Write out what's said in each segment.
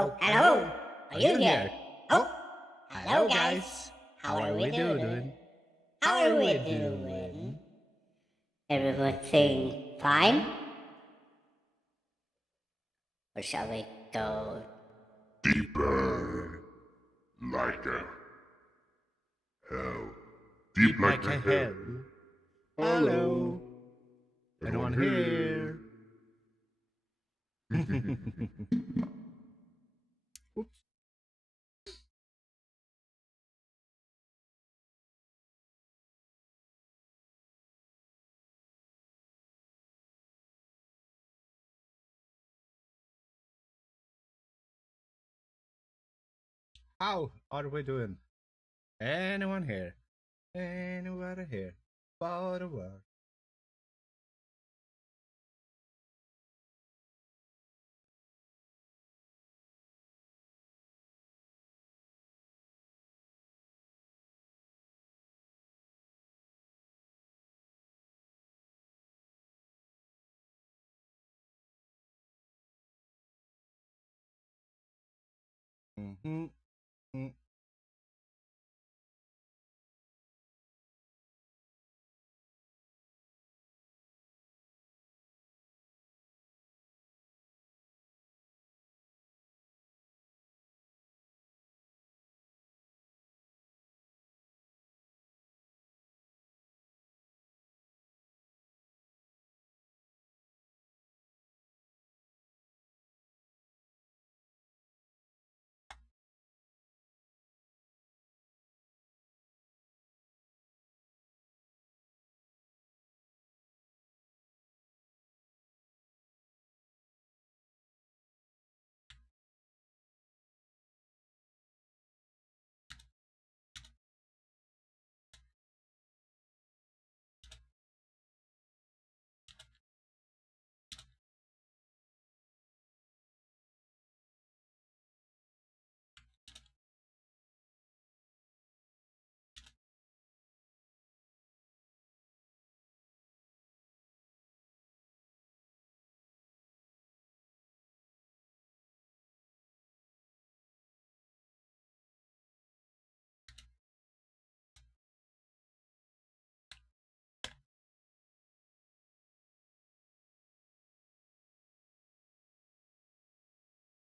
Oh, hello. Are you here? Oh, hello, guys. How are we doing? How are we doing? Everything fine? Or shall we go Deeper like a hell. Deep like a hell. Hello. Anyone here? Oops. How are we doing? Anyone here? Anyone here? For the world. Mm-hmm.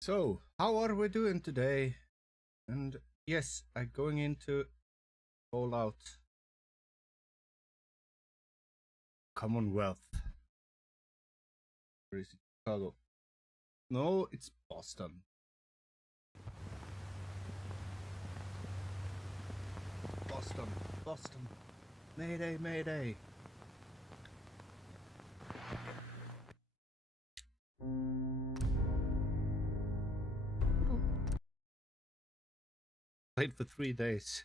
So, how are we doing today? And yes, I'm going into Fallout Commonwealth. Where is it? Chicago. No, it's Boston. Boston. Mayday, mayday. Played for 3 days.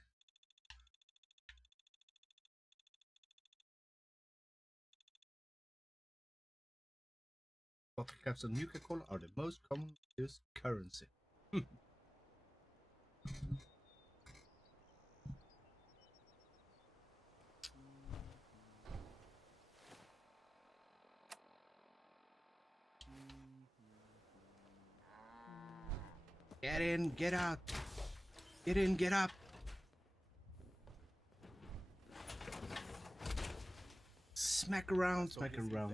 Bottle caps and Nuka-Cola are the most common used currency. Get in, get out. Get in, get up. Smack around. That's what I got.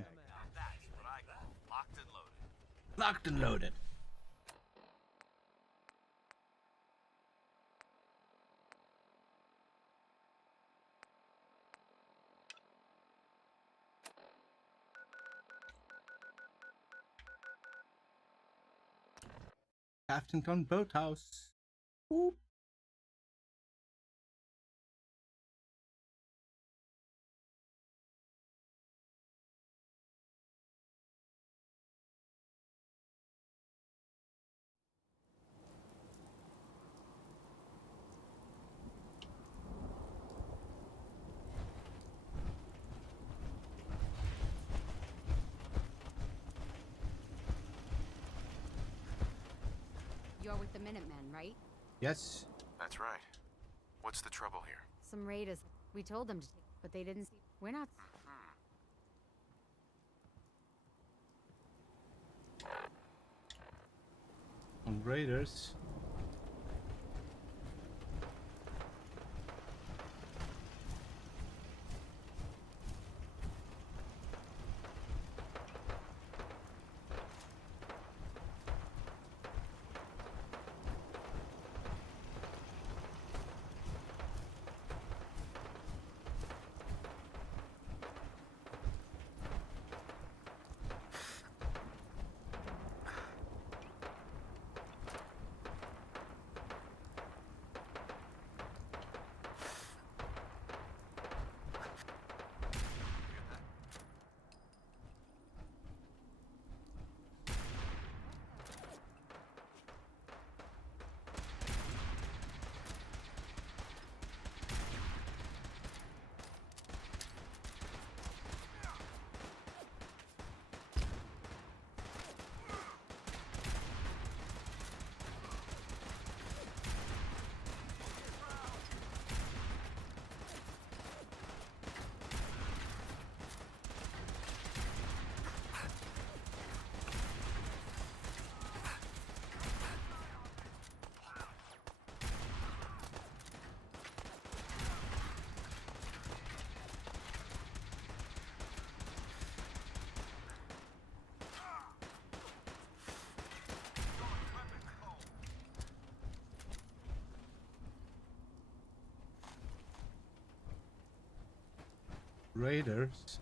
Locked and loaded. Aftonton Boathouse. Oop. You're with the Minutemen, right? Yes. That's right. What's the trouble here? Some raiders. We told them to take, but they didn't see. We're not. on Raiders. Raiders.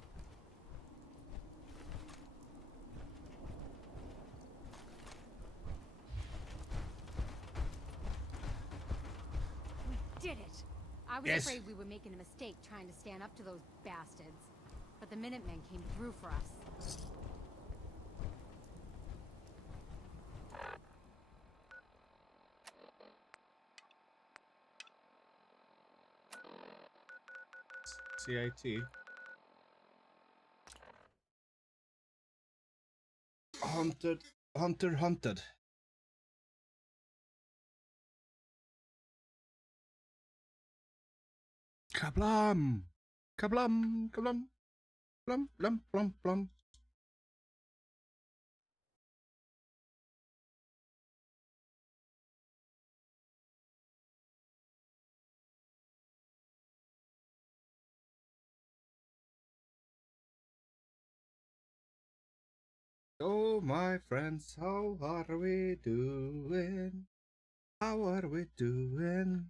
We did it! I was Yes. afraid we were making a mistake trying to stand up to those bastards. But the Minutemen came through for us. CIT. Hunted. Hunted. Kablam! Kablam! Kablam! Plum, plum, plum, plum. Oh, my friends, how are we doing? How are we doing?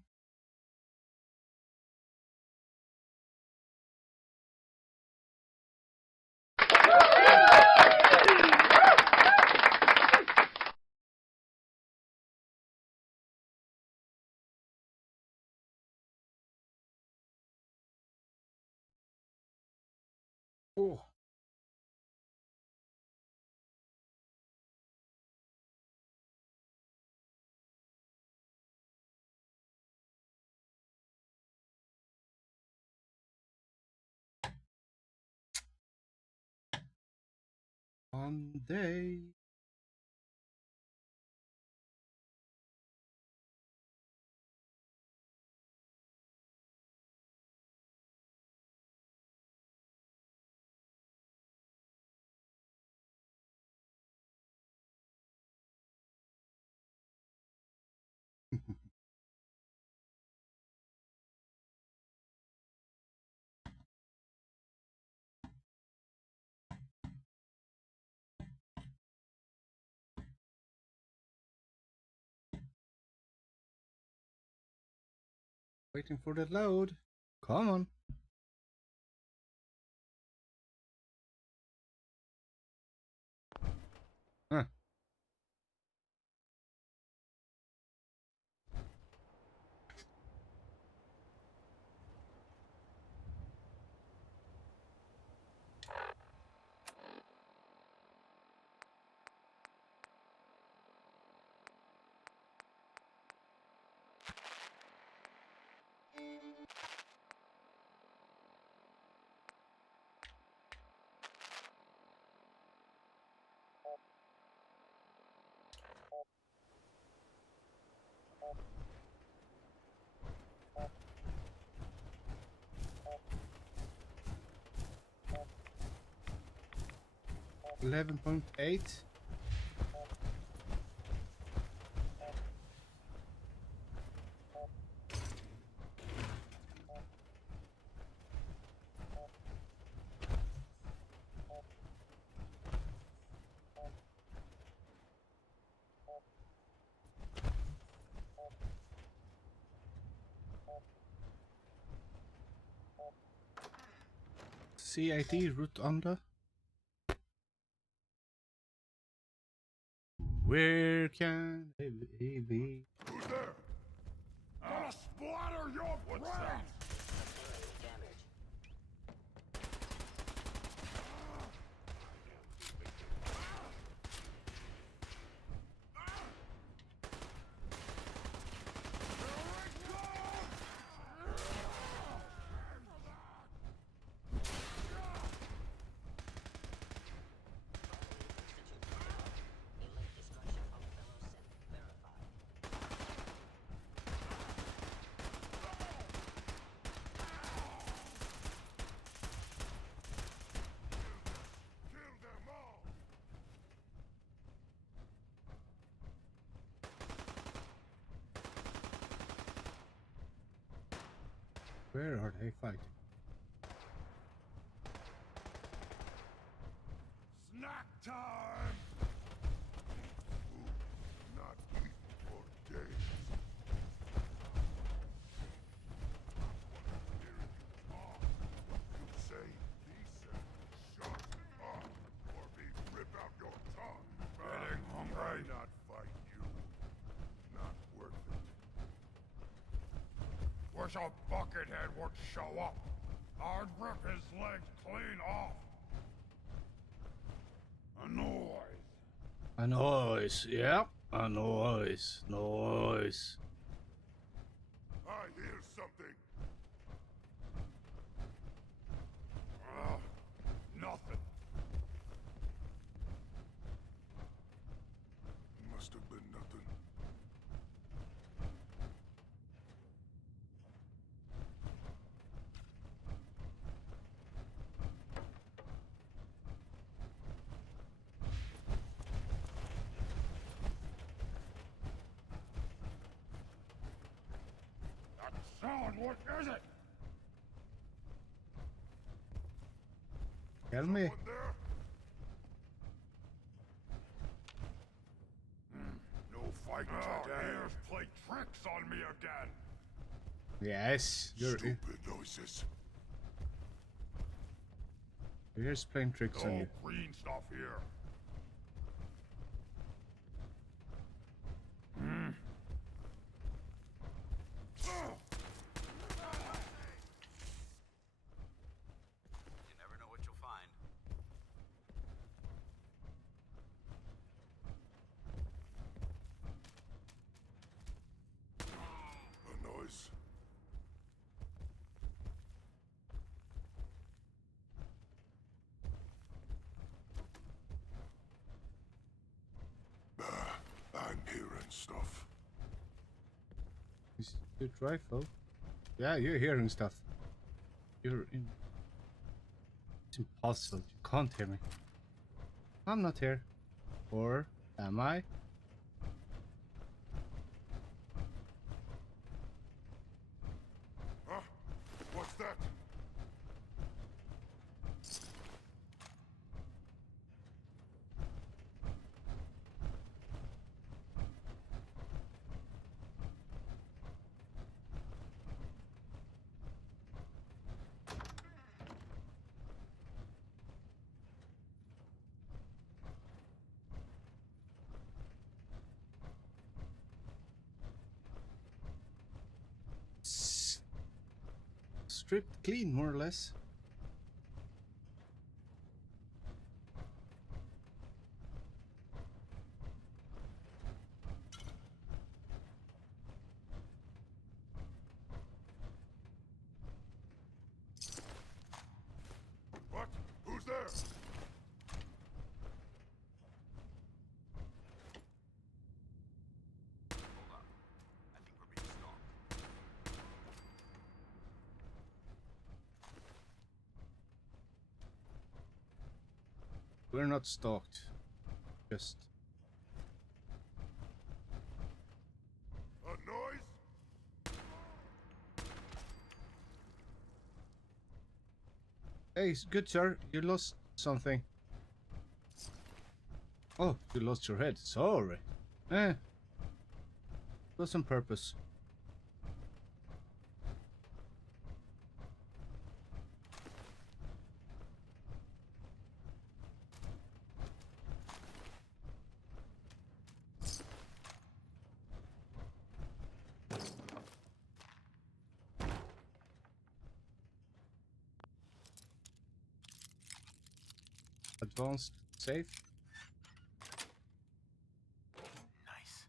Oh. One day. Waiting for the load. Come on. Huh. $11.8. CID root under. Where can they be? Who's there? Gonna splatter your brains! Where are they fighting? Snack time! Food not eaten for days. Hearing you talk, you say, he said, shut up, or me rip out your tongue. Getting hungry? Not fight you. Not worth it. Wish a buckethead would show up. I'd rip his legs clean off. A noise. A noise, yeah, a noise, noise. I hear something. Nothing. Must have been nothing. That sound, what is it? Tell me. Someone there? No fighting today. Ears play tricks on me again. Yes, Stupid noises. here's playing tricks on No you. green stuff here. You never know what you'll find. A noise. I'm hearing stuff. Is it rifle? Yeah, you're hearing stuff. You're in. It's impossible. You can't hear me. I'm not here. Or am I? Huh? What's that? Stripped clean, more or less. What? Who's there? Hold up. I think we're being stalked. We're not stalked. Just. A noise? Hey, good sir. You lost something. Oh, you lost your head. Sorry. Was on purpose. Advanced safe. Nice.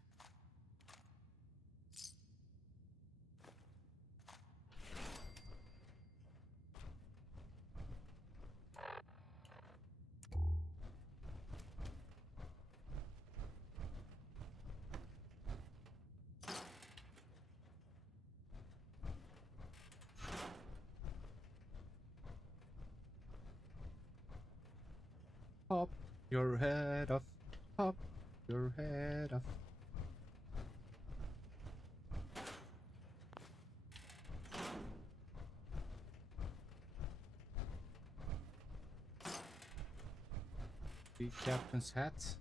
Pop your head off. Pop your head off. The captain's hat.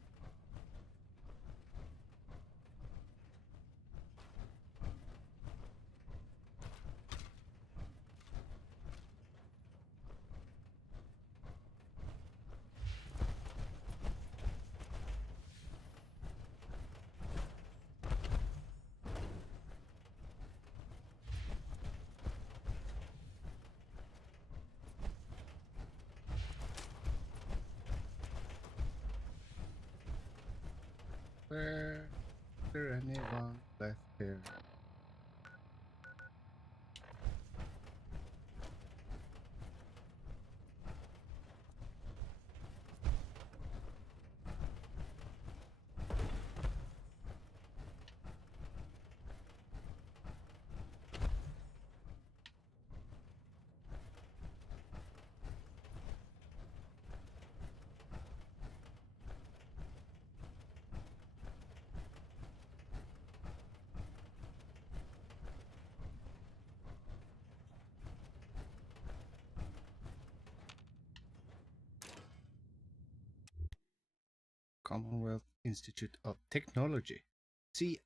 Where is there anyone left here? Commonwealth Institute of Technology, CIT.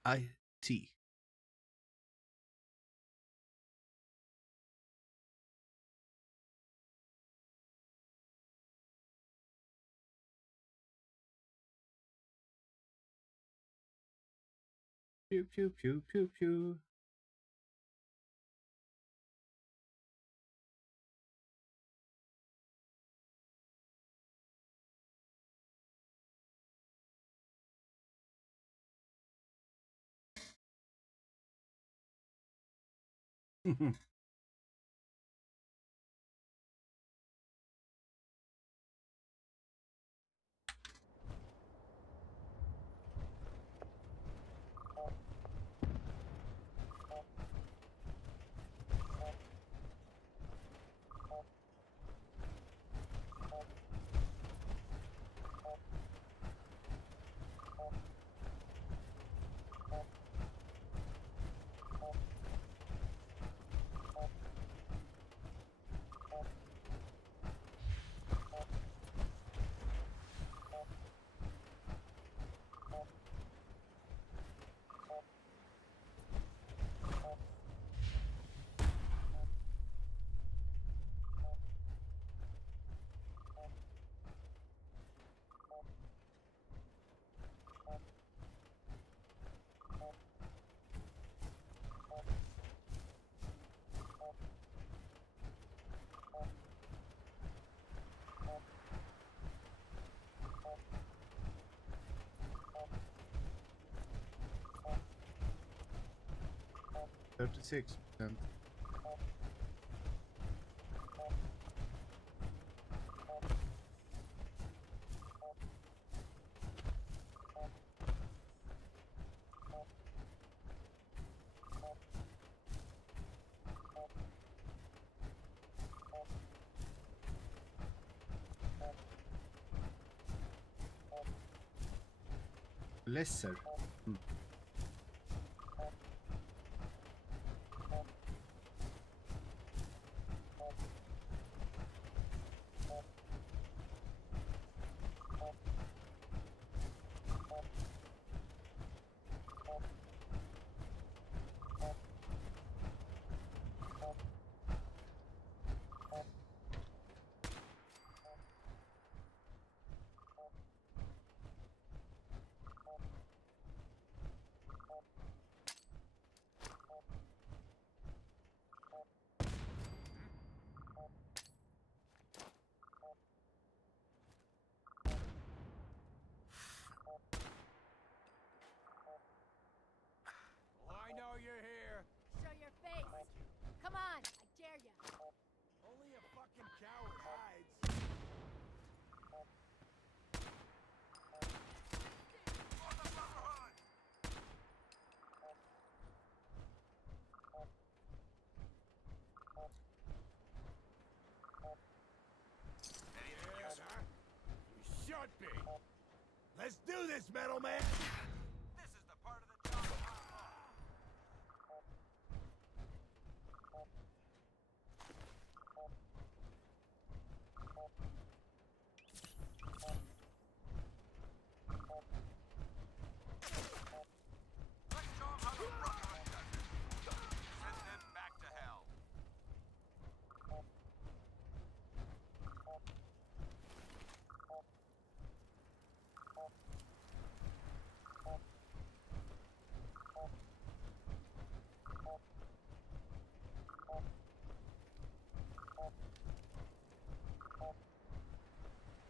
Pew pew pew pew pew. %36%. Lesser.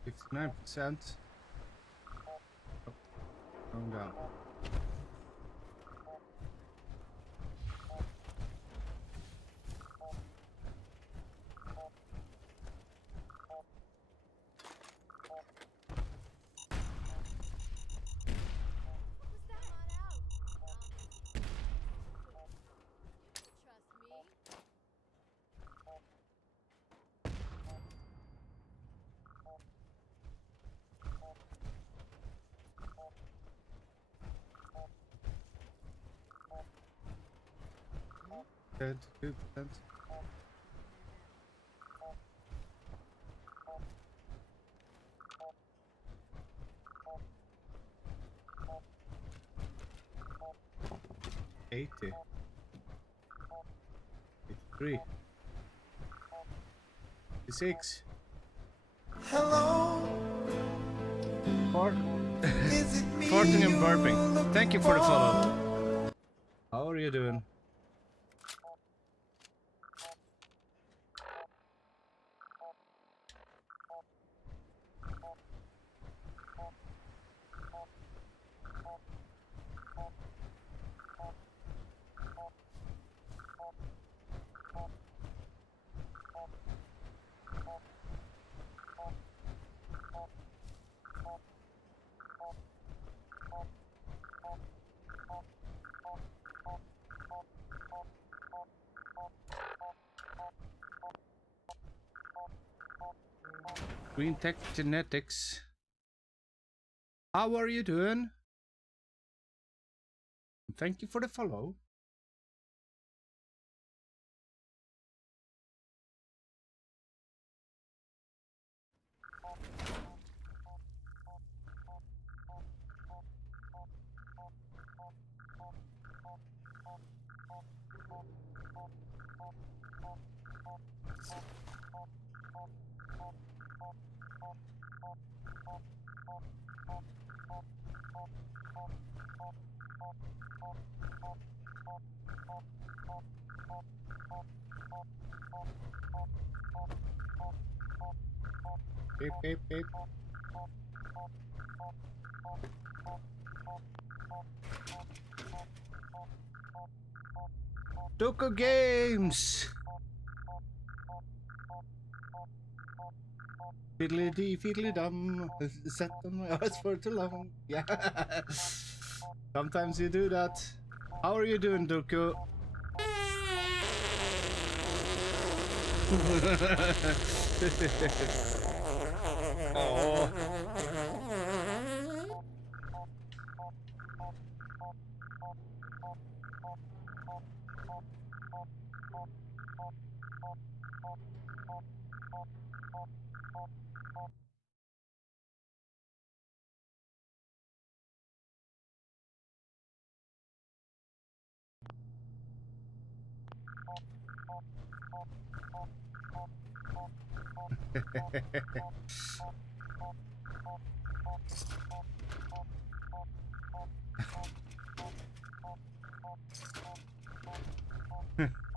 69%. Oh, going down. Dead, 2%. $80. 83. 86. Hello, is it me? Farting and you're burping. looking Thank you for the for? follow. How are you doing? Green Tech Genetics. How are you doing? Thank you for the follow. Beep, beep, beep. Doko Games. Fiddly dee, fiddly dum. Sat on my ass for too long. Yeah. Sometimes you do that. How are you doing, Doko? Oh.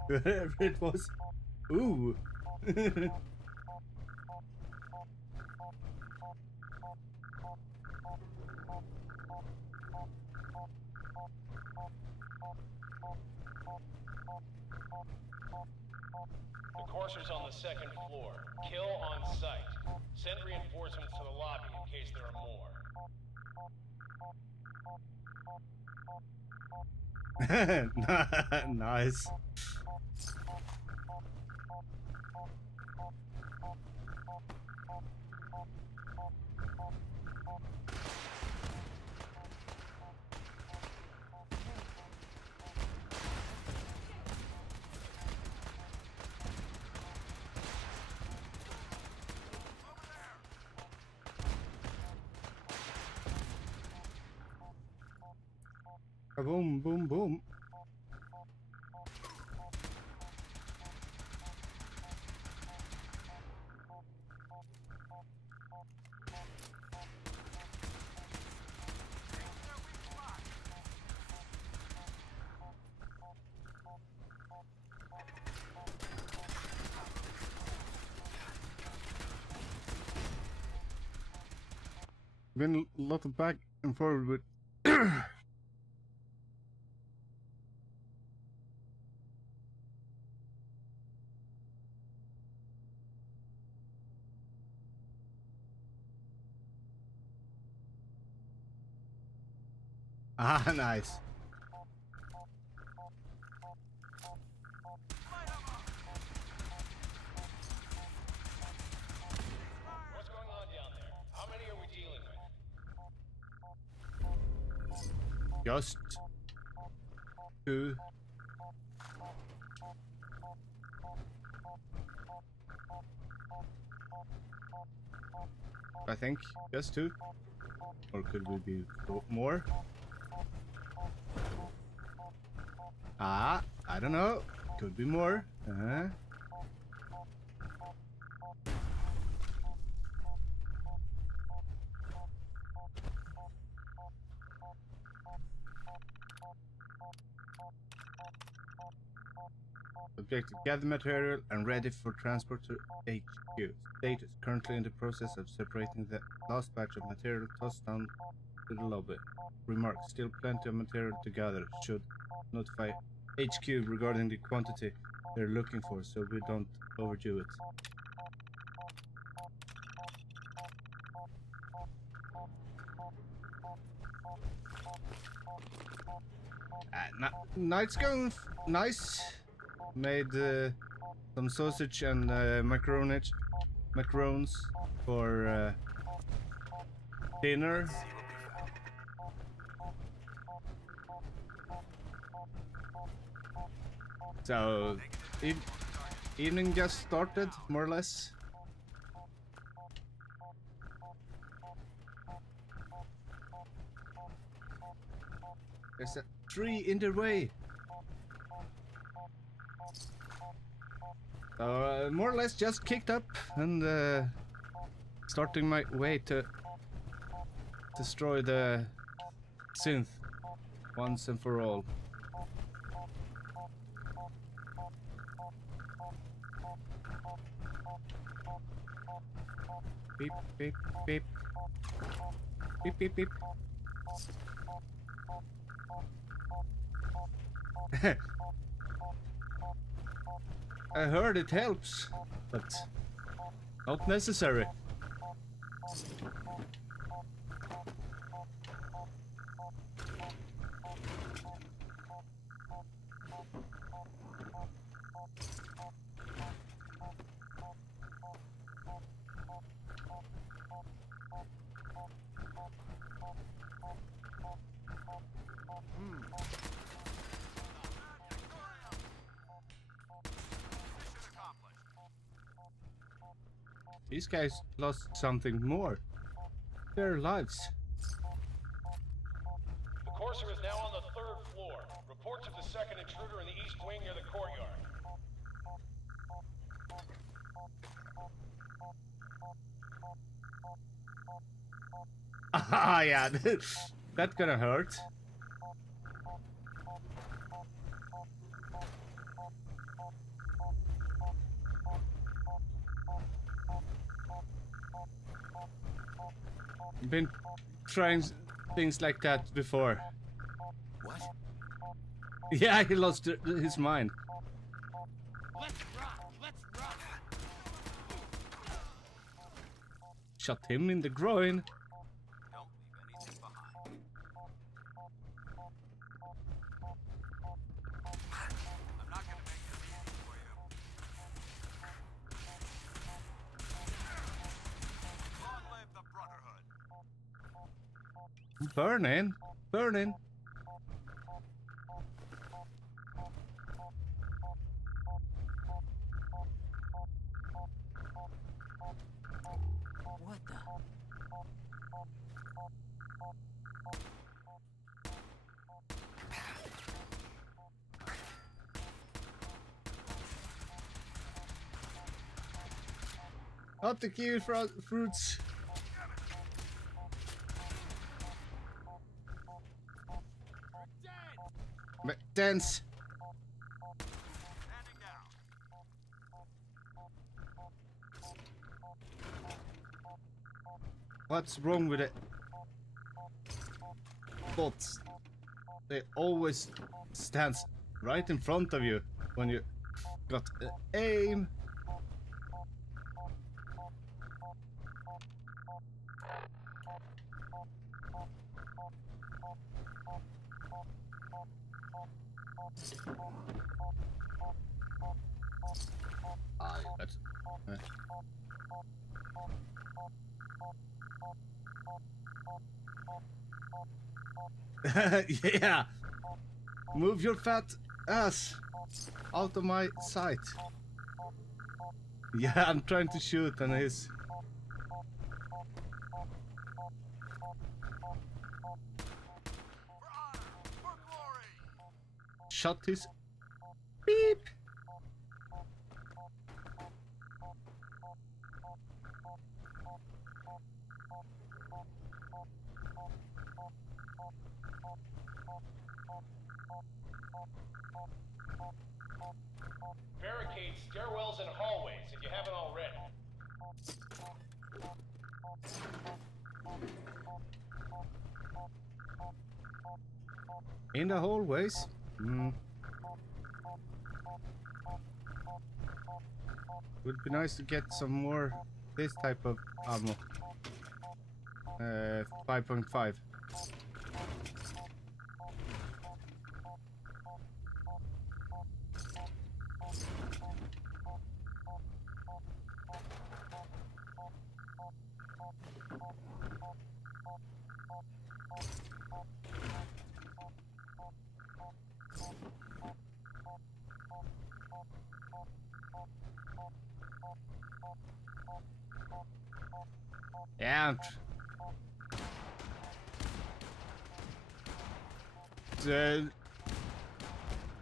Whatever it was. Ooh. The courser's on the second floor. Kill on sight. Send reinforcements to the lobby in case there are more. Nice. Boom, boom, boom. Been a lot of back and forward with. Ah, nice. What's going on down there? How many are we dealing with? Just 2. I think just 2. Or could we be more? Ah, I don't know. Could be more. Objective: gather material and ready for transport to HQ. Status: currently in the process of separating the last batch of material tossed down to the lobby. Remark: still plenty of material to gather. Should notify HQ regarding the quantity they're looking for so we don't overdo it. Night's going nice. Made some sausage and macarons for dinner. So, evening just started, more or less. There's a tree in the way. So, more or less just kicked up and starting my way to destroy the synth once and for all. Beep, beep, beep. Beep, beep, beep. I heard it helps, but not necessary. These guys lost something more. Their lives. The Courser is now on the 3rd floor. Reports of the second intruder in the east wing near the courtyard. Ah, yeah, that's gonna hurt. Been trying things like that before. What? Yeah, he lost his mind. Let's rock! Let's rock! Shot him in the groin. Don't leave anything behind. I'm not gonna make this easy for you. Long live the Brotherhood! Burning, burning. What the? Not the kiwi fruits. Dense. Standing down. What's wrong with it? bots, they always stands right in front of you when you got aim. Ah, that's. Yeah, move your fat ass out of my sight. Yeah, I'm trying to shoot and he's For honor, for glory. shot his beep. Barricade stairwells and hallways if you haven't already. In the hallways. Would be nice to get some more this type of ammo. 5.5. Yeah.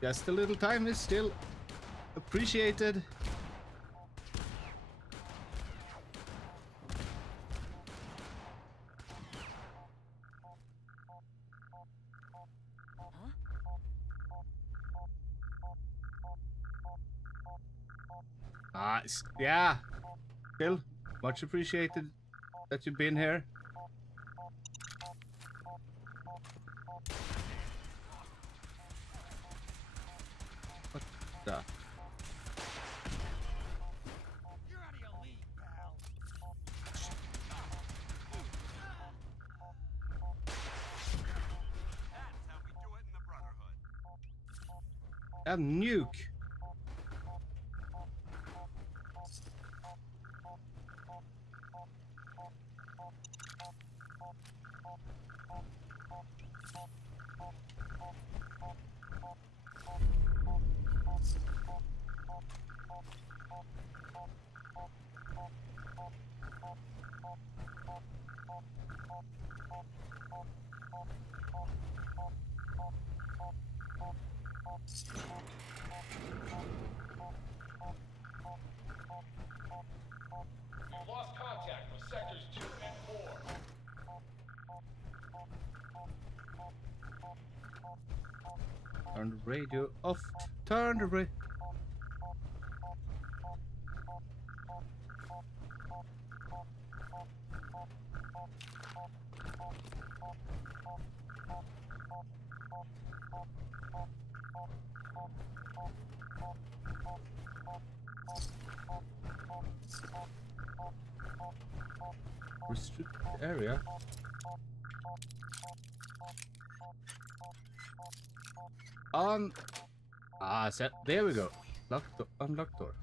Just a little time is still appreciated. Yeah, still much appreciated that you've been here. What the? You're out of your league, pal. That's how we do it in the Brotherhood. A nuke. You've lost contact with sectors 2 and 4. Turn the radio off. Turn the radio. Restricted area. There we go. Locked door, unlocked door.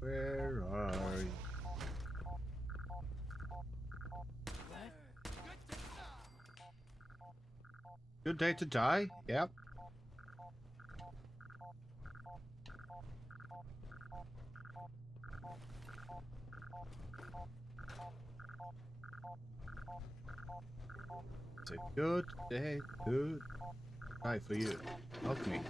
Where are you? Good day to die. Yep. It's a good day to die for you, not me.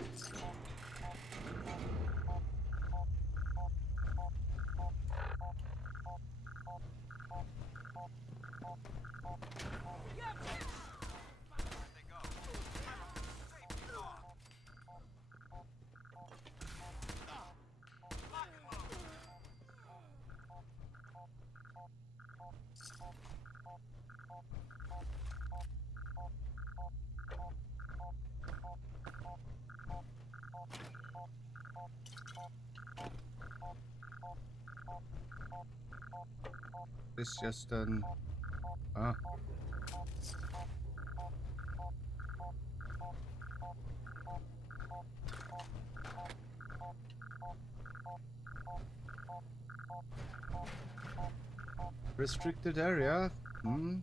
It's just an restricted area. Hmm.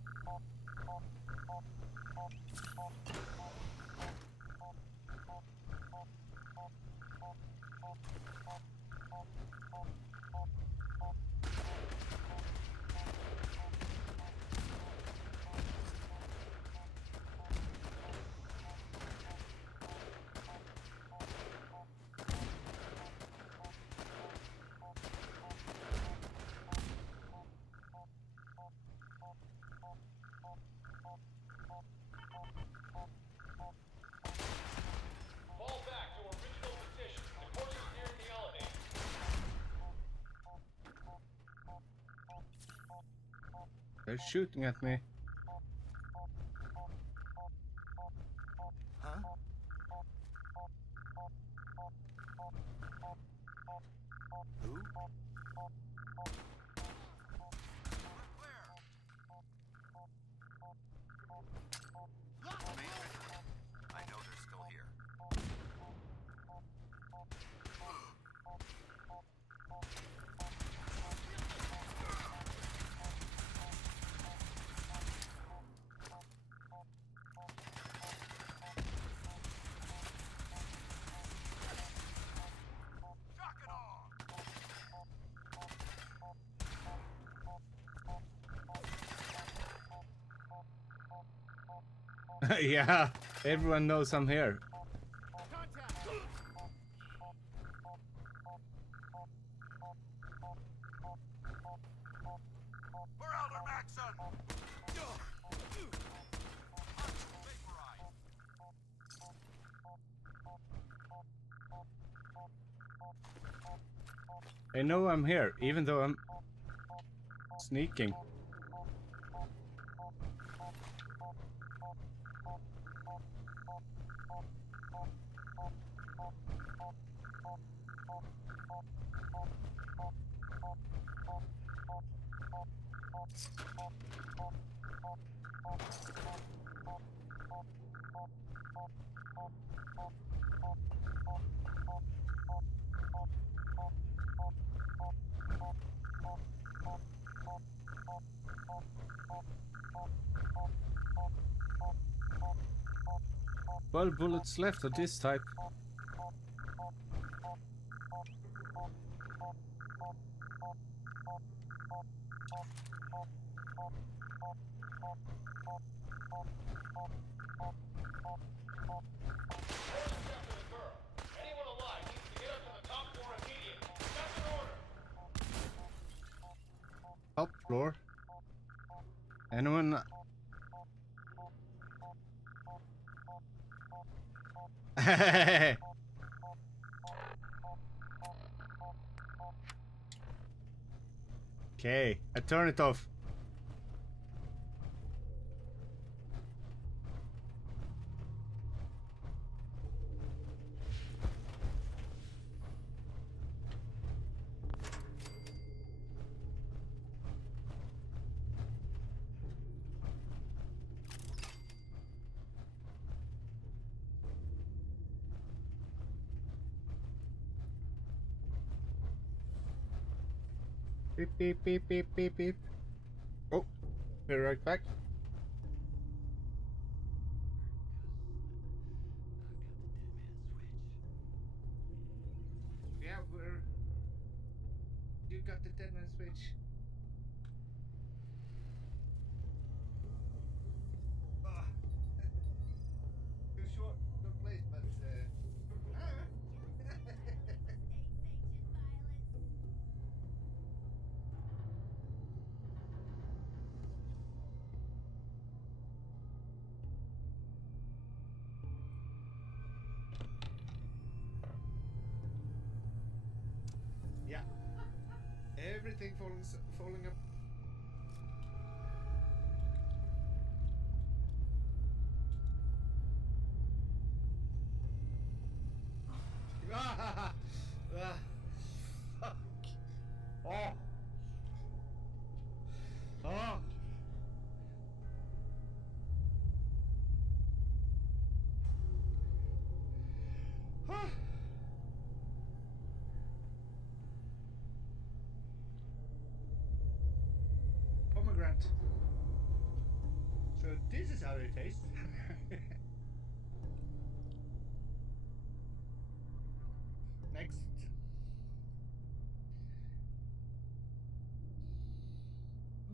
Fall back to original position. The course is near the elevator. They're shooting at me. Huh? Who? I know they're still here. Shock it off! Yeah, everyone knows I'm here. Contact! We're Elder Maxson! Vaporized. They know I'm here, even though I'm sneaking. Well, bullets left of this type. Anyone alive needs to get up to the top floor immediately. That's an order. Top floor. Anyone? Okay, I turn it off. Beep beep beep beep beep beep. Oh, be right back. got the 10-minute switch. Ah. Too short, no place, but yeah, everything falling up. Ah, fuck. Oh. Oh. Ah. Pomegranate. So this is how they taste. Next.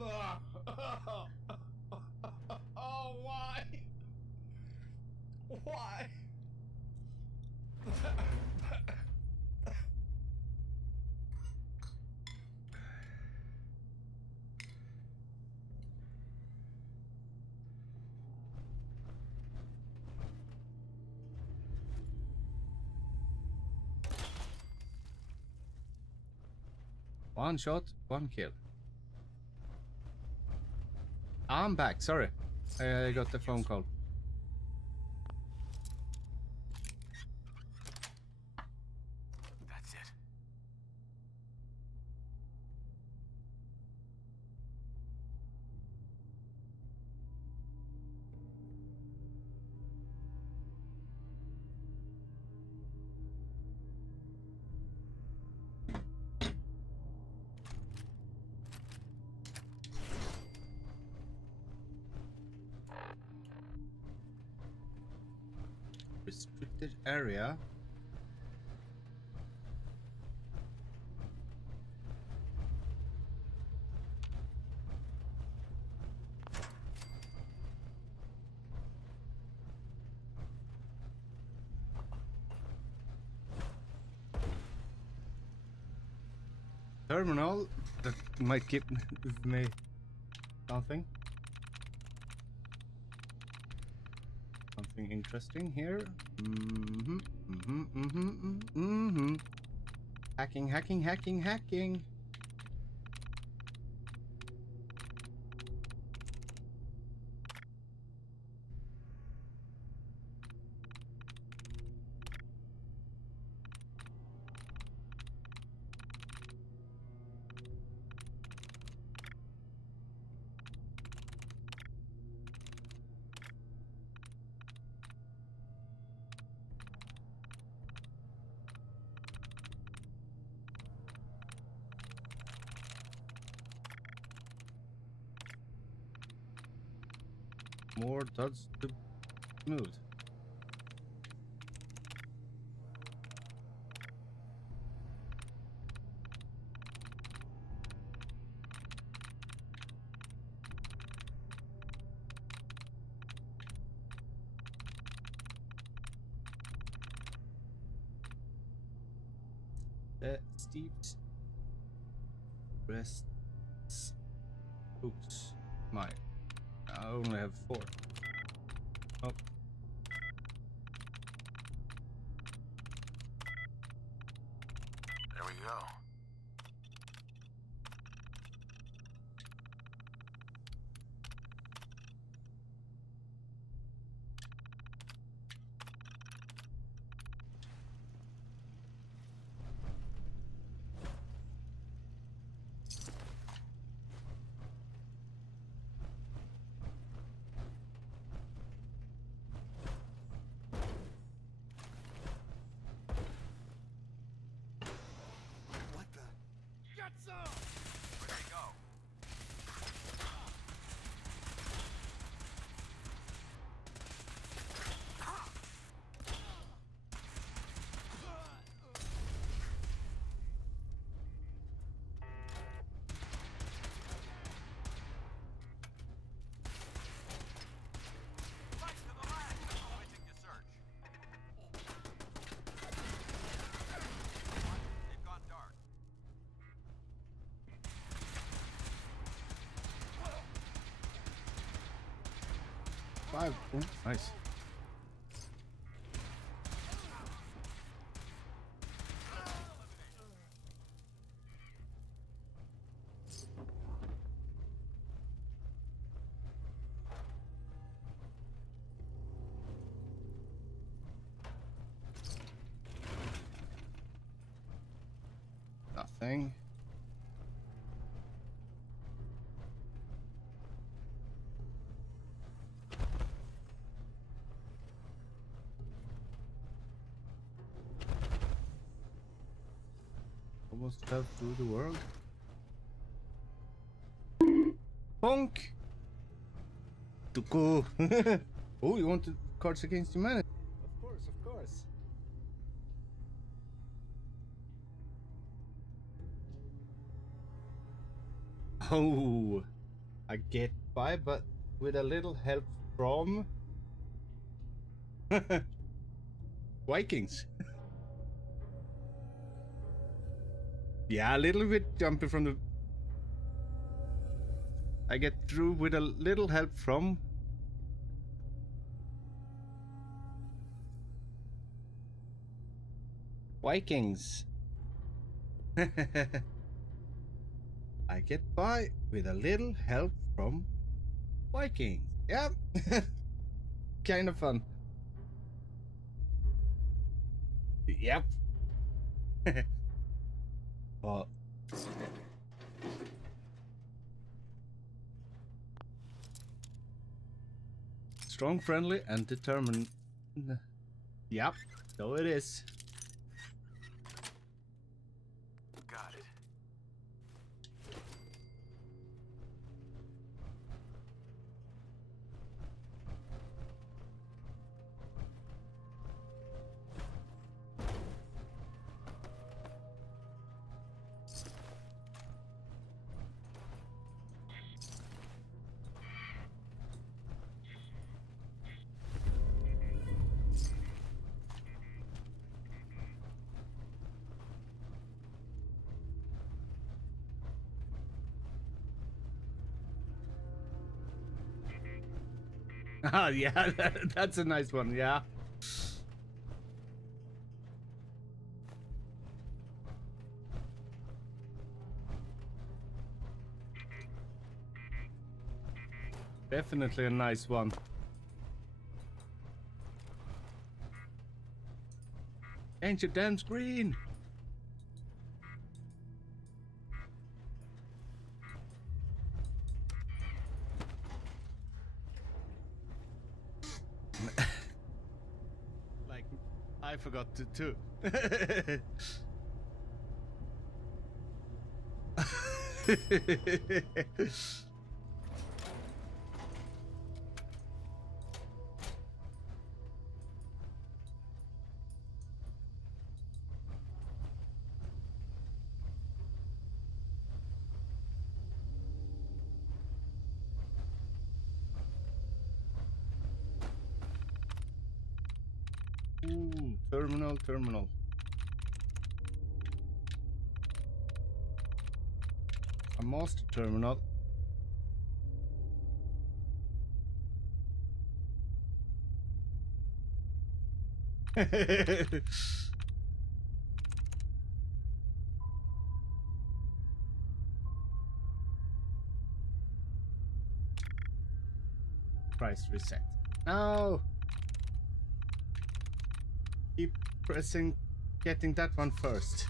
Ah. Oh, why? Why? One shot, one kill. I'm back, sorry. I got the phone call. That's it. Restricted area. Terminal that might give me something. Something interesting here. Hacking, hacking, hacking, hacking. More dots to smooth. The steeps rests. Oops, my. I only have 4. Oh. There we go. What the? Get some! There you go. 5. Oh, nice. Nothing. Almost fell through the world. Bonk! Tuku! Oh, you want the Cards Against Humanity? Of course, of course. Oh, I get by, but with a little help from Vikings. Yeah, a little bit jumping from the. I get through with a little help from Vikings. I get by with a little help from Vikings. Yeah, kind of fun. Yep. Well, strong, friendly, and determined. Yep, so it is. Got it. Ah, yeah, that's a nice one, yeah. Definitely a nice one. Ain't your damn screen? Like, I forgot to too. Ooh, terminal. A master terminal. Price reset. No! Keep pressing, getting that one first.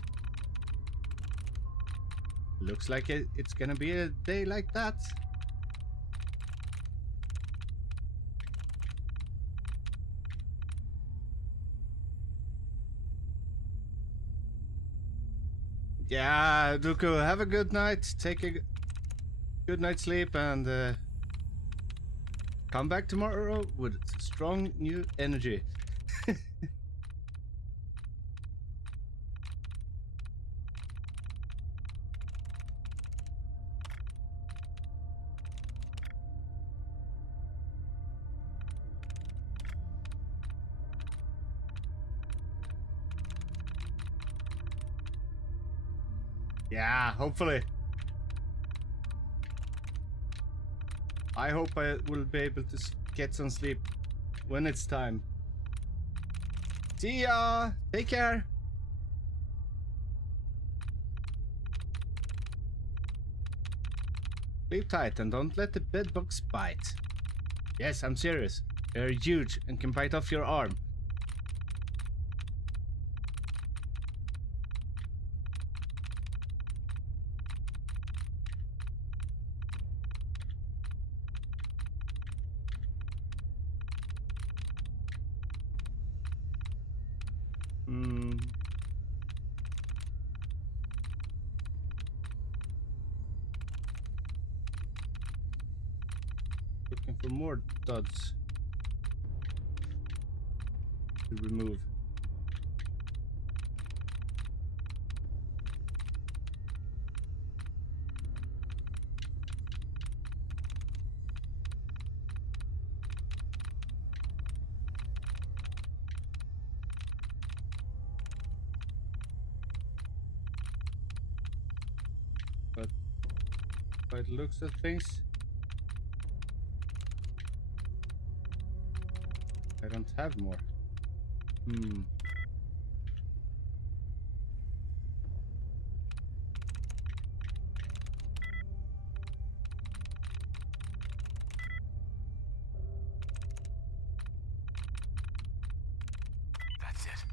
Looks like it's gonna be a day like that. Yeah, Dooku, have a good night. Take a good night's sleep and come back tomorrow with strong new energy. Yeah, hopefully. I hope I will be able to get some sleep when it's time. See ya! Take care! Sleep tight and don't let the bedbugs bite. Yes, I'm serious. They're huge and can bite off your arm. Looking for more duds to remove. But by the looks of things, I don't have more. That's it.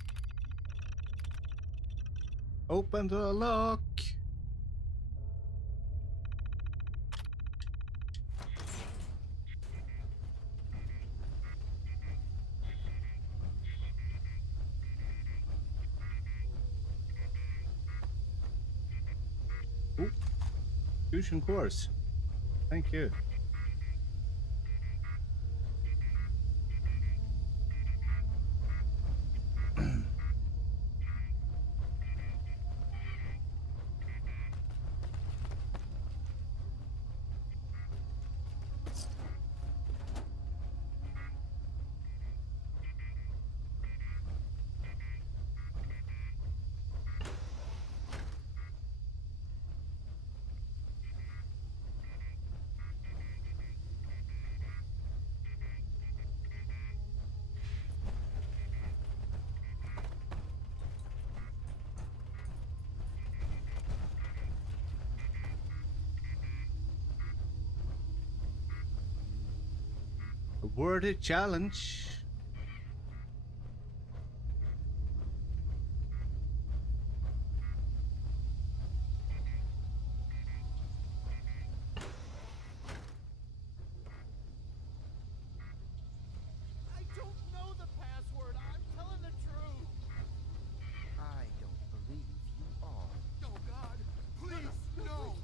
Open the lock! Ooh. Fusion cores. Thank you. A worthy challenge. I don't know the password. I'm telling the truth. I don't believe you are. Oh, God. Please, no.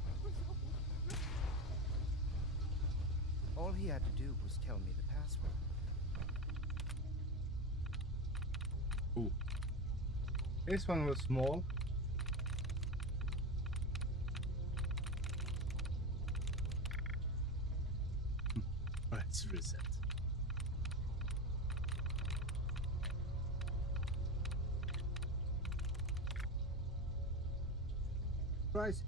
All he had to do was tell me the password. Ooh. This one was small. Let's reset. Price.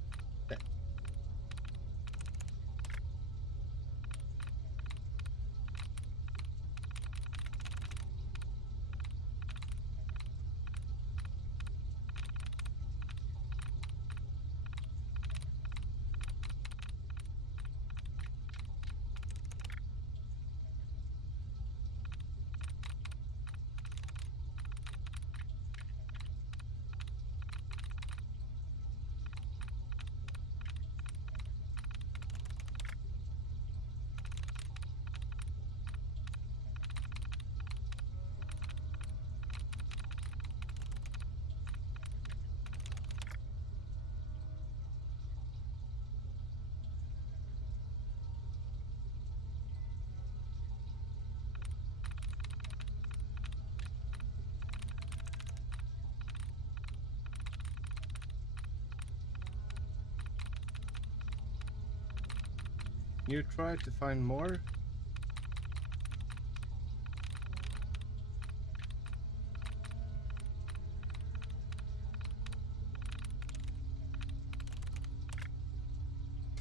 You try to find more?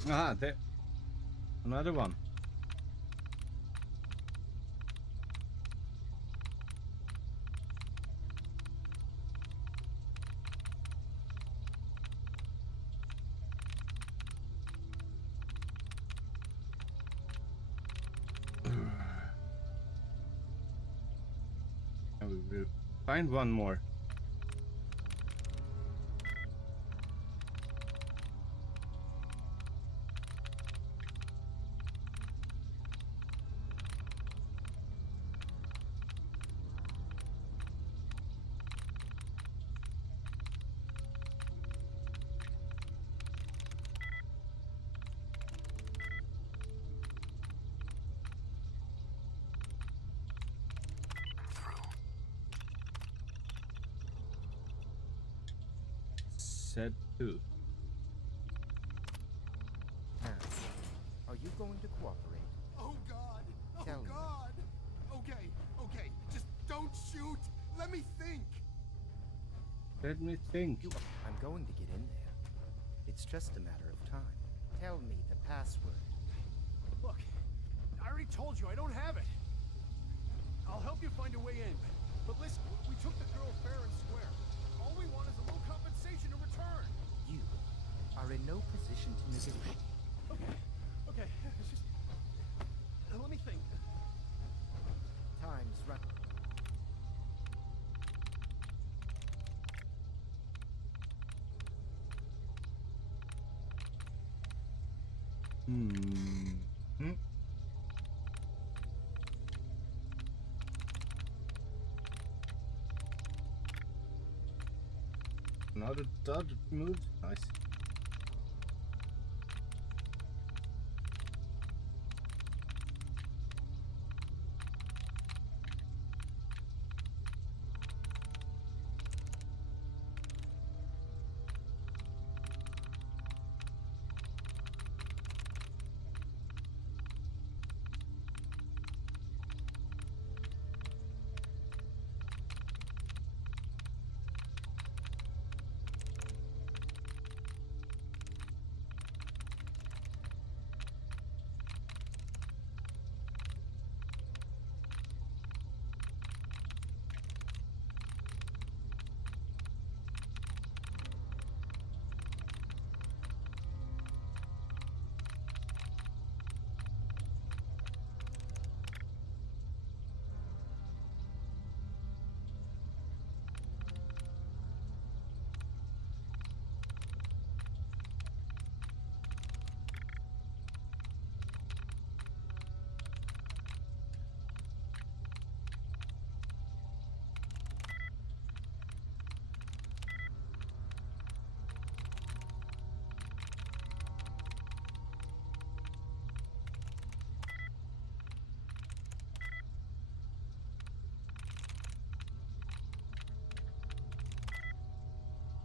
Ah, there. Another one. Find one more. Said 2. Now, are you going to cooperate? Oh God! Oh Tell me. God! Okay, okay, just don't shoot. Let me think. Let me think. I'm going to get in there. It's just a matter of time. Tell me the password. Look, I already told you I don't have it. I'll help you find a way in. But listen, we took the girl fair and square. All we want is a little compensation in return. You are in no position to negotiate. Okay, okay, it's just... let me think. Time's run. Hmm. Another dodge move. Nice.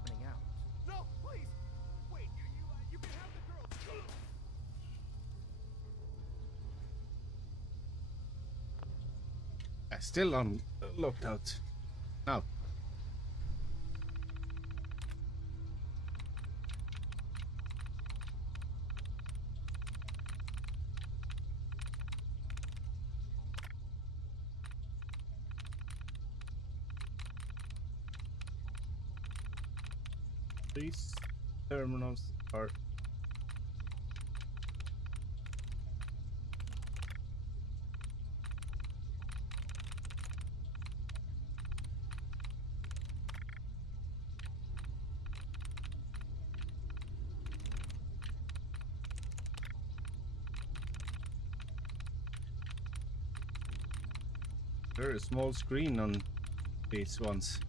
Running out. No, please! Wait, you can have the girl. I still on locked out. Now. These terminals are very small screen on these ones.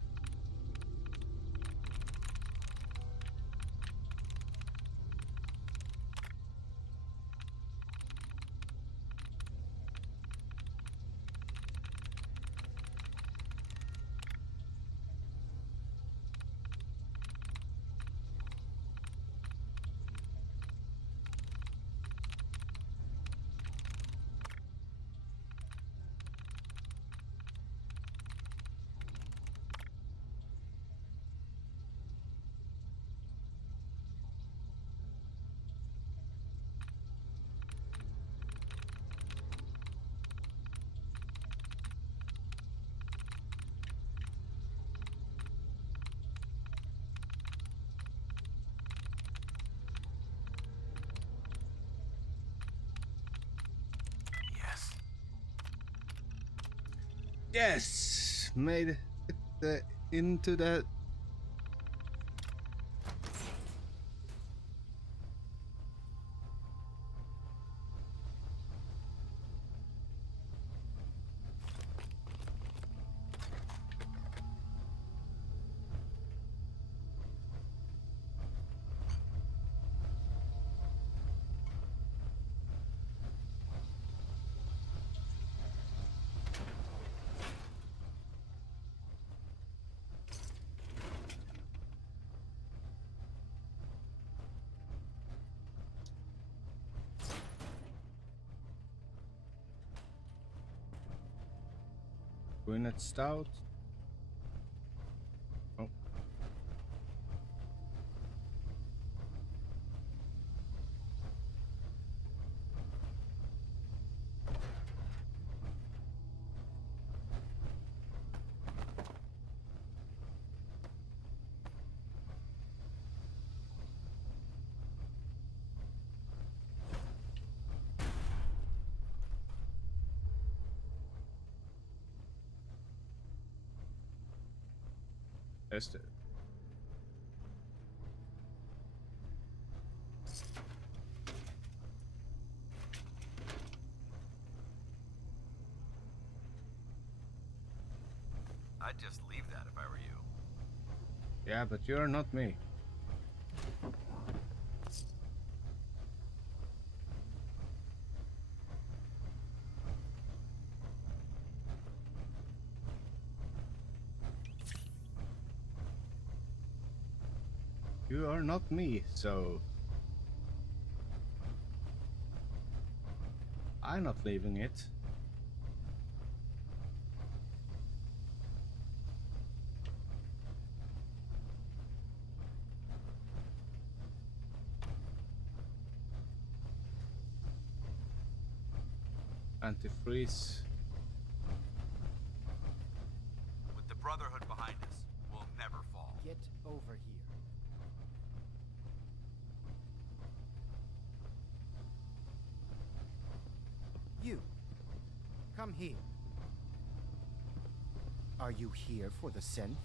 Yes. Yes. made it into the... Gwyneth Stout. Oh. Test it. I'd just leave that if I were you. Yeah, but you're not me. You are not me, so... I'm not leaving it. Antifreeze. With the Brotherhood behind us, we'll never fall. Get over here. You. Come here. Are you here for the synth?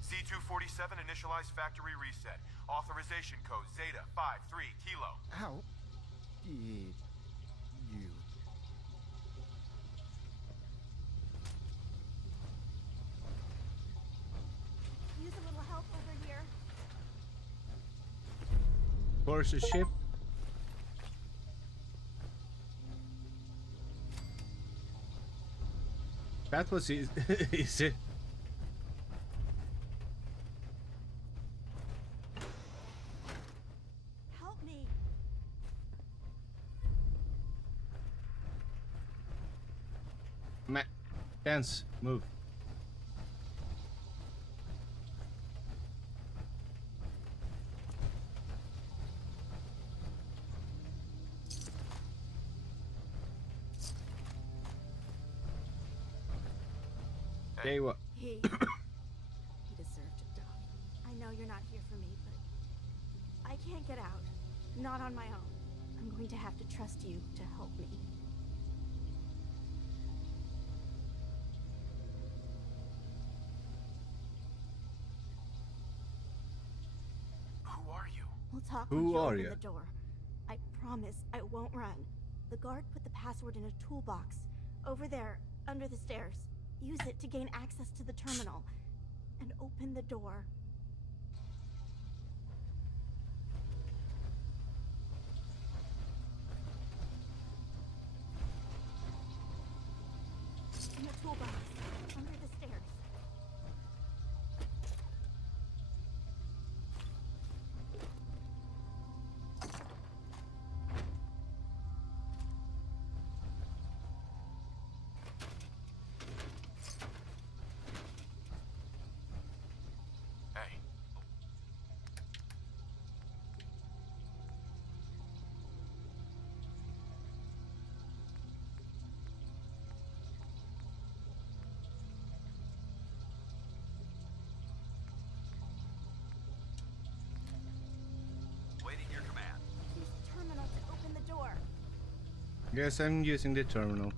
C-247 initialize factory reset. Authorization code Zeta 53 Kilo. How did you... Use a little help over here. Course a ship. That was easy. Easy. Help me. Dance, move. Hey, what? He deserved to die. I know you're not here for me, but I can't get out. Not on my own. I'm going to have to trust you to help me. Who are you? We'll talk Who when you are open ya? the door. I promise I won't run. The guard put the password in a toolbox over there under the stairs. Use it to gain access to the terminal and open the door. In the toolbox under the stairs. Hey. Yes, I'm using the terminal.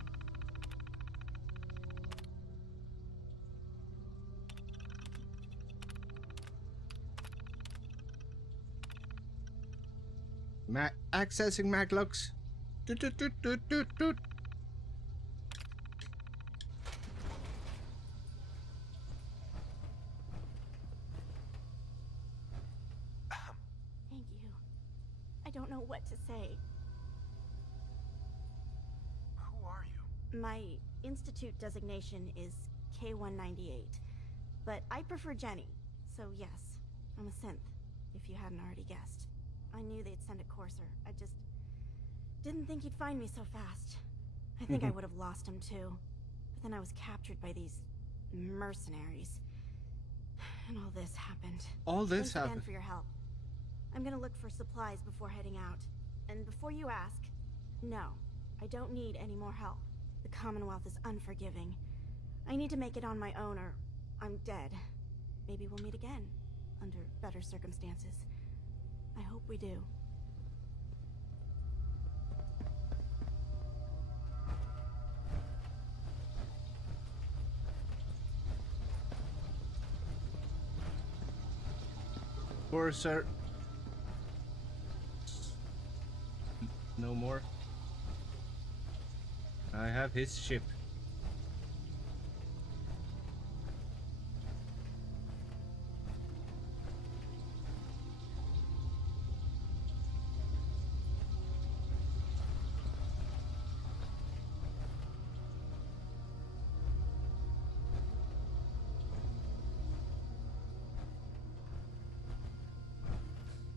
Accessing Maglogs. Toot, toot, toot, toot, toot, toot. Thank you. I don't know what to say. Who are you? My institute designation is K-198, but I prefer Jenny, so yes, I'm a synth, if you hadn't already guessed. I knew they'd send a courser. I just didn't think he'd find me so fast. I think I would have lost him too. But then I was captured by these mercenaries. And all this happened. All this Thanks again happened. for your help. I'm gonna look for supplies before heading out. And before you ask, no, I don't need any more help. The Commonwealth is unforgiving. I need to make it on my own or I'm dead. Maybe we'll meet again, under better circumstances. I hope we do. Or sir. No more. I have his ship.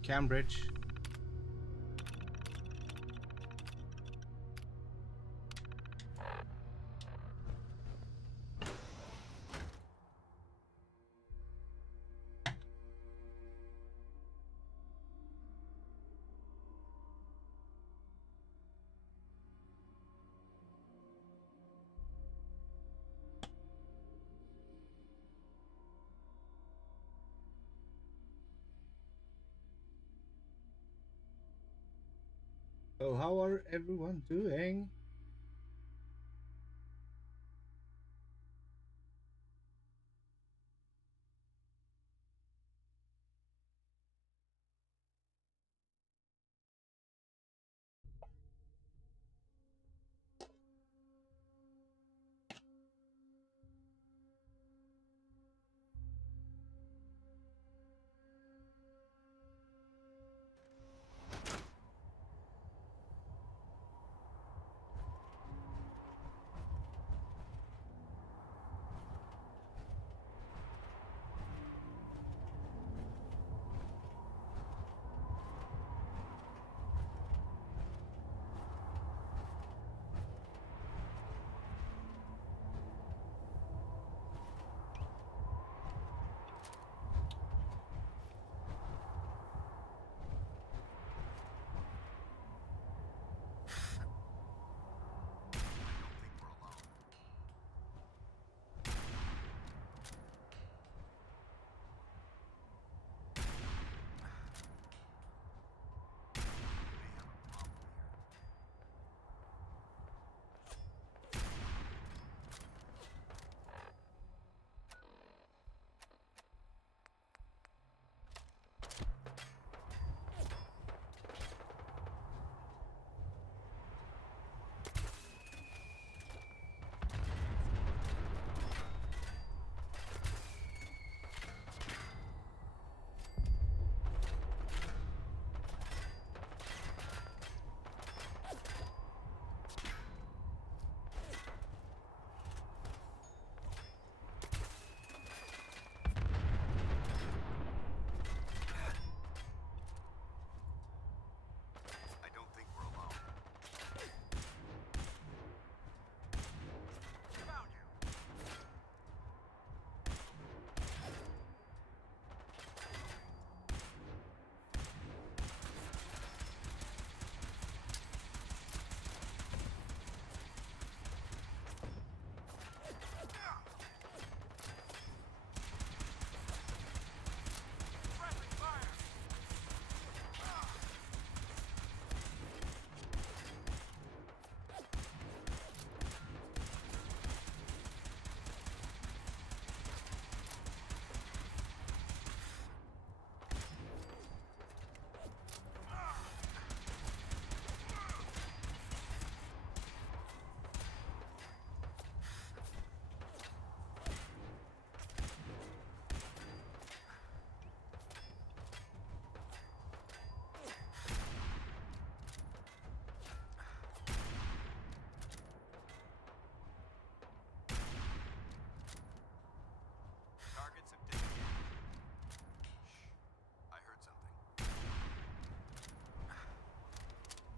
Cambridge. So how are everyone doing?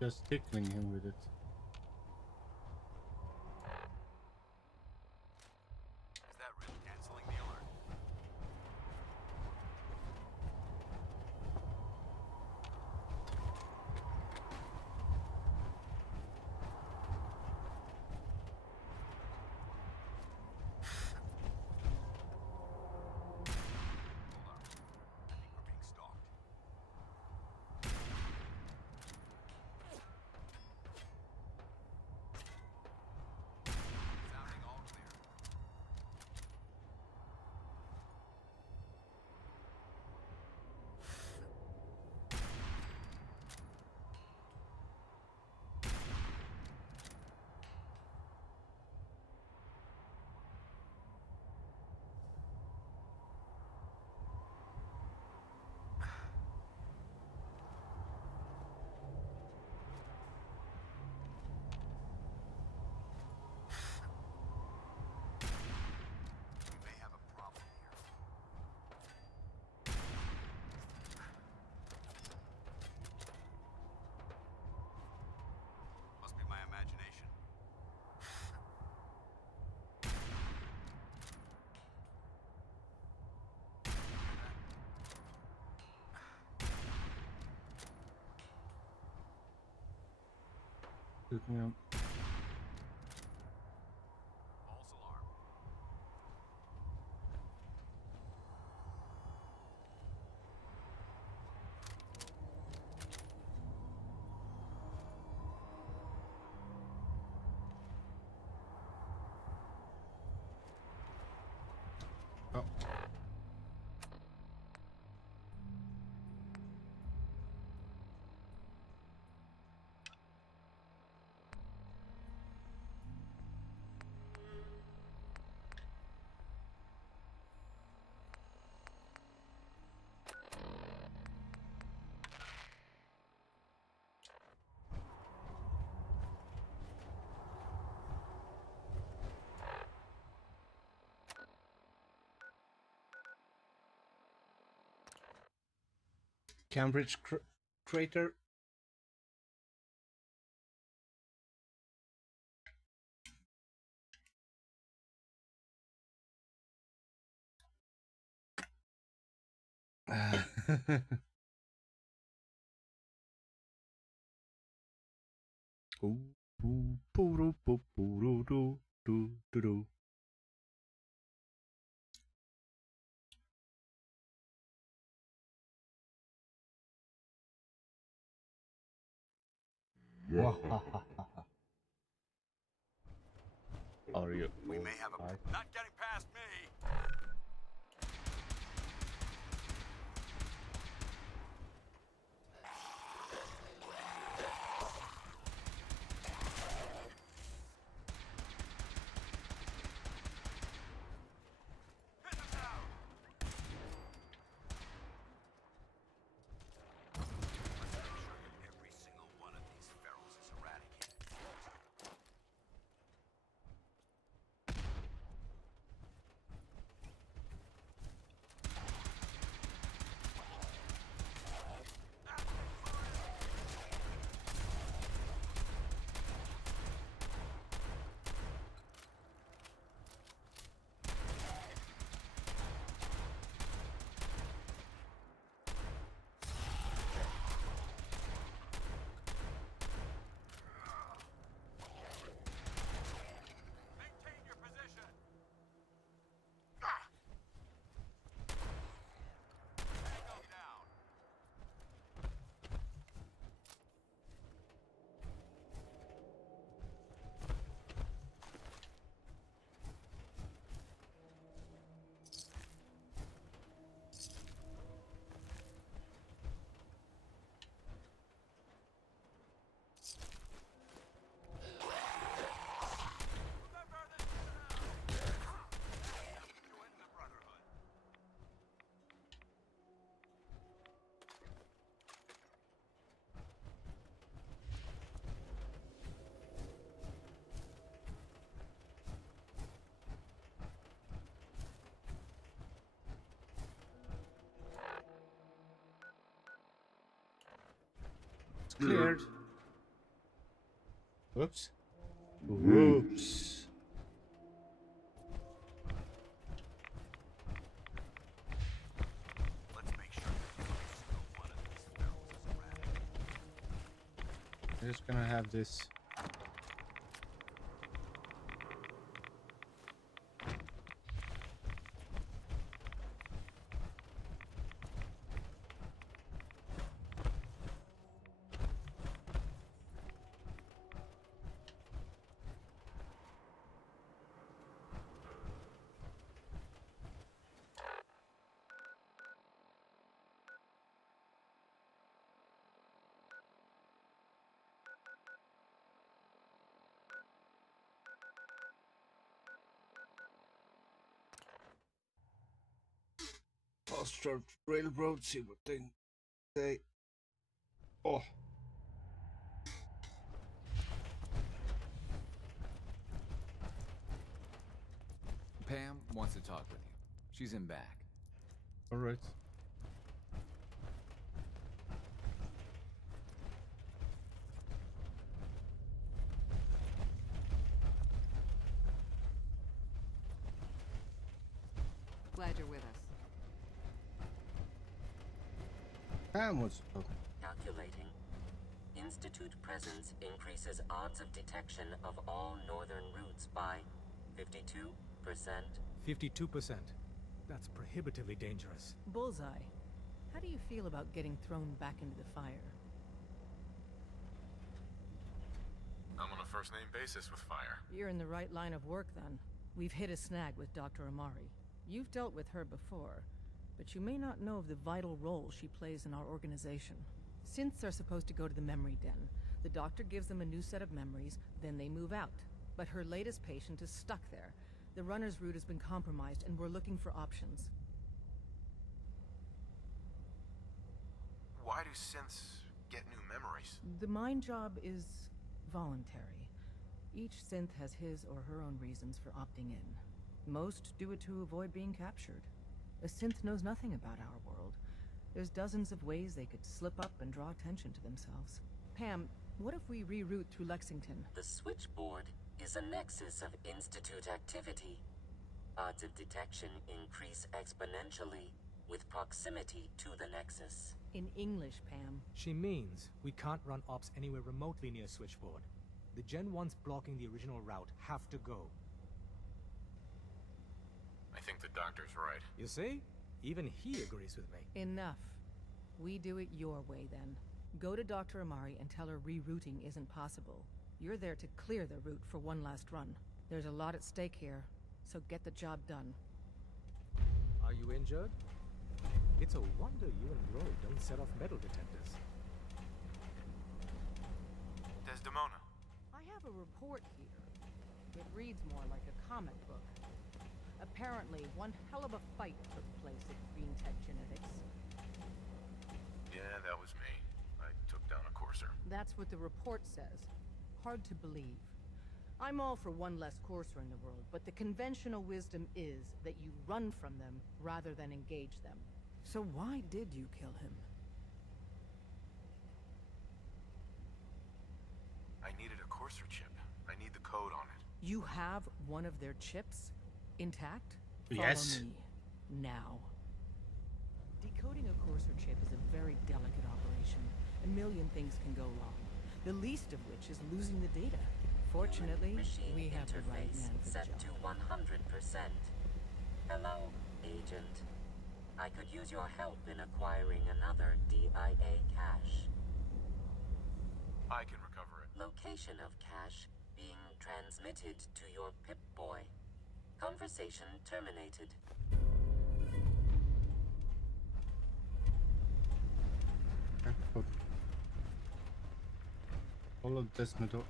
just tickling him with it. Is that really canceling the alert? Hold on. I think we're being stalked. Sounding all clear. We may have a problem here. Must be my imagination. Looking up. False alarm. Oh. Cambridge crater. Are you? We may have a... Alright. Not getting past me! Hit them down! Let's make sure that every single one of these ferals is eradicated. Maintain your position! Tango down! Remember this now! Join the Brotherhood. It's cleared. Whoops. Whoops. Let's make sure that one of these ferals is erratic. I'm just gonna have this. Foster Railroad, see what they say. Oh. Pam wants to talk with you. She's in back. All right. Glad you're with us. Pam wants to talk. Calculating. Institute presence increases odds of detection of all northern routes by 52%. 52%. That's prohibitively dangerous. Bullseye. How do you feel about getting thrown back into the fire? I'm on a first-name basis with fire. You're in the right line of work, then. We've hit a snag with Dr. Amari. You've dealt with her before, but you may not know of the vital role she plays in our organization. Synths are supposed to go to the memory den. The doctor gives them a new set of memories, then they move out. But her latest patient is stuck there. The runner's route has been compromised, and we're looking for options. Why do synths get new memories? The mind job is voluntary. Each synth has his or her own reasons for opting in. Most do it to avoid being captured. A synth knows nothing about our world. There's dozens of ways they could slip up and draw attention to themselves. Pam, what if we reroute through Lexington? The switchboard is a nexus of Institute activity. Odds of detection increase exponentially with proximity to the nexus. In English, Pam. She means we can't run ops anywhere remotely near Switchboard. The Gen 1s blocking the original route have to go. I think the doctor's right. You see? Even he agrees with me. Enough. We do it your way, then. Go to Dr. Amari and tell her rerouting isn't possible. You're there to clear the route for one last run. There's a lot at stake here, so get the job done. Are you injured? It's a wonder you and Roy don't set off metal detectors. Desdemona. I have a report here. It reads more like a comic book. Apparently, one hell of a fight took place at Green Tech Genetics. Yeah, that was me. I took down a courser. That's what the report says. Hard to believe. I'm all for one less courser in the world, but the conventional wisdom is that you run from them rather than engage them. So why did you kill him? I needed a courser chip. I need the code on it. You have one of their chips? Intact? Yes. Follow me. Now. Decoding a courser chip is a very delicate operation. A million things can go wrong. The least of which is losing the data. Fortunately, Machine we have the right interface man for the set job. to 100%. Hello, Agent. I could use your help in acquiring another DIA cache. I can recover it. Location of cache being transmitted to your Pip-Boy. Conversation terminated. Follow Desdemona.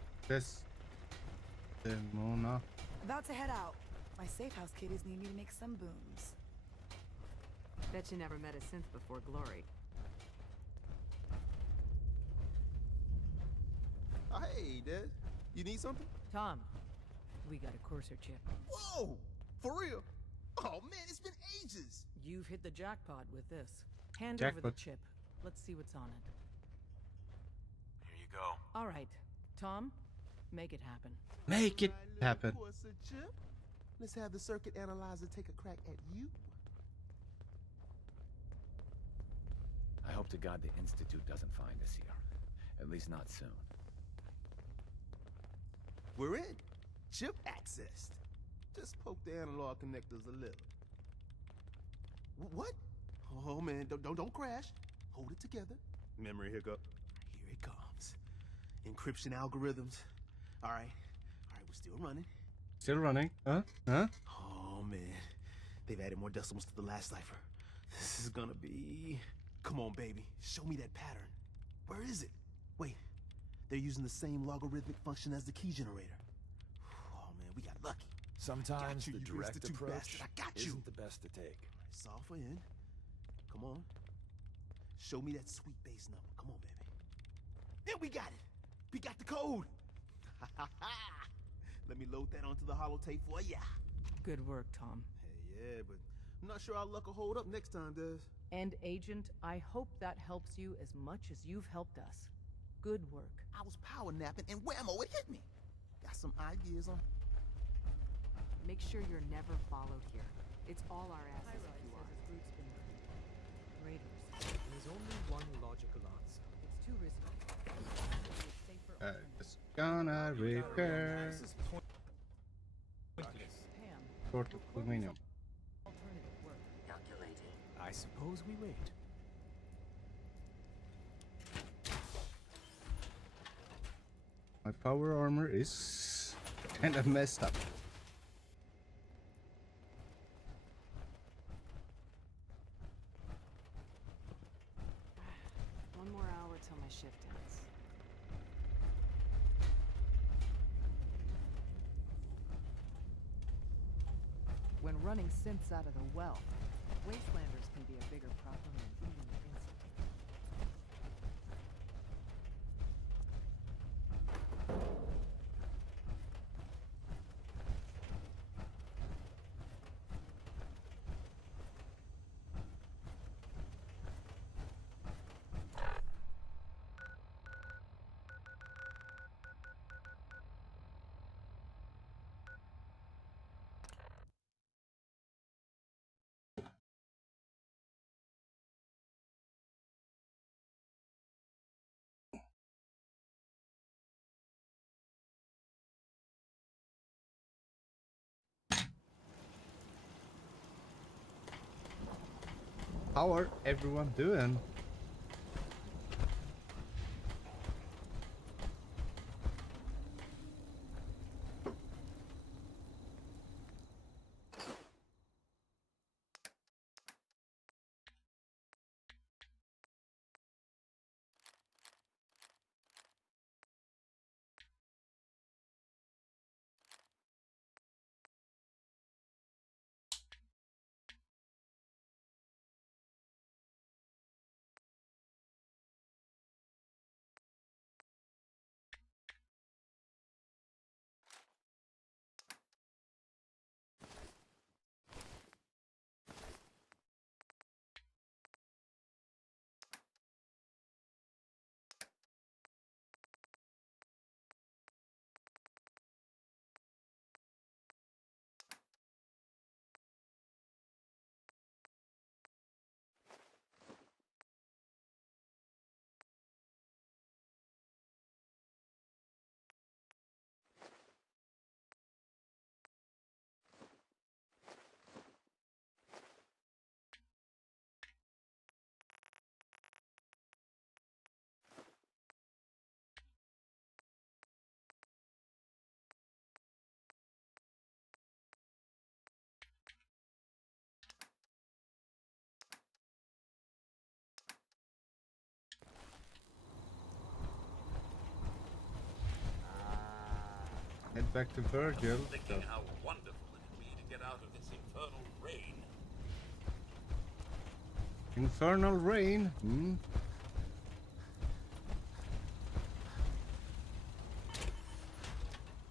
About to head out. My safe house kiddies need me to make some booms. Bet you never met a synth before Glory. Oh, hey, Des. You need something? Tom, we got a courser chip. Whoa! For real? Oh, man, it's been ages! You've hit the jackpot with this. Hand Jackpot. over the chip. Let's see what's on it. Here you go. All right. Tom, Make it happen. Make it happen. Chip. Let's have the circuit analyzer take a crack at you. I hope to God the Institute doesn't find us here. At least not soon. We're in. Chip accessed. Just poke the analog connectors a little. What? Oh man, don't crash. Hold it together. Memory hiccup. Here it comes. Encryption algorithms. All right, we're still running. Still running? Huh? Oh man, they've added more decimals to the last cipher. This is gonna be... Come on, baby. Show me that pattern. Where is it? Wait, they're using the same logarithmic function as the key generator. Oh man, we got lucky. Sometimes you, the you direct Institute approach bastard. I got you. isn't the best to take. Software in. Come on. Show me that sweet base number. Come on, baby. Yeah, we got it. We got the code. Let me load that onto the holotape for ya. Good work, Tom. Hey, yeah, but I'm not sure our luck will hold up next time, Des. And Agent, I hope that helps you as much as you've helped us. Good work. I was power napping and whammo, it hit me. Got some ideas on... Make sure you're never followed here. It's all our asses if you are. Raiders. There's only one logical answer. It's too risky. Just gonna repair. Pam. Sort of aluminum. Alternative work. Calculating. I suppose we wait. My power armor is kind of messed up. One more hour till my shift ends. When running synths out of the well, wastelanders can be a bigger problem than even the Institute. How are everyone doing? Head back to Virgil. Thinking how wonderful it would be to get out of this infernal rain. Infernal rain? Hmm?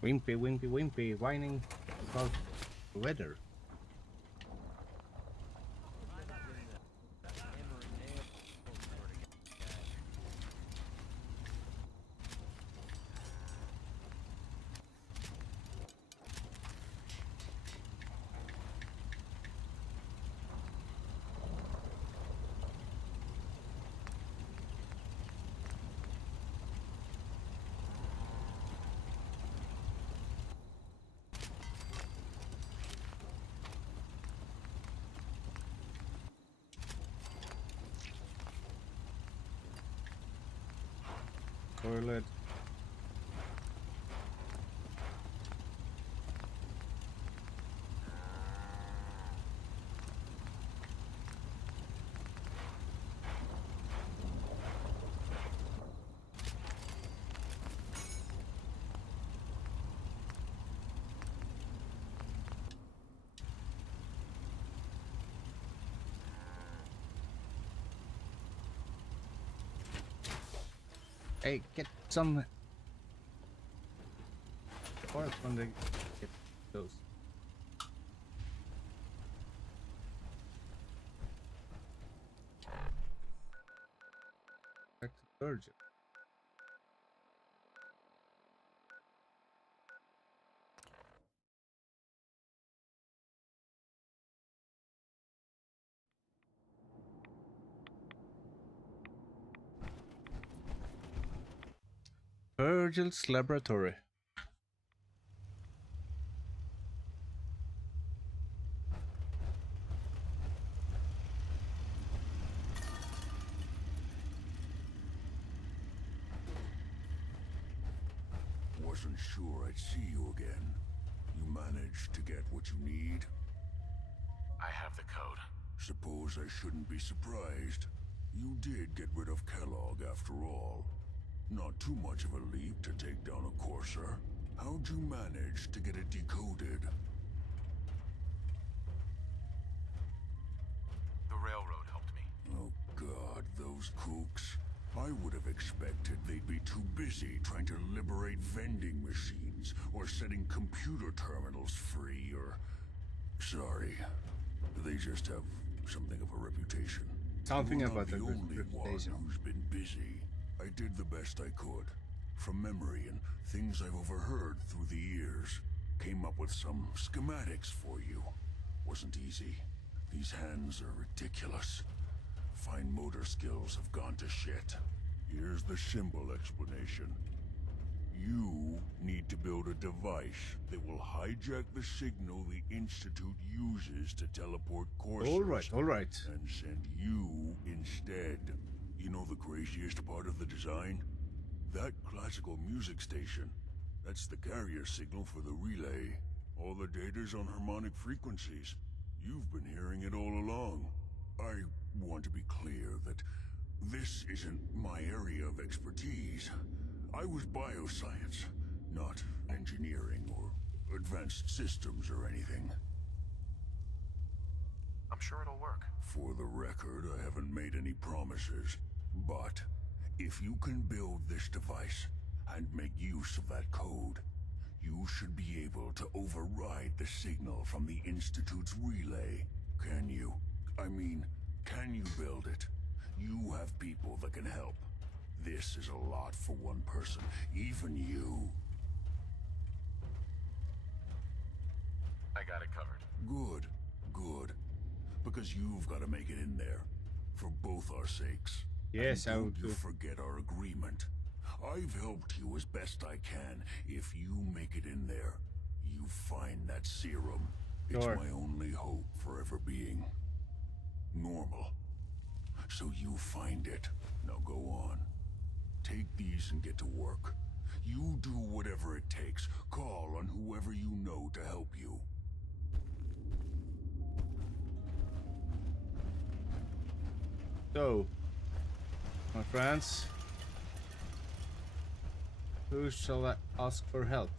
Wimpy, wimpy, wimpy, whining about weather. Toilet. Hey, get some parts when they get those. Back to Virgil. Virgil's laboratory. Wasn't sure I'd see you again. You managed to get what you need? I have the code. Suppose I shouldn't be surprised. You did get rid of Kellogg after all. Not too much of a leap to take down a Courser. How'd you manage to get it decoded? The railroad helped me. Oh God, those kooks. I would have expected they'd be too busy trying to liberate vending machines or setting computer terminals free or... Sorry. They just have something of a reputation. Something You're about not the the only reputation. one who's been busy. I did the best I could. From memory and things I've overheard through the years. Came up with some schematics for you. Wasn't easy. These hands are ridiculous. Fine motor skills have gone to shit. Here's the simple explanation. You need to build a device that will hijack the signal the Institute uses to teleport coursers. All right. And send you instead. You know the craziest part of the design? That classical music station. That's the carrier signal for the relay. All the data's on harmonic frequencies. You've been hearing it all along. I want to be clear that this isn't my area of expertise. I was bioscience, not engineering or advanced systems or anything. I'm sure it'll work. For the record, I haven't made any promises, but if you can build this device and make use of that code, you should be able to override the signal from the Institute's relay. Can you? I mean, can you build it? You have people that can help. This is a lot for one person, even you. I got it covered. Good, good. Because you've got to make it in there. For both our sakes. Yes, and I don't would you do. forget our agreement. I've helped you as best I can. If you make it in there, you find that serum. It's Sure. my only hope for ever being normal. So you find it. Now go on. Take these and get to work. You do whatever it takes. Call on whoever you know to help you. So, my friends, who shall I ask for help?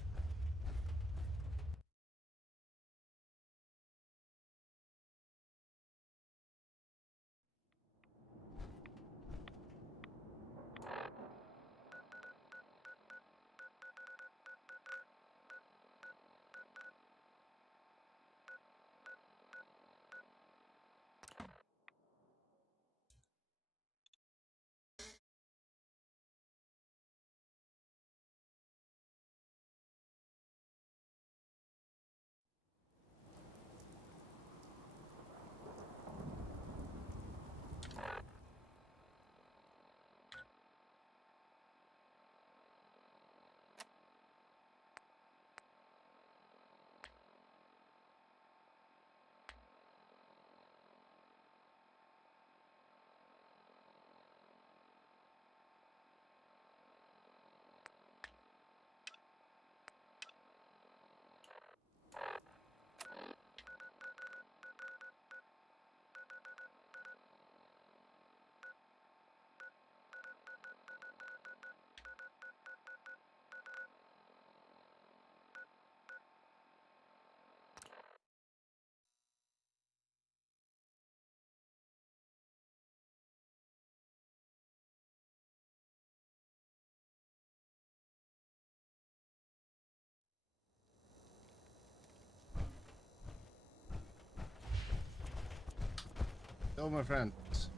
So, my friends,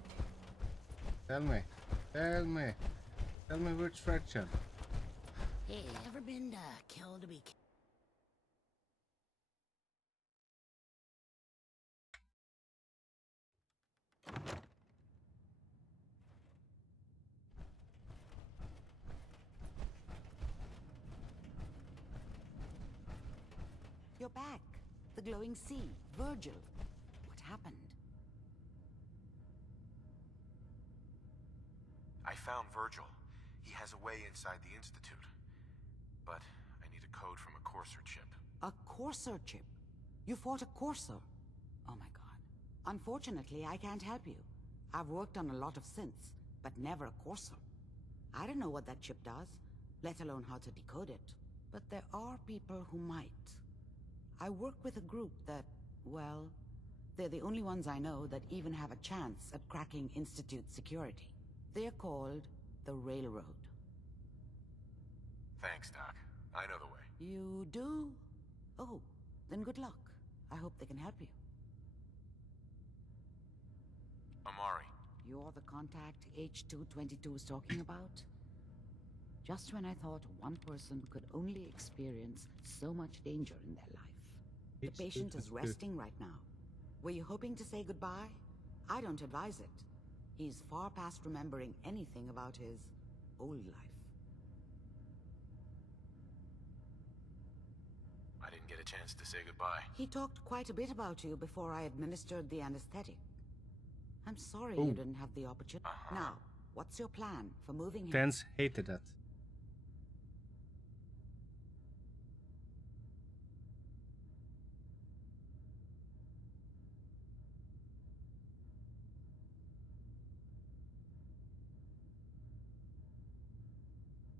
tell me which fraction. Hey, ever been killed to be killed? You're back. The glowing sea. Virgil. What happened? I found Virgil. He has a way inside the Institute. But I need a code from a Courser chip. A Courser chip? You fought a Courser? Oh my god. Unfortunately, I can't help you. I've worked on a lot of synths, but never a Courser. I don't know what that chip does, let alone how to decode it. But there are people who might. I work with a group that, well, they're the only ones I know that even have a chance at cracking Institute security. They're called the Railroad. Thanks, Doc. I know the way. You do? Oh, then good luck. I hope they can help you. Amari. You're the contact H222 is talking about? Just when I thought one person could only experience so much danger in their life. The patient is resting right now. Were you hoping to say goodbye? I don't advise it. He's far past remembering anything about his old life. I didn't get a chance to say goodbye. He talked quite a bit about you before I administered the anesthetic. I'm sorry Ooh. you didn't have the opportunity. Now, what's your plan for moving him? Fans hated that.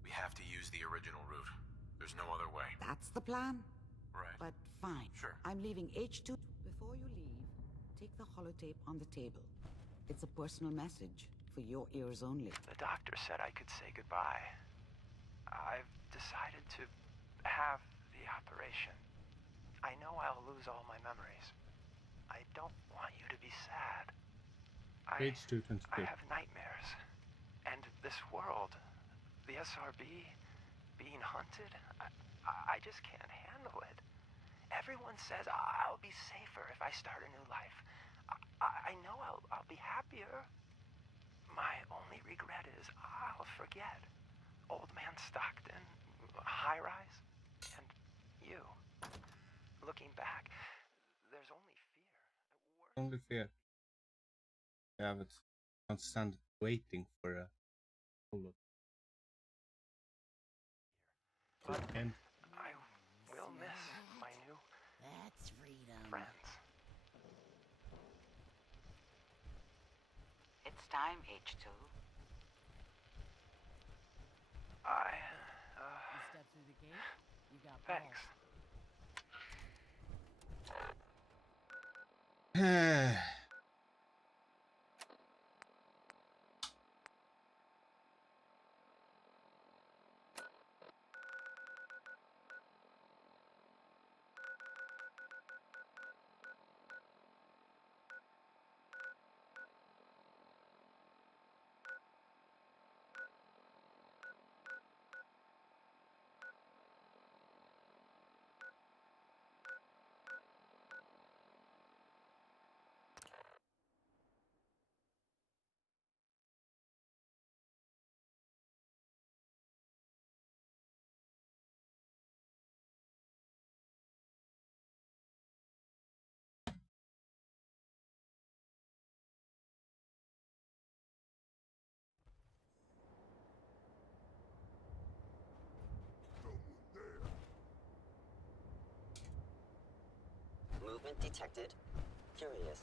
We have to use the original route. There's no other way. That's the plan? Right. But fine. Sure. I'm leaving H2. Before you leave, take the holotape on the table. It's a personal message for your ears only. The doctor said I could say goodbye. I've decided to have the operation. I know I'll lose all my memories. I don't want you to be sad. H222. I have nightmares. And this world, the SRB, being hunted, I just can't handle it. Everyone says I'll be safer if I start a new life. I know I'll be happier. My only regret is I'll forget. Old Man Stockton, High Rise, and you. Looking back, there's only fear. Only fear. Yeah, but can't stand waiting for a holo. But I will miss my new That's freedom. friends. It's time, H2. You step through the gate, you got Thanks. Movement detected. Curious.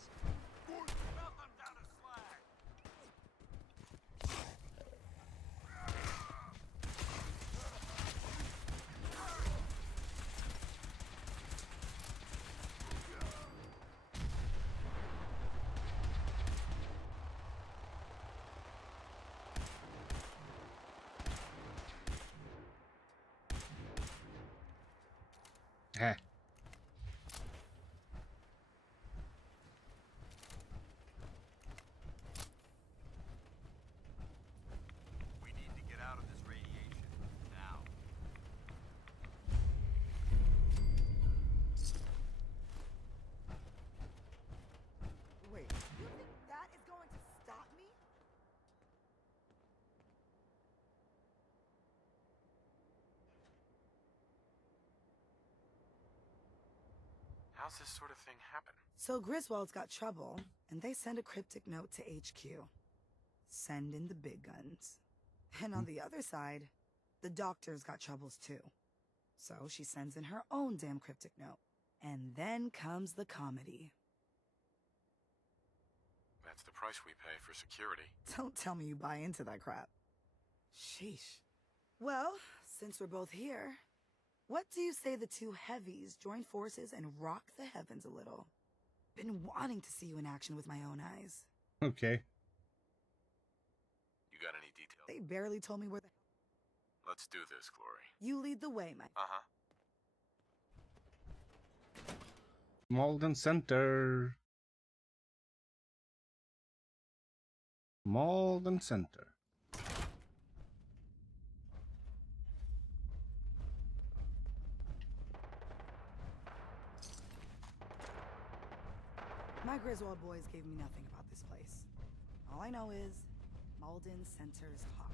How's this sort of thing happen? So Griswold's got trouble, and they send a cryptic note to HQ. Send in the big guns. And on the other side, the doctor's got troubles too. So she sends in her own damn cryptic note. And then comes the comedy. That's the price we pay for security. Don't tell me you buy into that crap. Sheesh. Well, since we're both here, what do you say the two heavies join forces and rock the heavens a little? Been wanting to see you in action with my own eyes. Okay. You got any details? They barely told me where the... Let's do this, Glory. You lead the way, my... Uh-huh. Malden Center. Malden Center. My Griswold boys gave me nothing about this place. All I know is Malden Center's hot.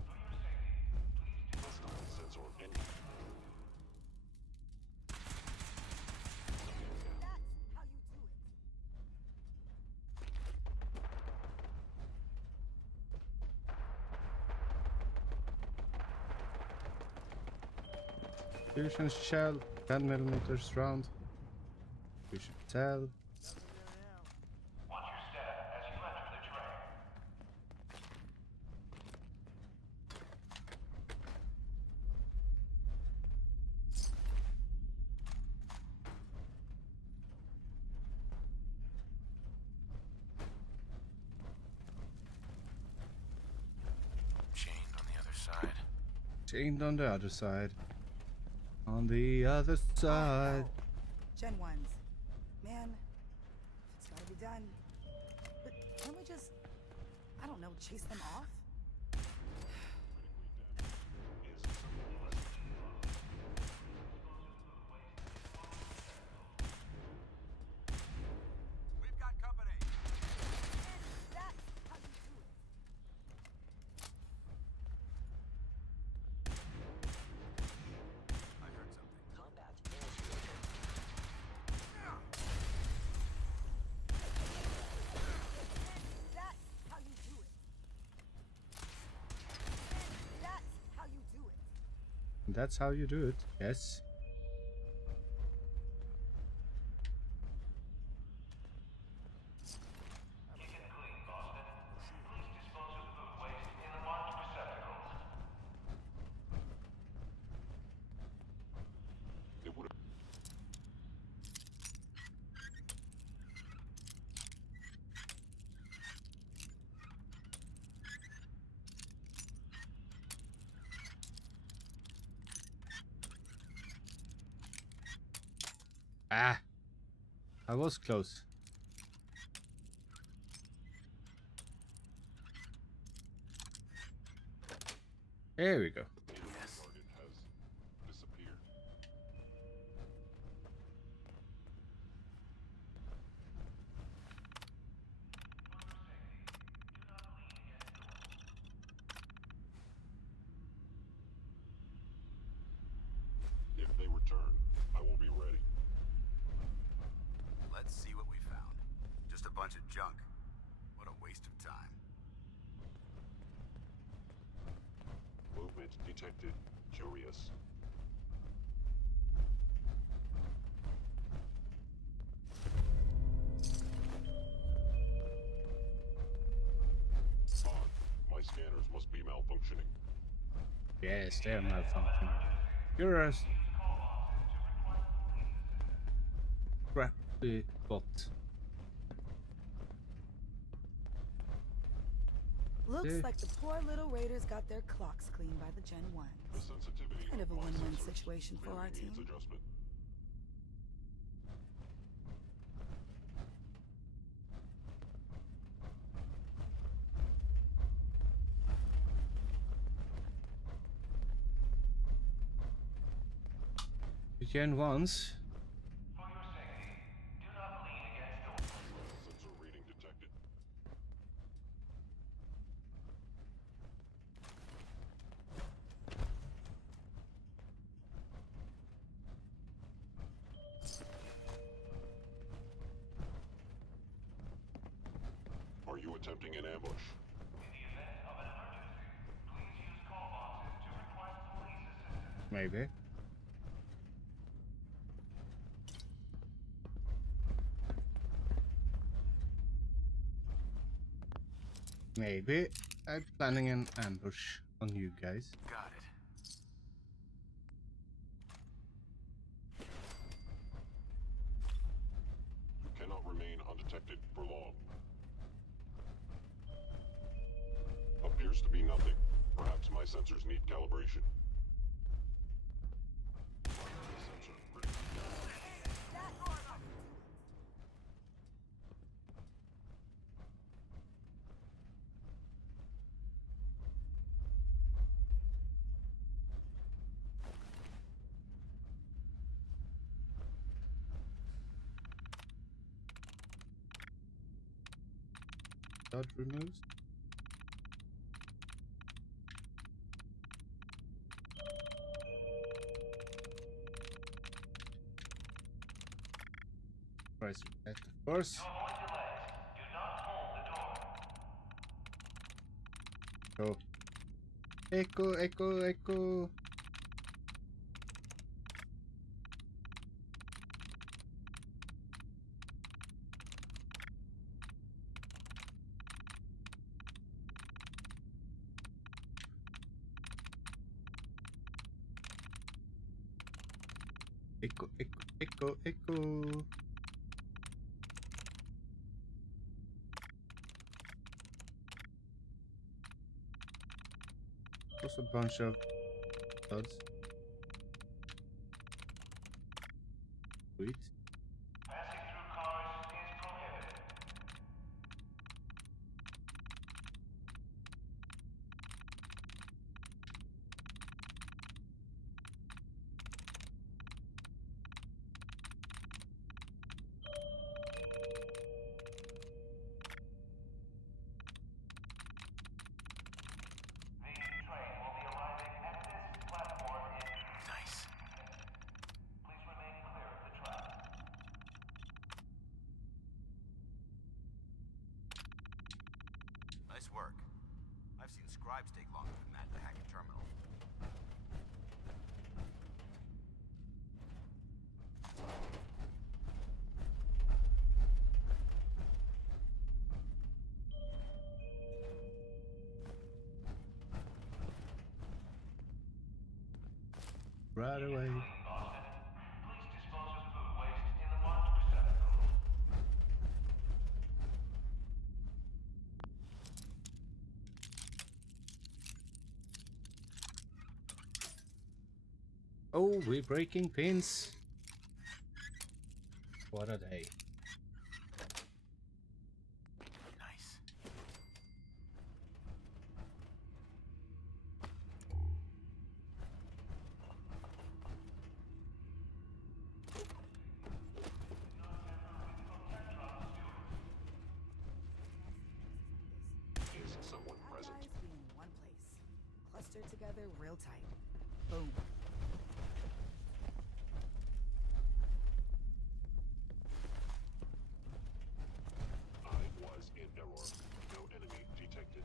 Fusion shell, 10 millimeters round. You should tell. Watch your step as you enter the train. Chained on the other side. Chained on the other side. On the other side. Gen 1s. Man, it's gotta be done. But can't we just, I don't know, chase them off? We've got company. That's how you do it. I heard something. Combat That's how you do it. That's how you do it. That's how you do it. Yes. Keep it clean, Boston. Please dispose of food waste in the marked receptacles. It would have. Ah. I was close. There we go. Yes. Target has disappeared. If they return, I will be ready. Let's see what we found. Just a bunch of junk. What a waste of time. Movement detected. Curious. Odd. My scanners must be malfunctioning. Yes, they are malfunctioning. You're a crappy bot. Looks Yeah. like the poor little raiders got their clocks cleaned by the Gen 1s. The sensitivity Kind of a my win-win sensors situation for our merely needs team. adjustment. You can once. For your safety, do not lean against the... Sensor reading detected. you attempting an ambush? Maybe. Maybe I'm planning an ambush on you guys. Got it. You cannot remain undetected for long. Appears to be nothing. Perhaps my sensors need calibration. Dot removes. Price at the force. Go. Echo, echo, echo. Echo, echo, echo, echo. Just a bunch of studs. Sweet. Nice work. I've seen scribes take longer than that to hack a terminal. Right away. Oh, we're breaking pins. What a day. Nice. Is someone present? Guys be in one place, clustered together real tight. Boom. I was in error. No enemy detected.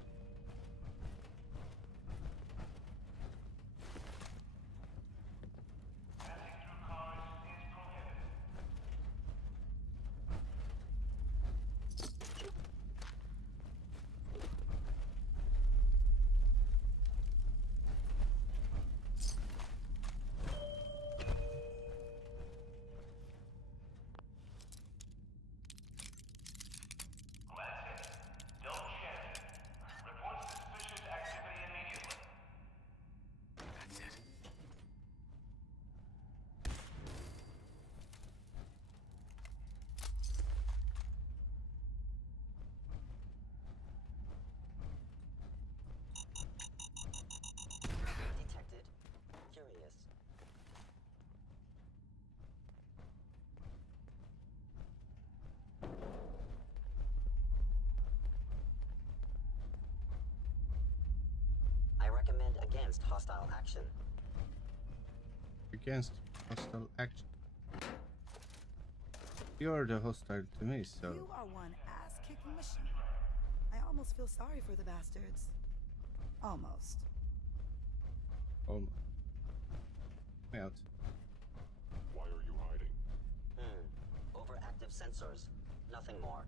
That's it. Detected. Curious. I recommend against hostile action. Against hostile action. You're the hostile to me, so. You are one ass-kicking machine. I almost feel sorry for the bastards. Almost. Out. Why are you hiding? Overactive sensors. Nothing more.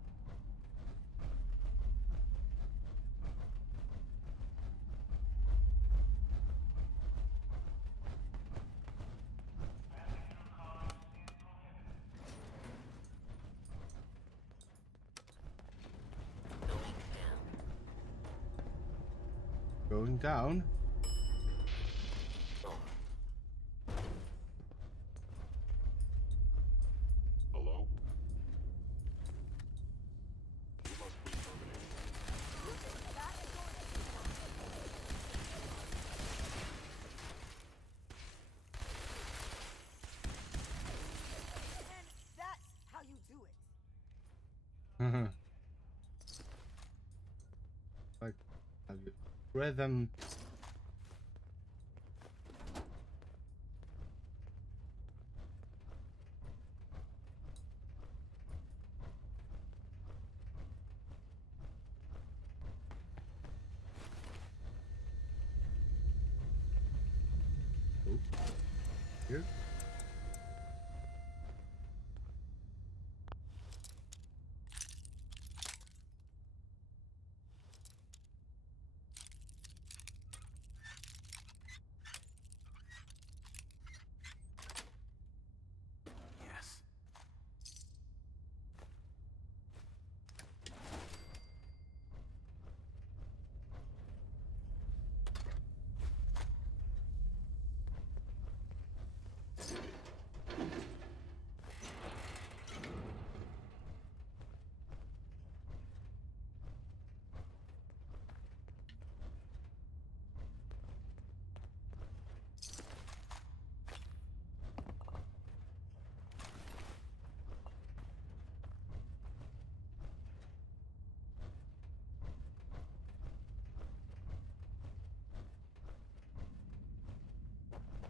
Going down. Hello? You must be terminated. And that's how you do it. Like, have you rhythm? Oh, here. Yes.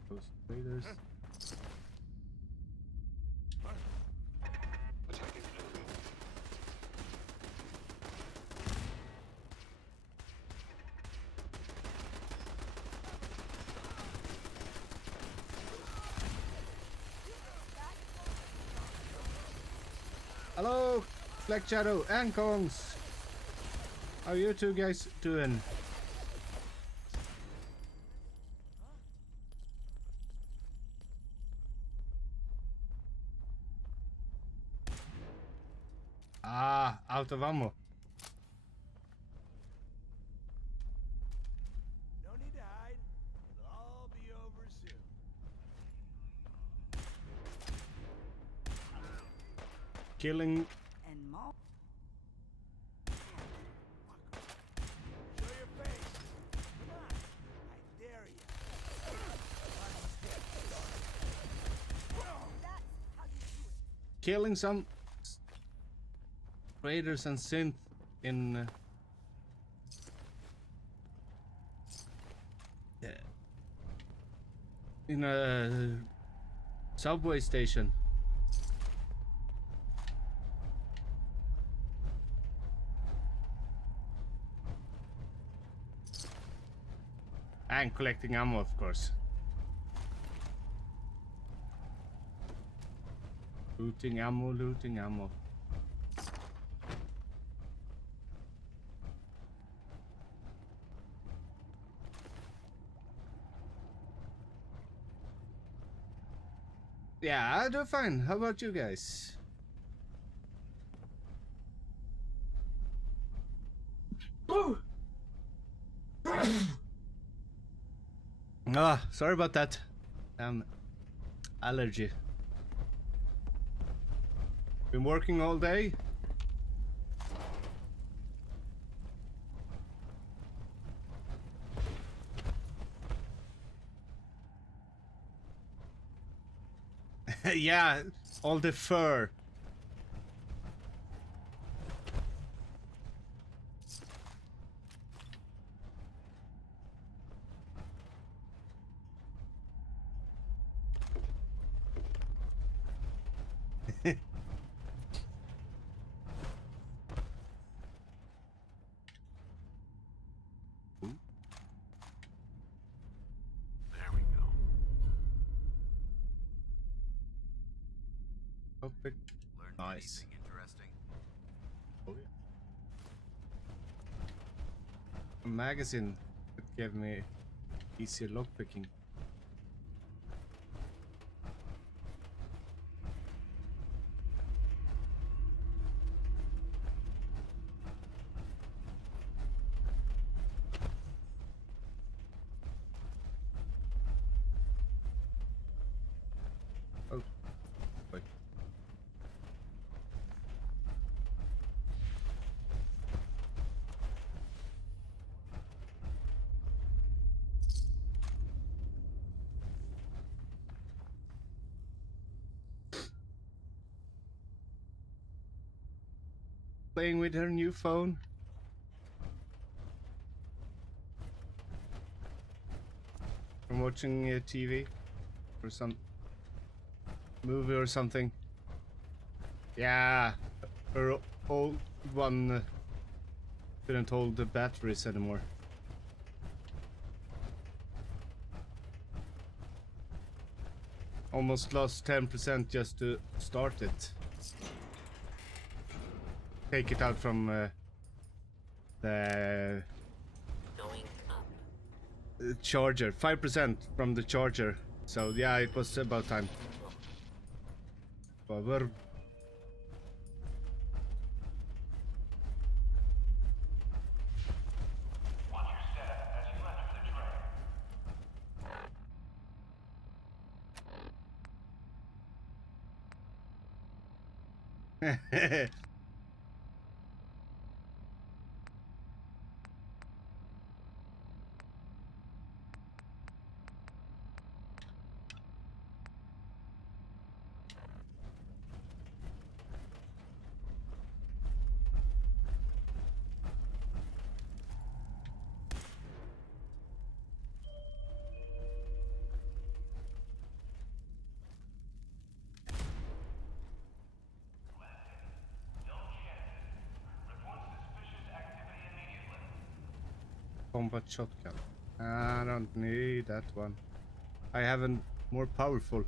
Those traders. Hello, Black Shadow and Kongs. How are you two guys doing? Ah, out of ammo. No need to hide. It'll all be over soon. Killing. And more. Show your face. Come on. I dare you. That's how you do it. Killing some raiders and synth in a subway station. And collecting ammo, of course. Looting ammo, looting ammo. Yeah, I do fine. How about you guys? Ah, sorry about that. Allergy. Been working all day. Yeah, all the fur. Lockpick. Learned Nice. anything interesting? Oh yeah. A magazine that gave me easier lockpicking. Oh, wait. Playing with her new phone. From watching TV or some movie or something. Yeah, her old one couldn't hold the batteries anymore. Almost lost 10% just to start it. Take it out from the charger. 5% from the charger. So yeah, it was about time. Power. Watch your step as you enter the train. Combat shotgun. I don't need that one. I have a more powerful.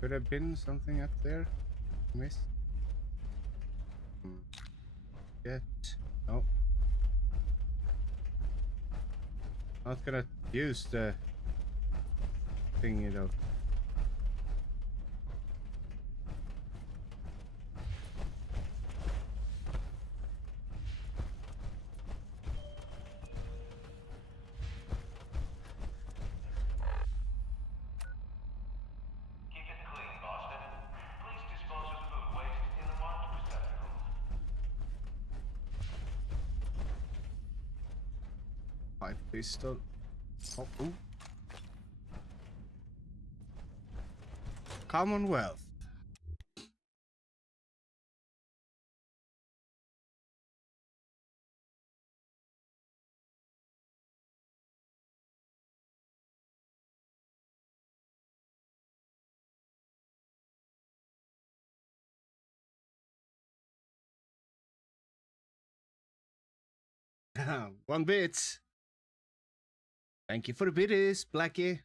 Could have been something up there. Miss. Yet. No. Not gonna use the thingy though. Keep it clean, Boston. Please dispose of food waste in the marked receptacles. Pipe pistol. Oh, ooh. Commonwealth. One bit. Thank you for the biddies, Blackie.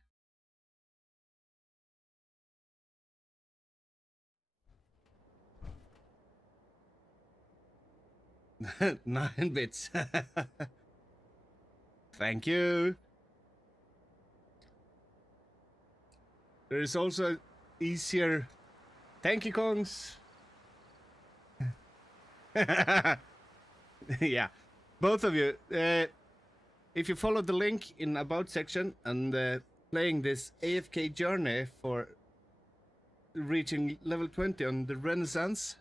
Nine bits. Thank you. There is also easier. Thank you, Kongs. Yeah, both of you. If you follow the link in About section and playing this AFK journey for reaching level 20 on the Renaissance,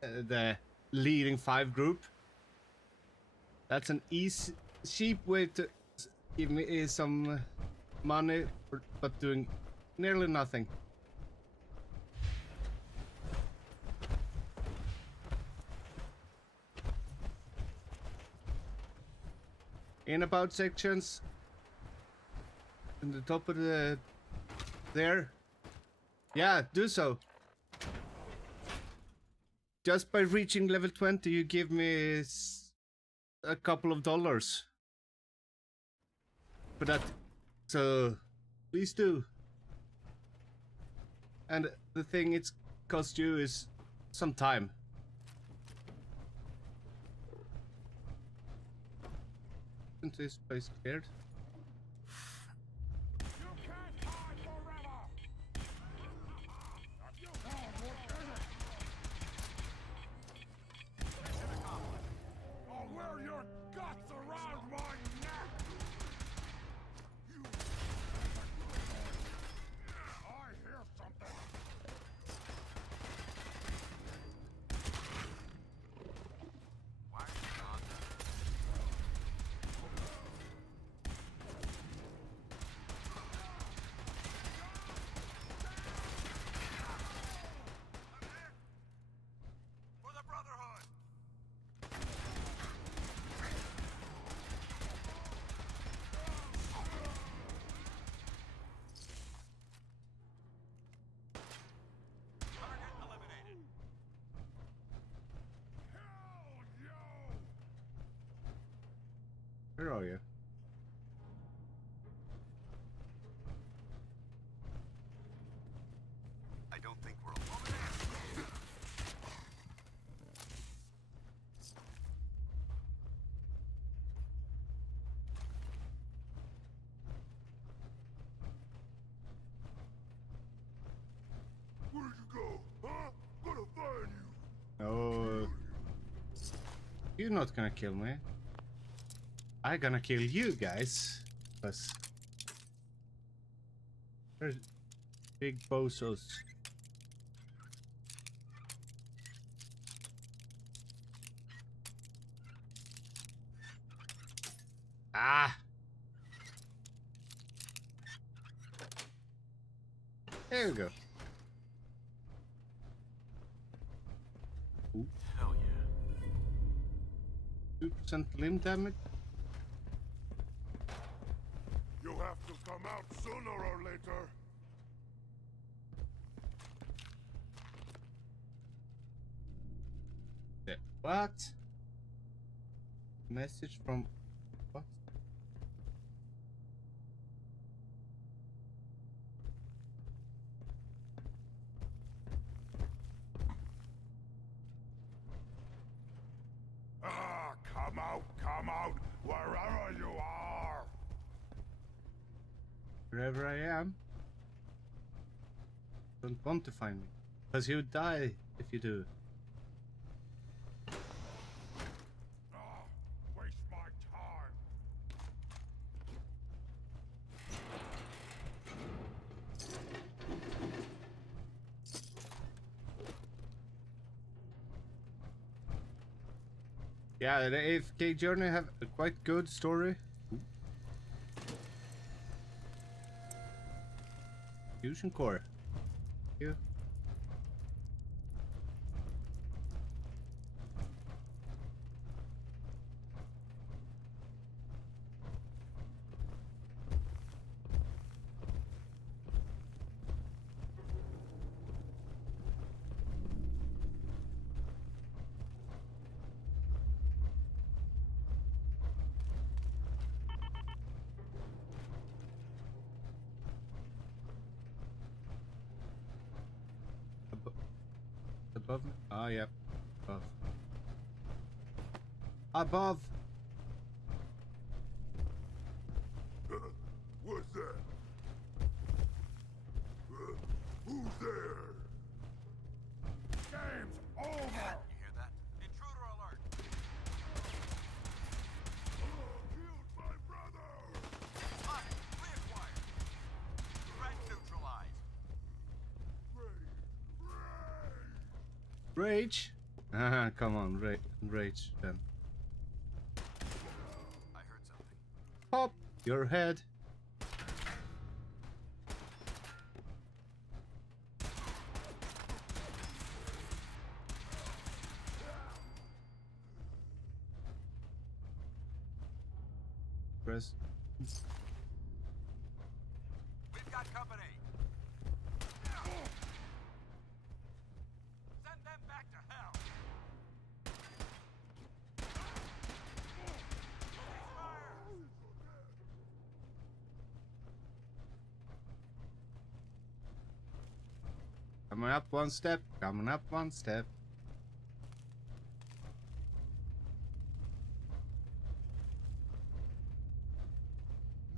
the leading 5 group, that's an easy, cheap way to give me some money, but doing nearly nothing. In about sections. In the top of the... There. Yeah, do so. Just by reaching level 20, you give me a couple of dollars. For that. So, please do. And the thing it's cost you is some time. Isn't this place cleared? I'll wear your guts around my neck! I hear something! Why are you on that? For the Brotherhood! Target eliminated. Hell yo! Where are you? I don't think we're alone. Where'd you go? Huh? Gonna find you! No. You're not gonna kill me. I'm gonna kill you guys. Plus. There's big bozos. Ah! There we go. Ooh. Hell yeah. 2% limb damage? You'll have to come out sooner or later. What? Message from what? Ah, come out, wherever you are. Wherever I am. Don't want to find me. Because you die if you do. Ah, waste my time. Yeah, the AFK Journey have a quite good story. Fusion core. You. Above me? Ah, yep. Above. Above! What's that? Who's there? Game's over! You hear that? Intruder alert! Killed my brother! Spotted! Reacquired! Threat neutralized! Rage? Ah, come on, rage then. I heard something. Pop your head. press. We've got company. Send them back to hell. Coming up one step, coming up one step.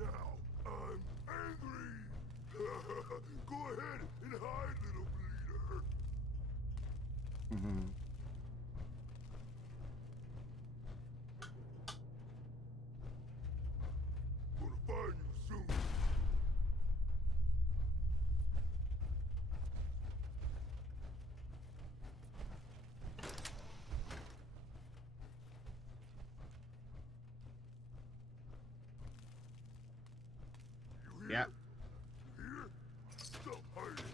Now I'm angry. Go ahead and hide, little bleeder. Mm-hmm. Gonna find you soon. Yeah. Here? Stop hiding.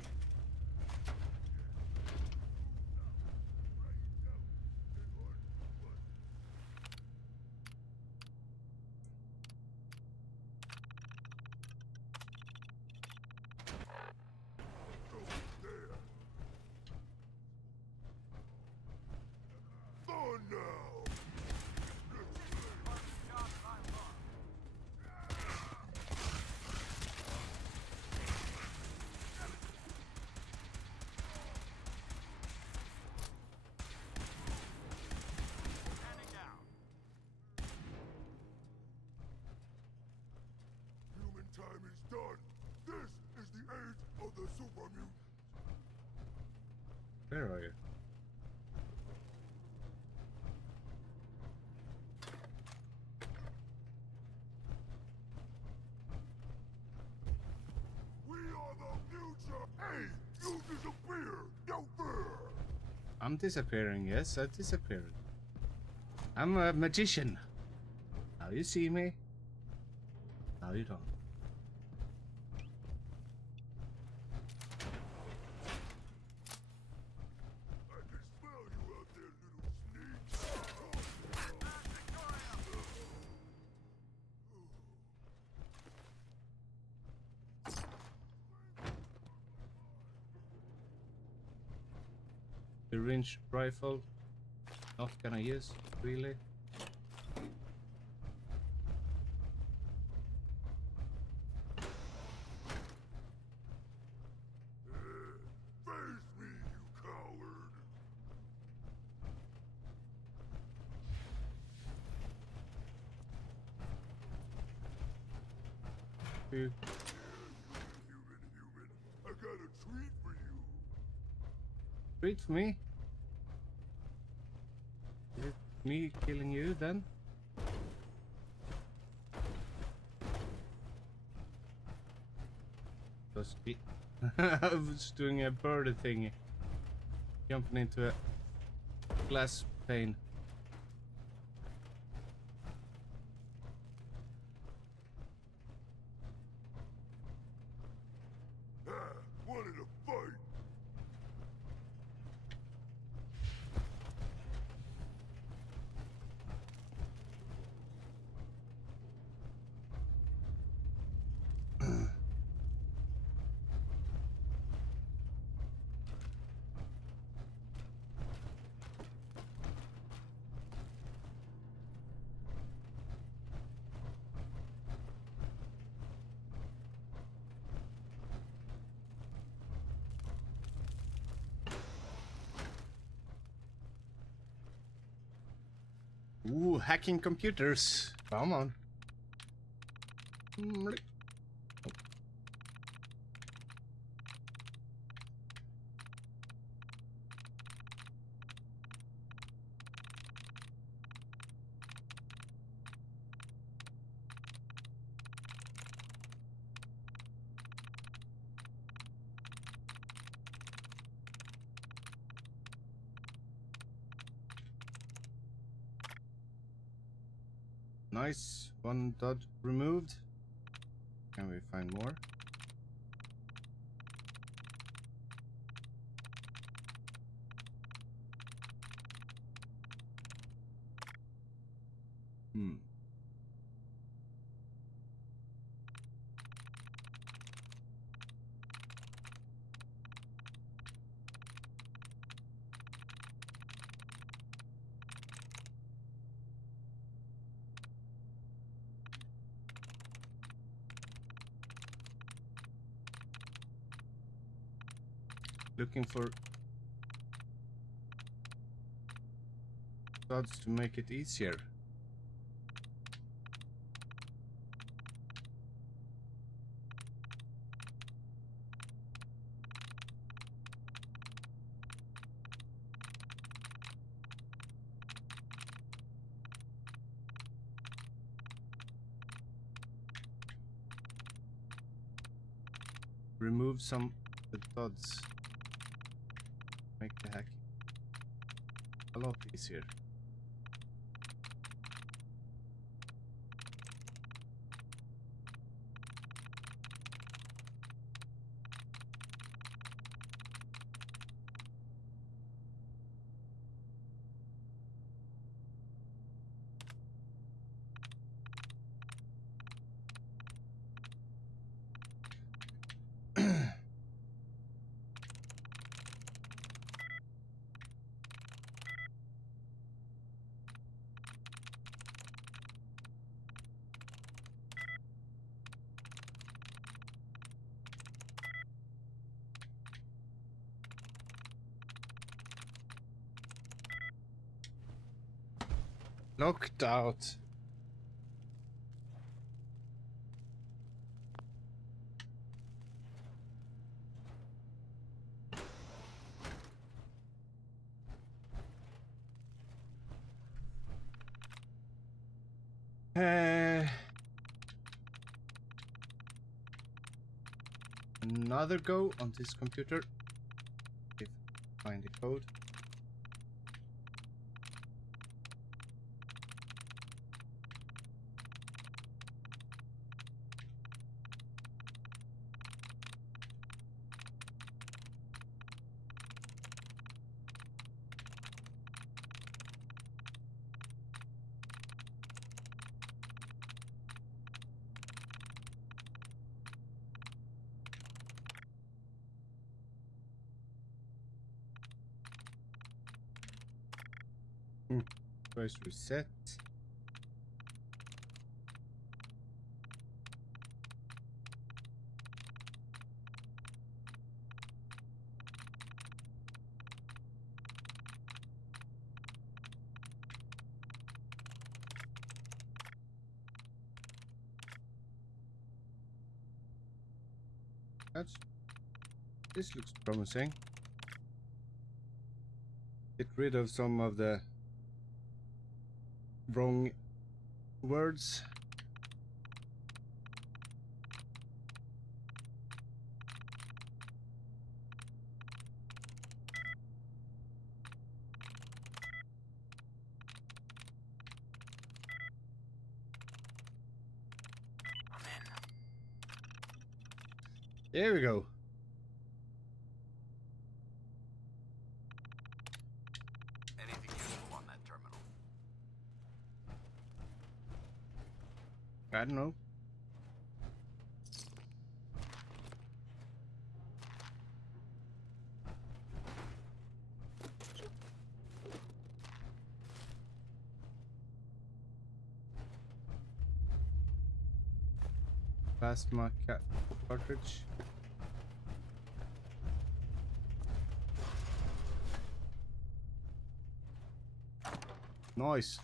Oh no! Human time is done. This is the age of the super mutant. Where are you? We are the future. Hey, you disappear. No fear. I'm disappearing, yes, I disappeared. I'm a magician. Now you see me. Now you don't. I can smell you out there, little The range rifle. Not gonna use, really. Face me, you coward. Who? Human. I got a treat for you. Wait for me. Is it me killing you then? I was doing a birdie thingy. Jumping into a glass pane. Wanted to fight. Ooh, hacking computers. Come on. Nice. One dot removed. Can we find more? looking for odds to make it easier. Remove some of the dots. Make the hacking a lot easier. Locked out. Another go on this computer. If I find the code. Press reset. This looks promising. Get rid of some of the wrong words. There we go. Anything useful on that terminal? I don't know. Plasma cartridge. Nice.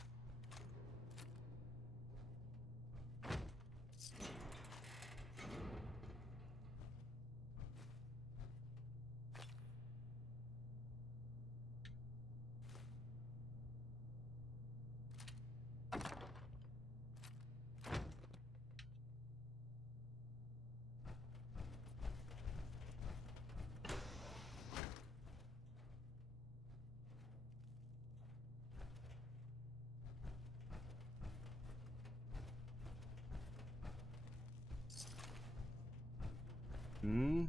Hmm.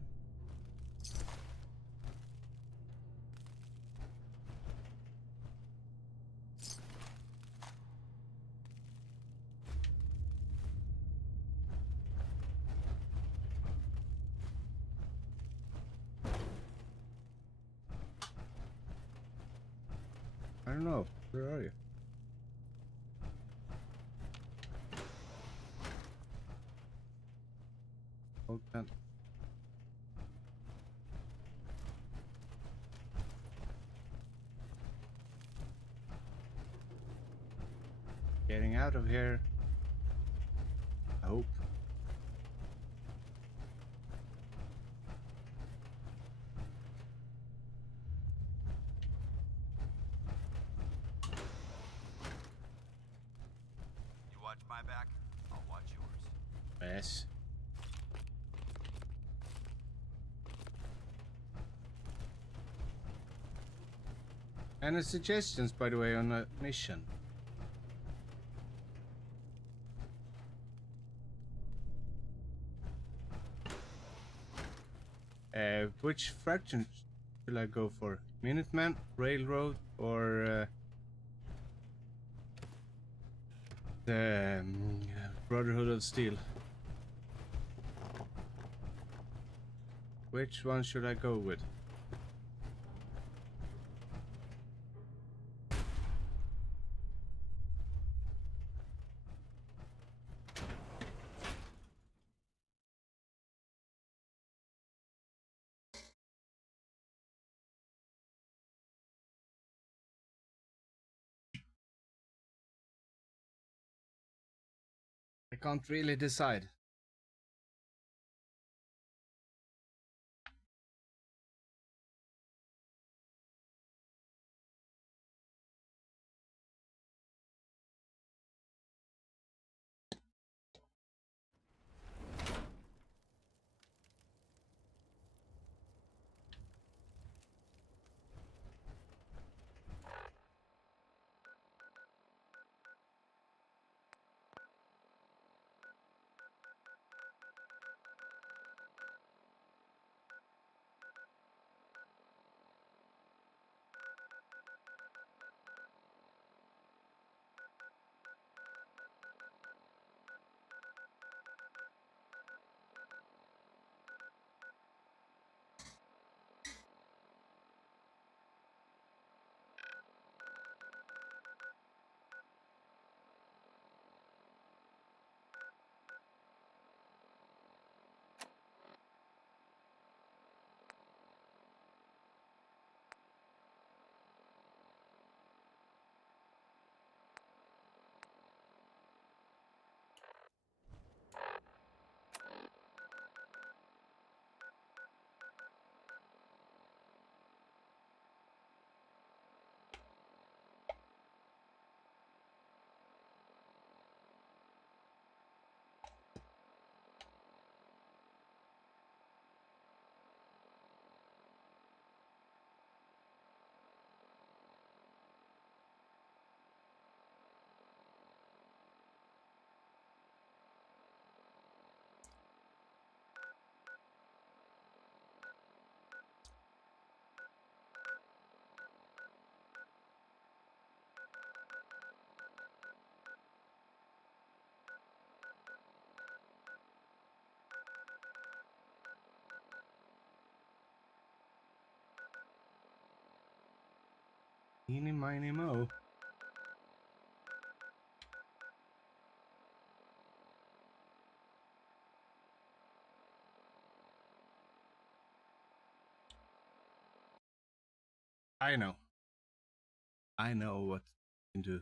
I don't know. Where are you? Hold that. Getting out of here. I hope. You watch my back, I'll watch yours. Yes. Any suggestions, by the way, on a mission? Which fraction should I go for? Minuteman, Railroad, or the Brotherhood of Steel? Which one should I go with? I can't really decide. Eeny, miny, mo. I know. I know what you can do.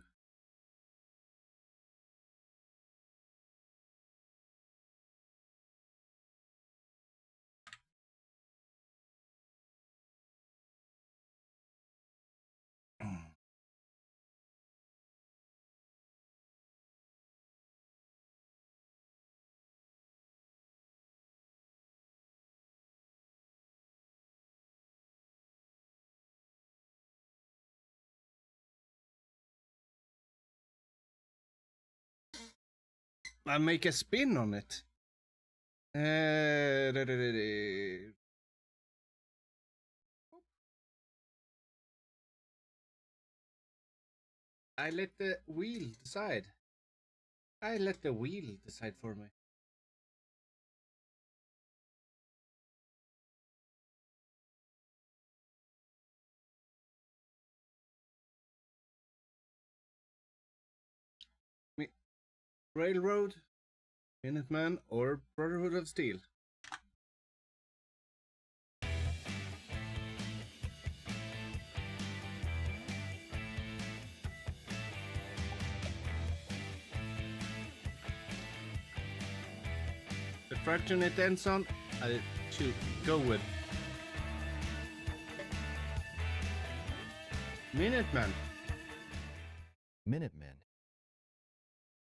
I make a spin on it. I let the wheel decide. I let the wheel decide for me. Railroad, Minuteman, or Brotherhood of Steel? fraction it ends on, I should go with Minuteman. Minutemen.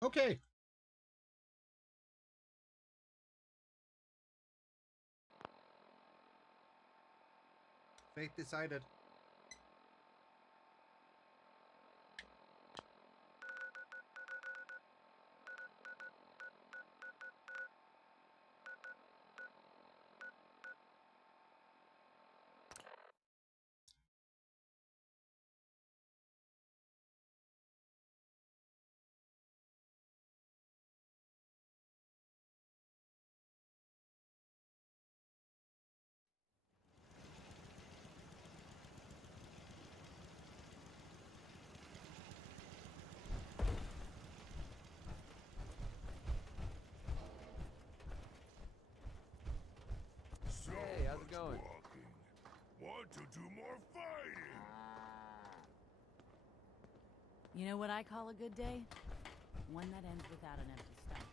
Okay. Fate decided. So Hey, how's it going? walking. Want to do more fighting? You know what I call a good day? One that ends without an empty stomach.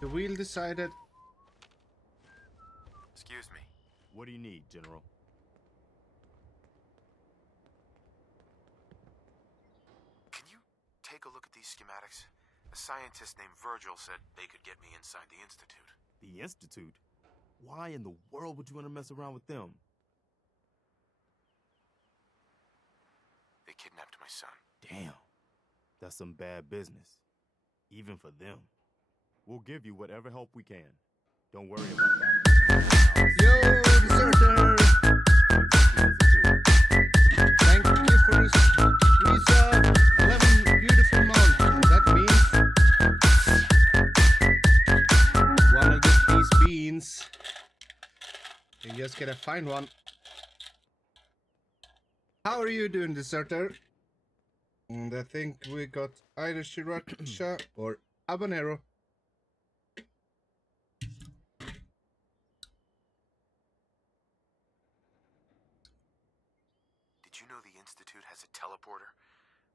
The wheel decided. Excuse me. What do you need, General? Can you take a look at these schematics? A scientist named Virgil said they could get me inside the Institute. The Institute? Why in the world would you want to mess around with them? They kidnapped my son. Damn. That's some bad business. Even for them. We'll give you whatever help we can. Don't worry about that. Yo, deserter! Thank you for this resub. 11 beautiful months. And that means wanna get these beans. You just gotta find one. How are you doing, deserter? And I think we got either Sriracha or Habanero. Did you know the Institute has a teleporter?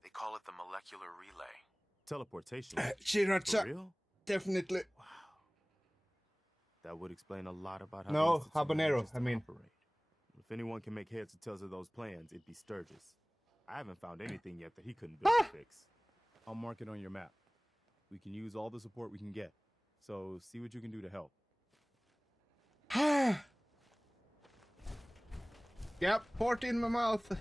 They call it the molecular relay. Teleportation? Sriracha. For real? Definitely. That would explain a lot about how No, the Institute Habanero, manages to I mean. operate. If anyone can make heads or tails of those plans, it'd be Sturgis. I haven't found anything yet that he couldn't build or fix. I'll mark it on your map. We can use all the support we can get. So see what you can do to help. Yep, port in my mouth.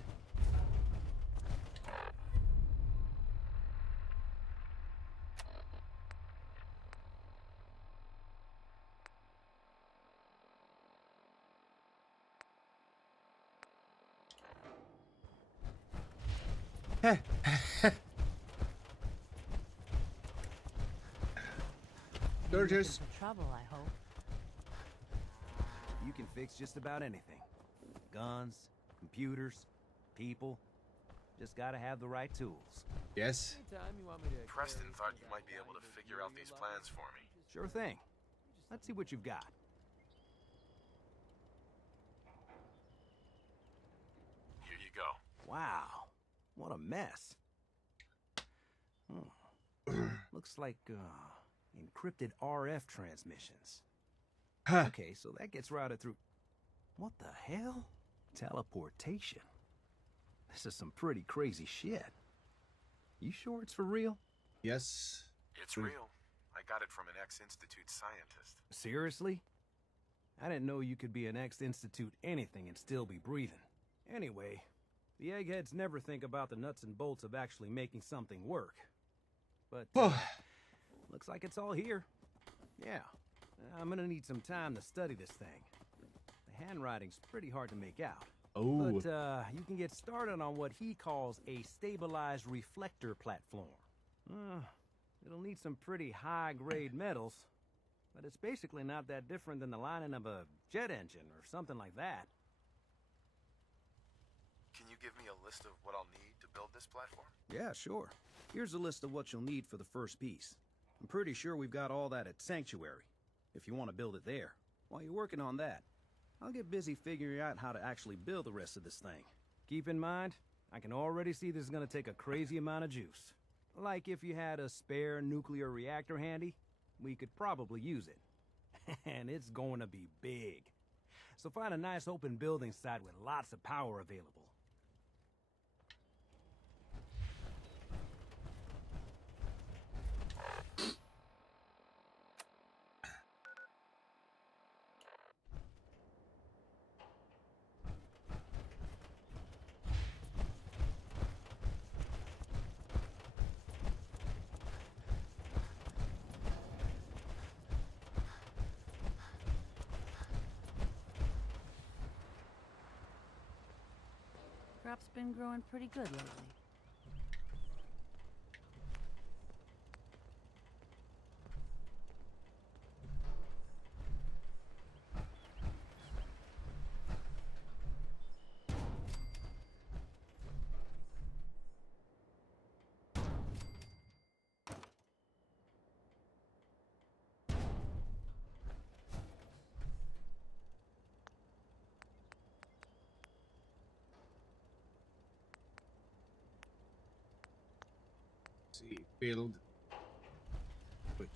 Sturgis. Trouble, I hope. You can fix just about anything. Guns, computers, people. Just gotta have the right tools. Yes. Preston thought you might be able to figure out these plans for me. Sure thing. Let's see what you've got. Here you go. Wow. What a mess. Looks like, encrypted RF transmissions. Okay, so that gets routed through... What the hell? Teleportation. This is some pretty crazy shit. You sure it's for real? Yes. It's real. I got it from an ex-Institute scientist. Seriously? I didn't know you could be an ex-Institute anything and still be breathing. Anyway, the eggheads never think about the nuts and bolts of actually making something work. But, looks like it's all here. Yeah, I'm gonna need some time to study this thing. The handwriting's pretty hard to make out. Oh. But, you can get started on what he calls a stabilized reflector platform. It'll need some pretty high-grade metals, but it's basically not that different than the lining of a jet engine or something like that. Can you give me a list of what I'll need to build this platform? Yeah, sure. Here's a list of what you'll need for the first piece. I'm pretty sure we've got all that at Sanctuary, if you want to build it there. While you're working on that, I'll get busy figuring out how to actually build the rest of this thing. Keep in mind, I can already see this is gonna take a crazy amount of juice. Like if you had a spare nuclear reactor handy, we could probably use it. And it's going to be big. So find a nice open building site with lots of power available. Crop's been growing pretty good lately. See, build. Which?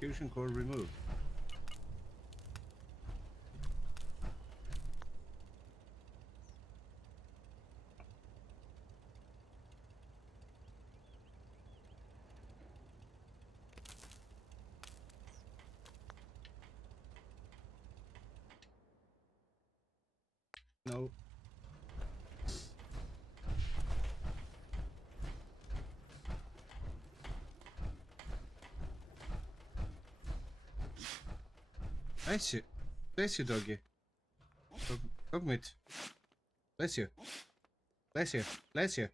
Fusion core removed. No. Bless you. Bless you, doggy. Dog meat. Bless you. Bless you. Bless you.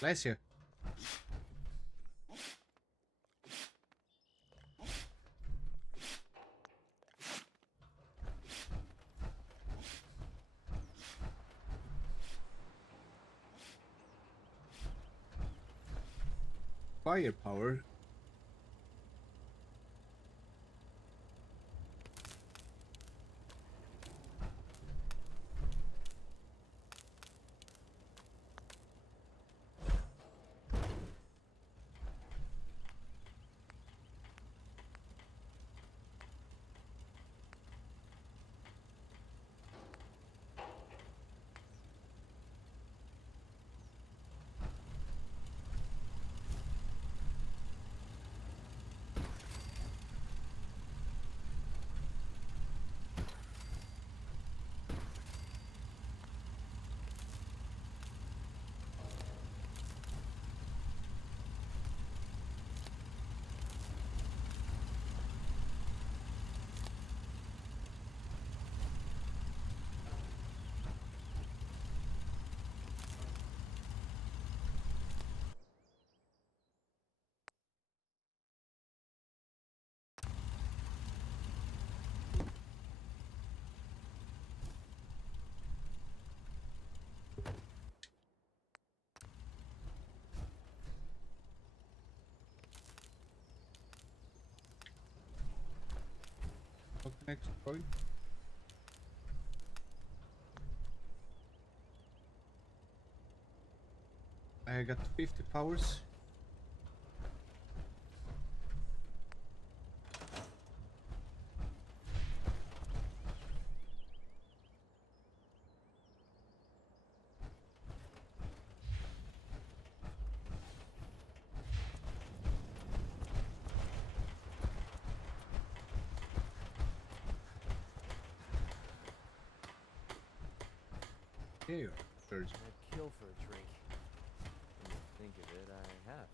Bless you. Firepower. Next point. I got 50 powers. Here you are, Surge. I'd kill for a drink. When you think of it, I have.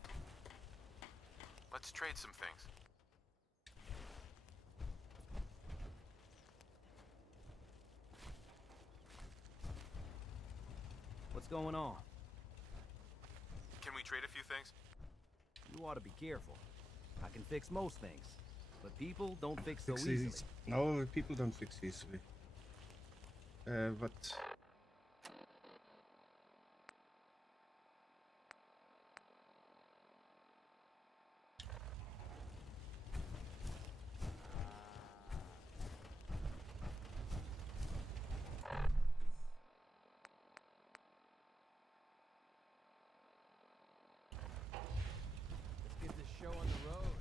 Let's trade some things. What's going on? Can we trade a few things? You ought to be careful. I can fix most things, but people don't fix so Fix easily. easy. No, people don't fix easily. But Let's get this show on the road.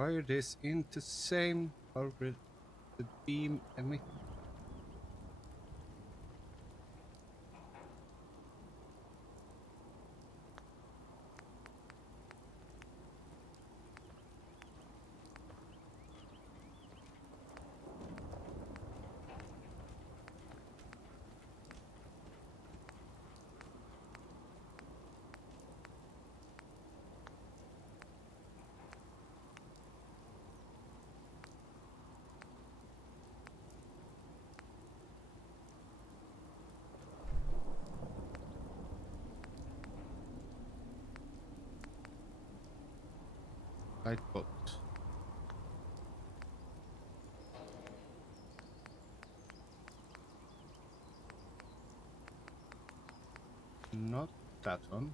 wire this into same orbit the beam emit. Light boat. Not that one.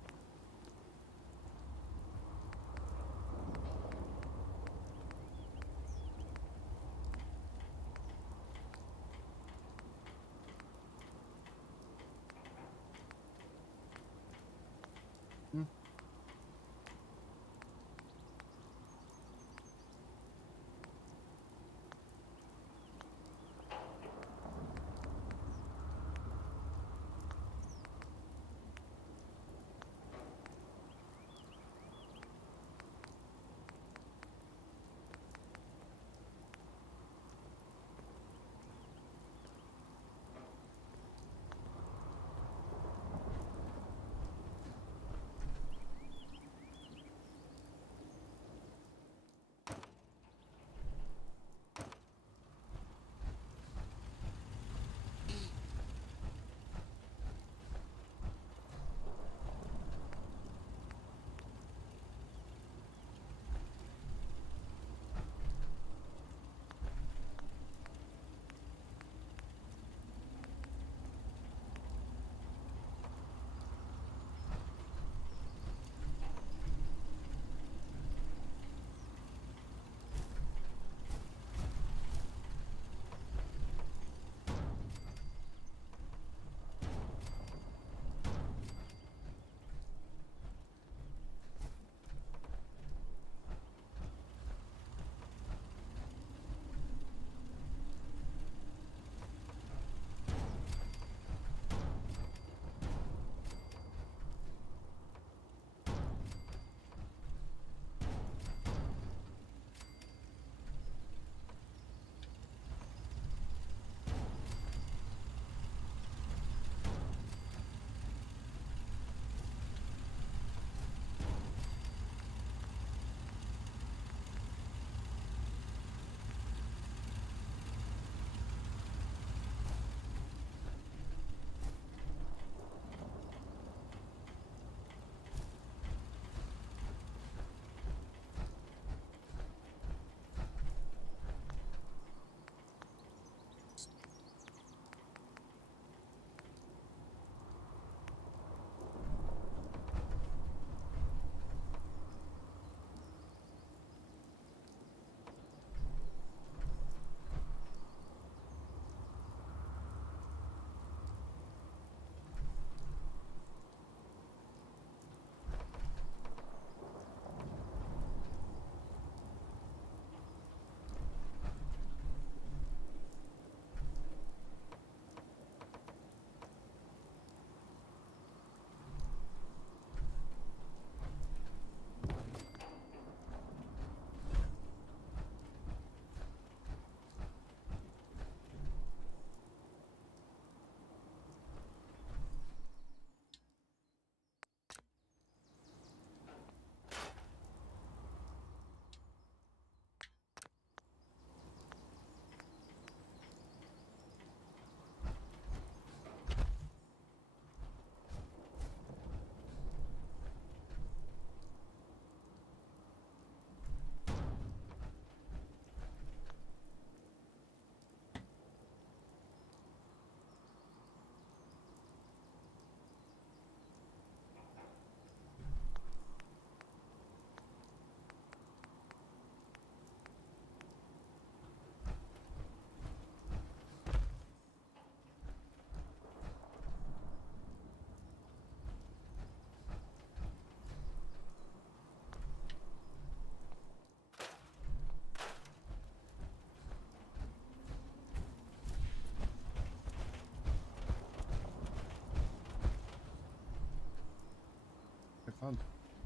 found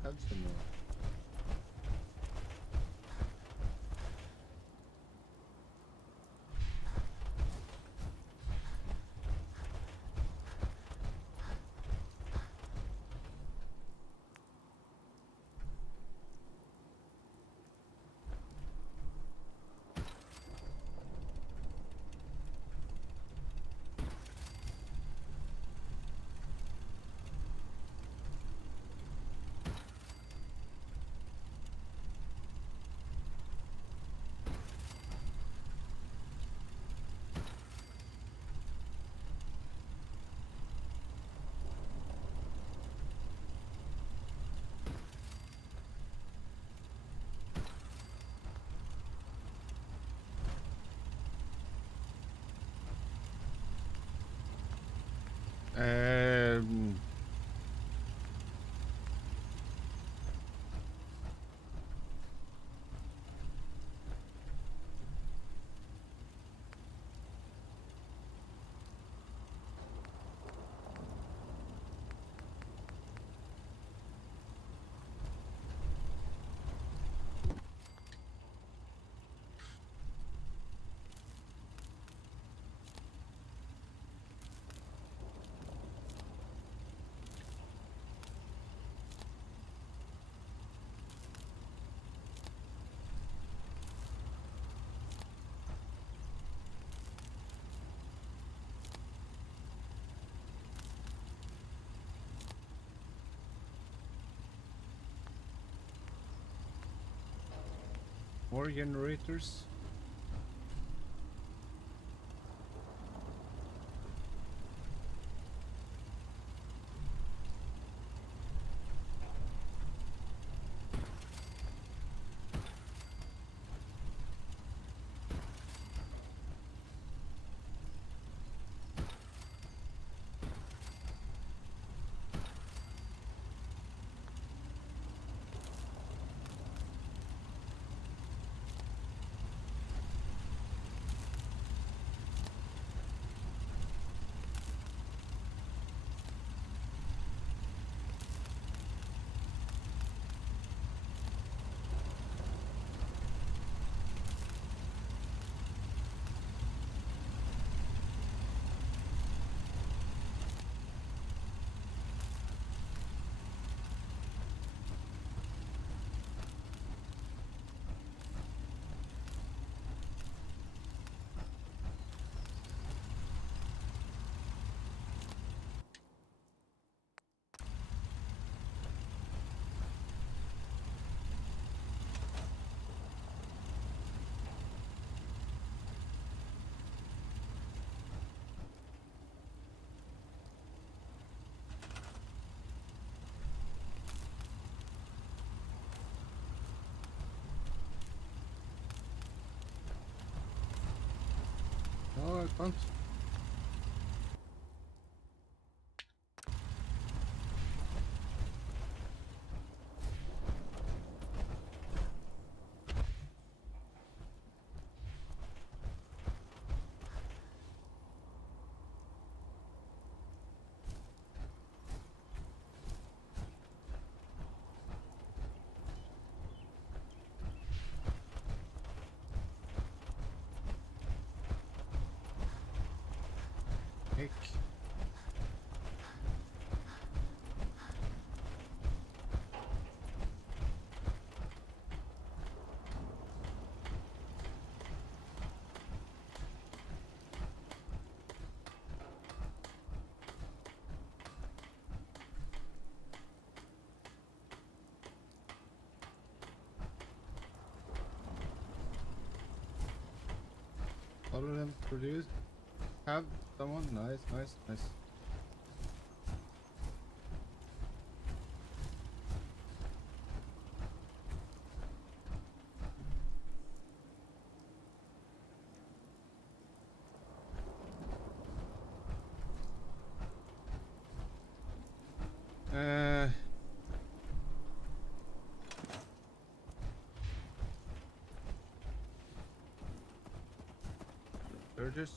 had some more. Um, more generators. Oh, I can't. Heck. All of them produce. Have someone. Nice, nice, nice. Sturgis?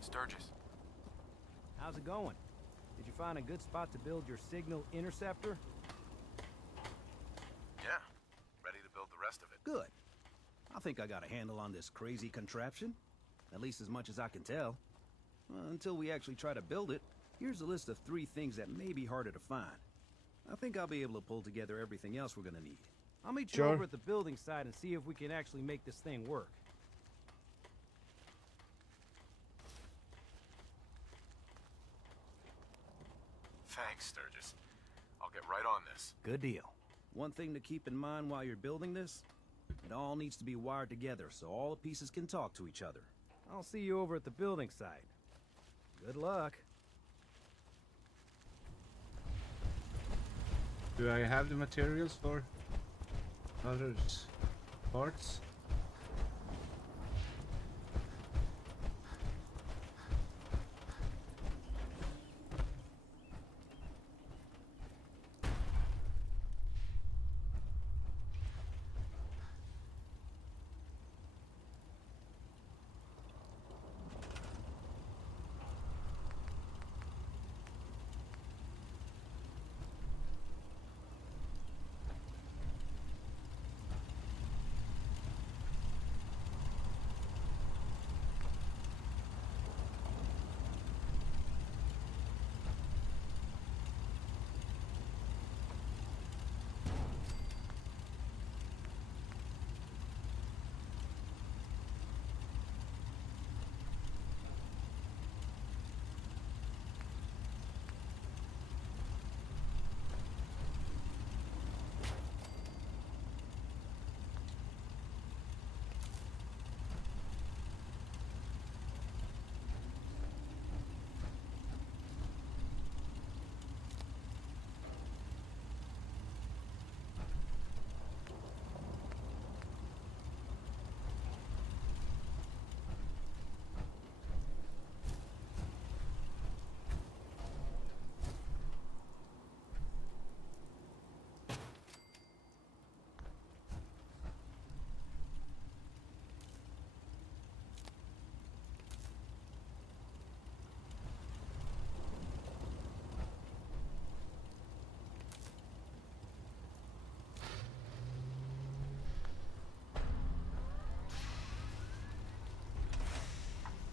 Sturgis. How's it going? Did you find a good spot to build your signal interceptor? Yeah, ready to build the rest of it. Good. I think I got a handle on this crazy contraption. At least as much as I can tell. Until we actually try to build it, here's a list of 3 things that may be harder to find. I think I'll be able to pull together everything else we're gonna need. I'll meet you over at the building site and see if we can actually make this thing work. Thanks, Sturgis. I'll get right on this. Good deal. One thing to keep in mind while you're building this, it all needs to be wired together so all the pieces can talk to each other. I'll see you over at the building site. Good luck. Do I have the materials for other parts?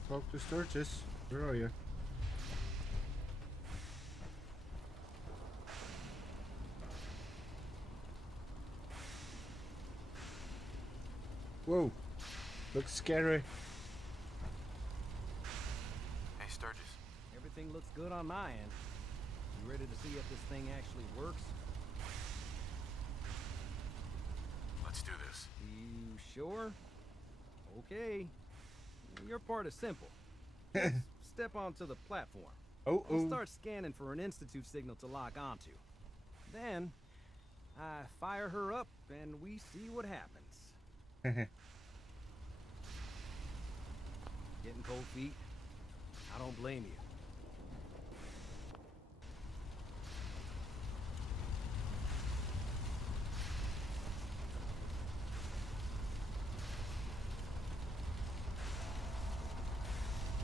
Talk to Sturgis. Where are you? Whoa. Looks scary. Hey, Sturgis. Everything looks good on my end. You ready to see if this thing actually works? Let's do this. You sure? Okay. Your part is simple. Just step onto the platform. I'll start scanning for an Institute signal to lock onto. Then, I fire her up and we see what happens. Getting cold feet? I don't blame you.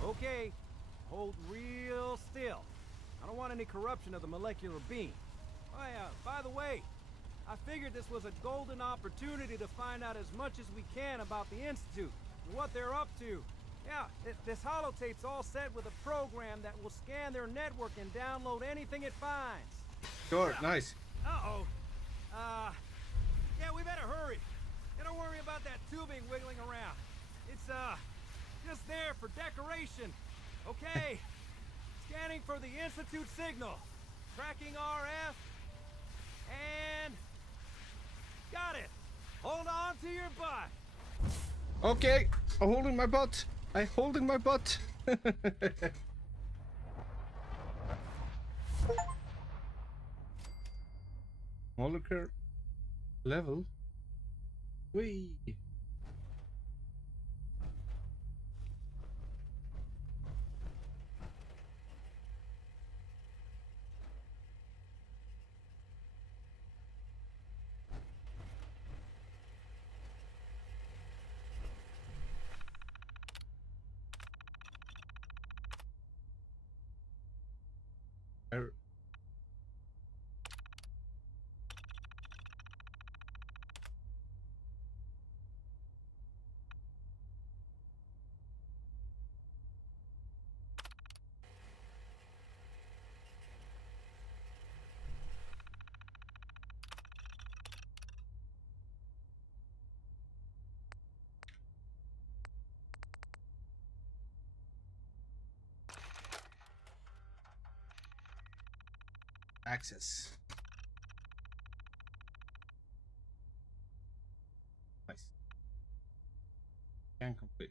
Okay, hold real still. I don't want any corruption of the molecular beam. Oh yeah, by the way, I figured this was a golden opportunity to find out as much as we can about the Institute and what they're up to. Yeah, this holotape's all set with a program that will scan their network and download anything it finds. Sure, nice. Uh-oh. Yeah, we better hurry. Don't worry about that tubing wiggling around. It's, just there for decoration. Okay. Scanning for the Institute signal. Tracking RF. And... got it. Hold on to your butt. Okay. I'm holding my butt. I'm holding my butt. Molecular level. Whee. Access. Nice. Can complete.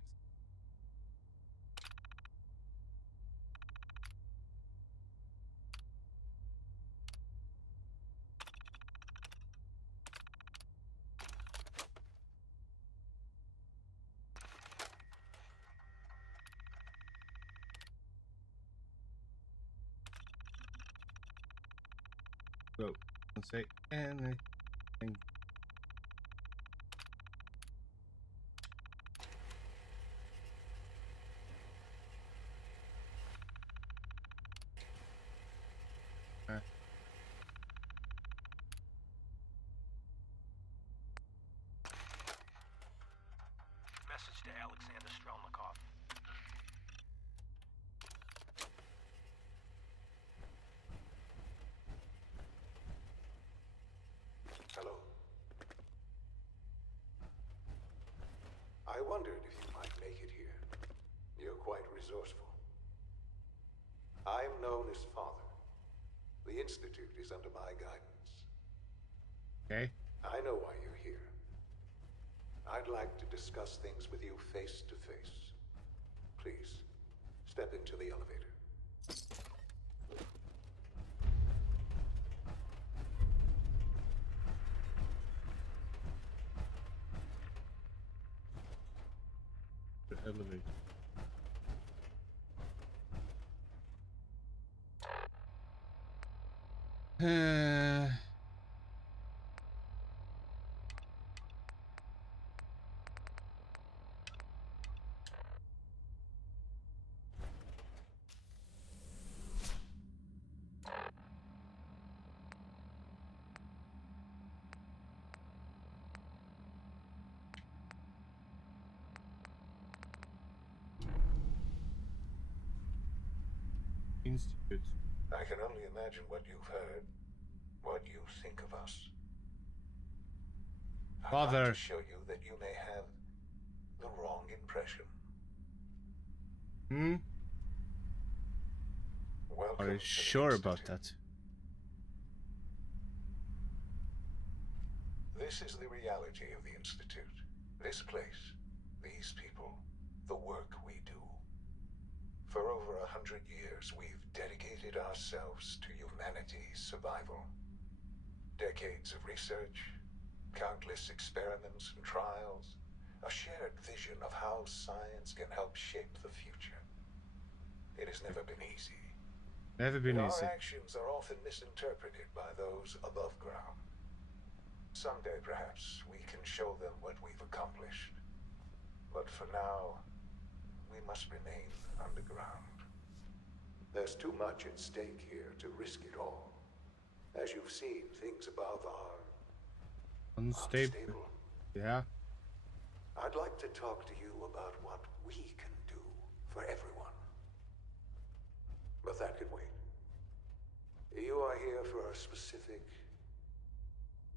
Go. Don't say anything. Message to Alexander Strelnikov. Hello. I wondered if you might make it here. You're quite resourceful. I'm known as Father. The Institute is under my guidance. Okay. I know why you're here. I'd like to discuss things with you face to face. Please, step into the elevator. The elevator. Institute. I can only imagine what you've heard, what you think of us. I'd Father. like to show you that you may have the wrong impression. Welcome Are you to the sure about Institute. that? This is the reality of the Institute. This place, these people, the work we do. For over 100 years, we've dedicated ourselves to humanity's survival. Decades of research, countless experiments and trials, a shared vision of how science can help shape the future. It has never been easy. Never been And easy. our actions are often misinterpreted by those above ground. Someday, perhaps, we can show them what we've accomplished. But for now, we must remain underground. There's too much at stake here to risk it all. As you've seen, things above are Unstable. Yeah. I'd like to talk to you about what we can do for everyone. But that can wait. You are here for a specific,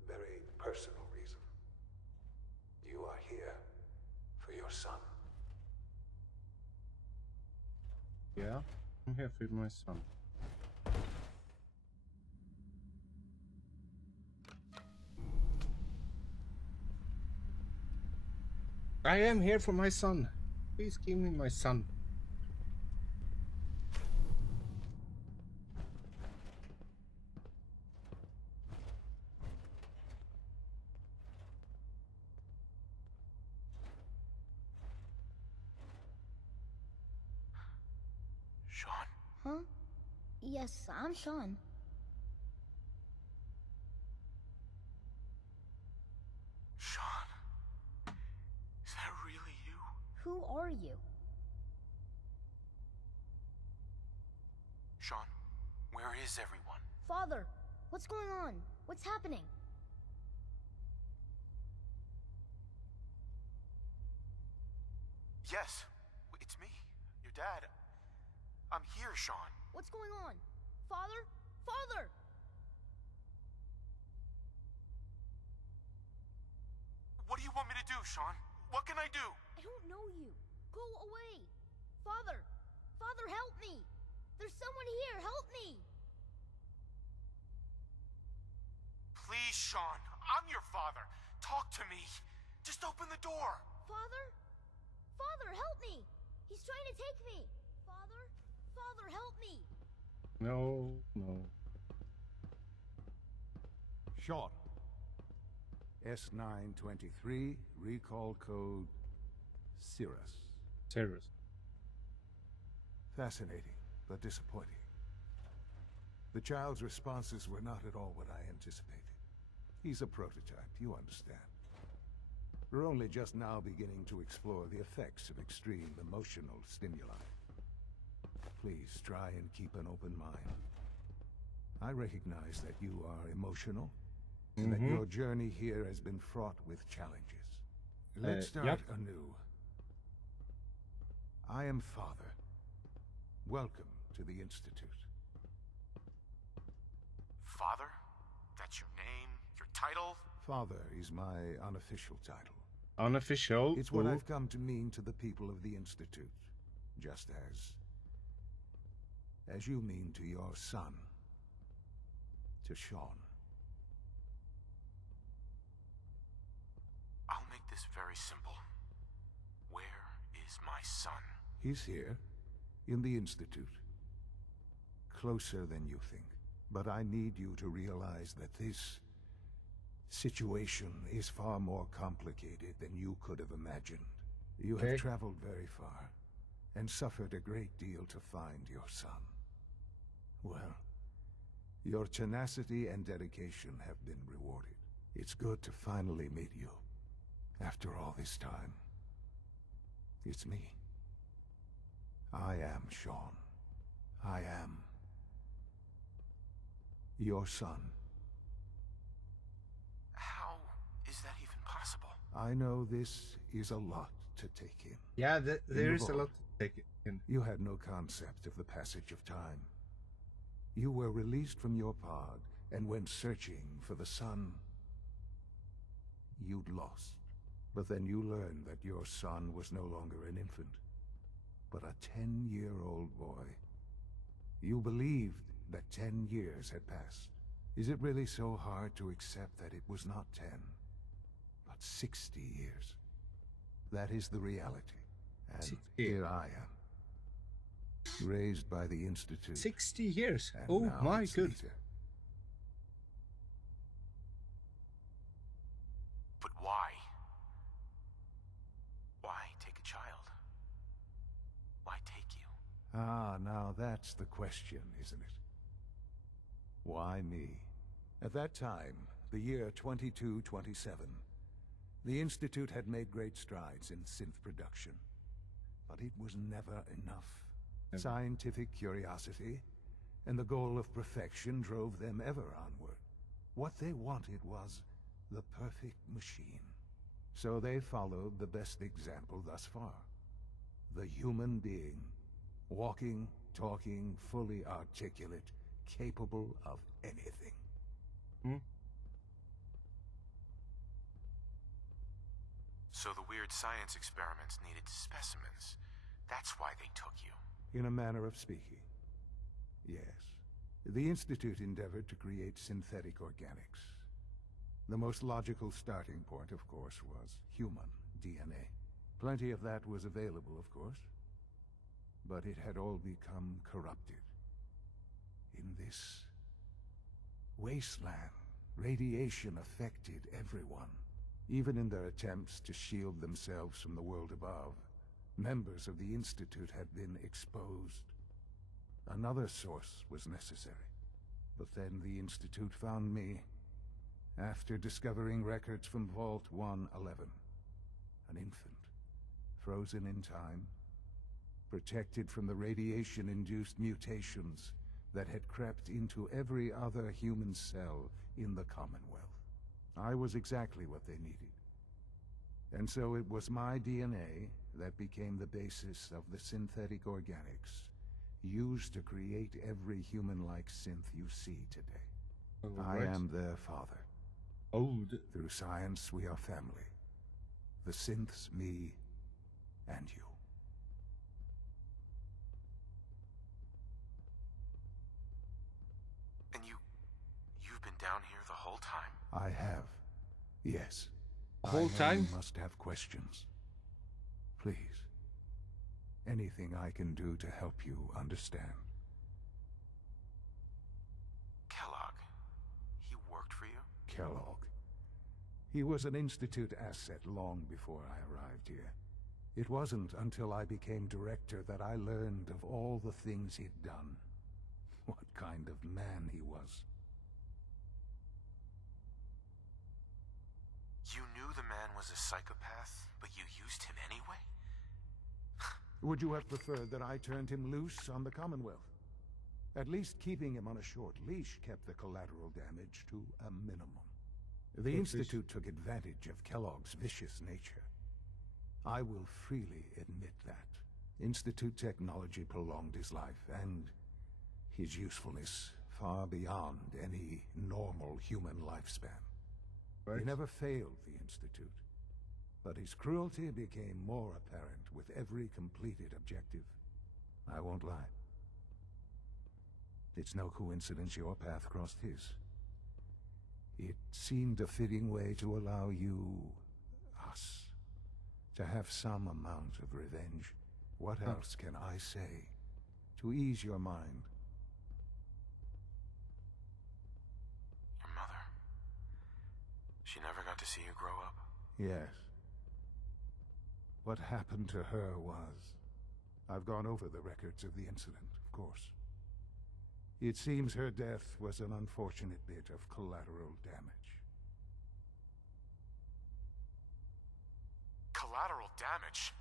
very personal reason. You are here for your son. Yeah. I'm here for my son. I am here for my son. Please give me my son. Sean? Huh? Yes, I'm Sean. Sean? Is that really you? Who are you? Sean, where is everyone? Father, what's going on? What's happening? Yes, it's me, your dad. I'm here, Sean. What's going on? Father? Father! What do you want me to do, Sean? What can I do? I don't know you. Go away. Father! Father, help me! There's someone here! Help me! father. Talk to me. Just open the door. Father? Father, help me! He's trying to take me! Father? Father, help me! No, no. Sean. S923, recall code Cirrus. Cirrus. Fascinating, but disappointing. The child's responses were not at all what I anticipated. He's a prototype, you understand. We're only just now beginning to explore the effects of extreme emotional stimuli. Please try and keep an open mind. I recognize that you are emotional, and that your journey here has been fraught with challenges. Let's start anew. I am Father. Welcome to the Institute. Father? That's your name? Your title? Father is my unofficial title. Unofficial? It's what I've come to mean to the people of the Institute. Just as you mean to your son. To Sean. I'll make this very simple. Where is my son? He's here, in the Institute. Closer than you think. But I need you to realize that this situation is far more complicated than you could have imagined. You have traveled very far, and suffered a great deal to find your son. Well, your tenacity and dedication have been rewarded. It's good to finally meet you, after all this time. It's me. I am Sean. I am your son. How is that even possible? I know this is a lot to take in. Yeah, there is a lot to take in. You had no concept of the passage of time. You were released from your pod and went searching for the sun you'd lost. But then you learned that your son was no longer an infant, but a 10-year-old boy. You believed that 10 years had passed. Is it really so hard to accept that it was not 10, but 60 years? That is the reality. And here I am, raised by the Institute. 60 years? Oh my goodness. But why? Why take a child? Why take you? Ah, now that's the question, isn't it? Why me? At that time, the year 2227, the Institute had made great strides in synth production. But it was never enough. Scientific curiosity and the goal of perfection drove them ever onward. What they wanted was the perfect machine. So they followed the best example thus far. The human being. Walking, talking, fully articulate, capable of anything. So the weird science experiments needed specimens. That's why they took you. In a manner of speaking. Yes. The Institute endeavored to create synthetic organics. The most logical starting point, of course, was human DNA. Plenty of that was available, of course. But it had all become corrupted. In this wasteland, radiation affected everyone. Even in their attempts to shield themselves from the world above, members of the Institute had been exposed. Another source was necessary. But then the Institute found me, after discovering records from Vault 111. An infant, frozen in time, protected from the radiation-induced mutations that had crept into every other human cell in the Commonwealth. I was exactly what they needed. And so it was my DNA that became the basis of the synthetic organics used to create every human-like synth you see today. I am their father. Through science, we are family. The synths, me, and you. And you've been down here the whole time? I have. Yes. The whole I know time? you must have questions. Please. Anything I can do to help you understand. Kellogg. He worked for you? Kellogg. He was an Institute asset long before I arrived here. It wasn't until I became director that I learned of all the things he'd done. What kind of man he was. You knew the man was a psychopath, but you used him anyway? Would you have preferred that I turned him loose on the Commonwealth? At least keeping him on a short leash kept the collateral damage to a minimum. The Institute took advantage of Kellogg's vicious nature. I will freely admit that. Institute technology prolonged his life, and his usefulness far beyond any normal human lifespan. He never failed the Institute, but his cruelty became more apparent with every completed objective. I won't lie. It's no coincidence your path crossed his. It seemed a fitting way to allow you, us, to have some amount of revenge. What else can I say to ease your mind? Your mother. She never got to see you grow up? Yes. What happened to her was... I've gone over the records of the incident, of course. It seems her death was an unfortunate bit of collateral damage. Collateral damage?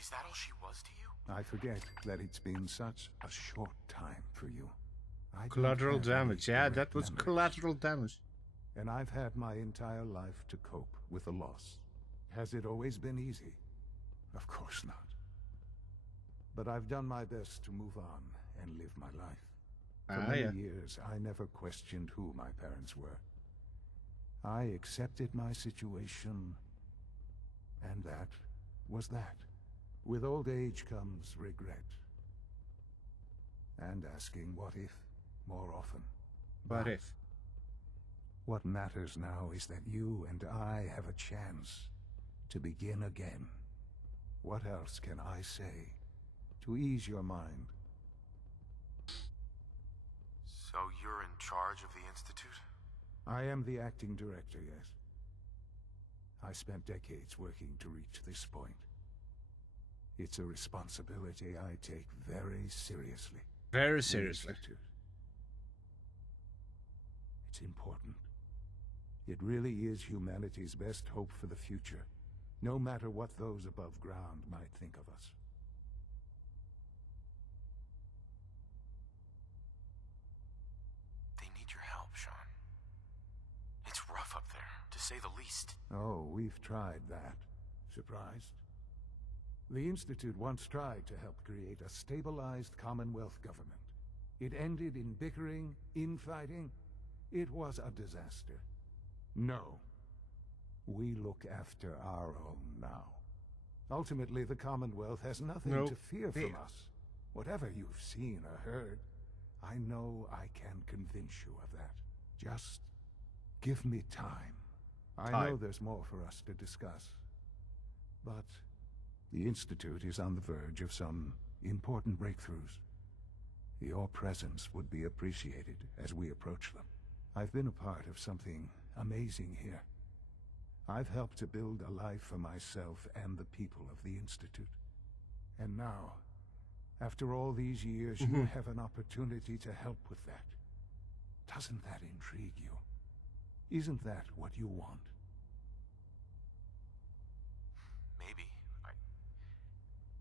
Is that all she was to you? I forget that it's been such a short time for you. I don't Collateral have damage. any Yeah, direct that was memories. collateral damage. And I've had my entire life to cope with the loss. Has it always been easy? Of course not. But I've done my best to move on and live my life. For many years, I never questioned who my parents were. I accepted my situation, and that was that. With old age comes regret. And asking what if more often. What if? What matters now is that you and I have a chance to begin again. What else can I say to ease your mind? So you're in charge of the Institute? I am the acting director, yes. I spent decades working to reach this point. It's a responsibility I take very seriously. Very seriously. It's important. It really is humanity's best hope for the future, no matter what those above ground might think of us. They need your help, Sean. It's rough up there, to say the least. Oh, we've tried that. Surprised? The Institute once tried to help create a stabilized Commonwealth government. It ended in bickering, infighting. It was a disaster. No. We look after our own now. Ultimately, the Commonwealth has nothing to fear from us. Whatever you've seen or heard, I know I can convince you of that. Just give me time. I know there's more for us to discuss. But the Institute is on the verge of some important breakthroughs. Your presence would be appreciated as we approach them. I've been a part of something amazing here. I've helped to build a life for myself and the people of the Institute. And now, after all these years, you have an opportunity to help with that. Doesn't that intrigue you? Isn't that what you want? Maybe.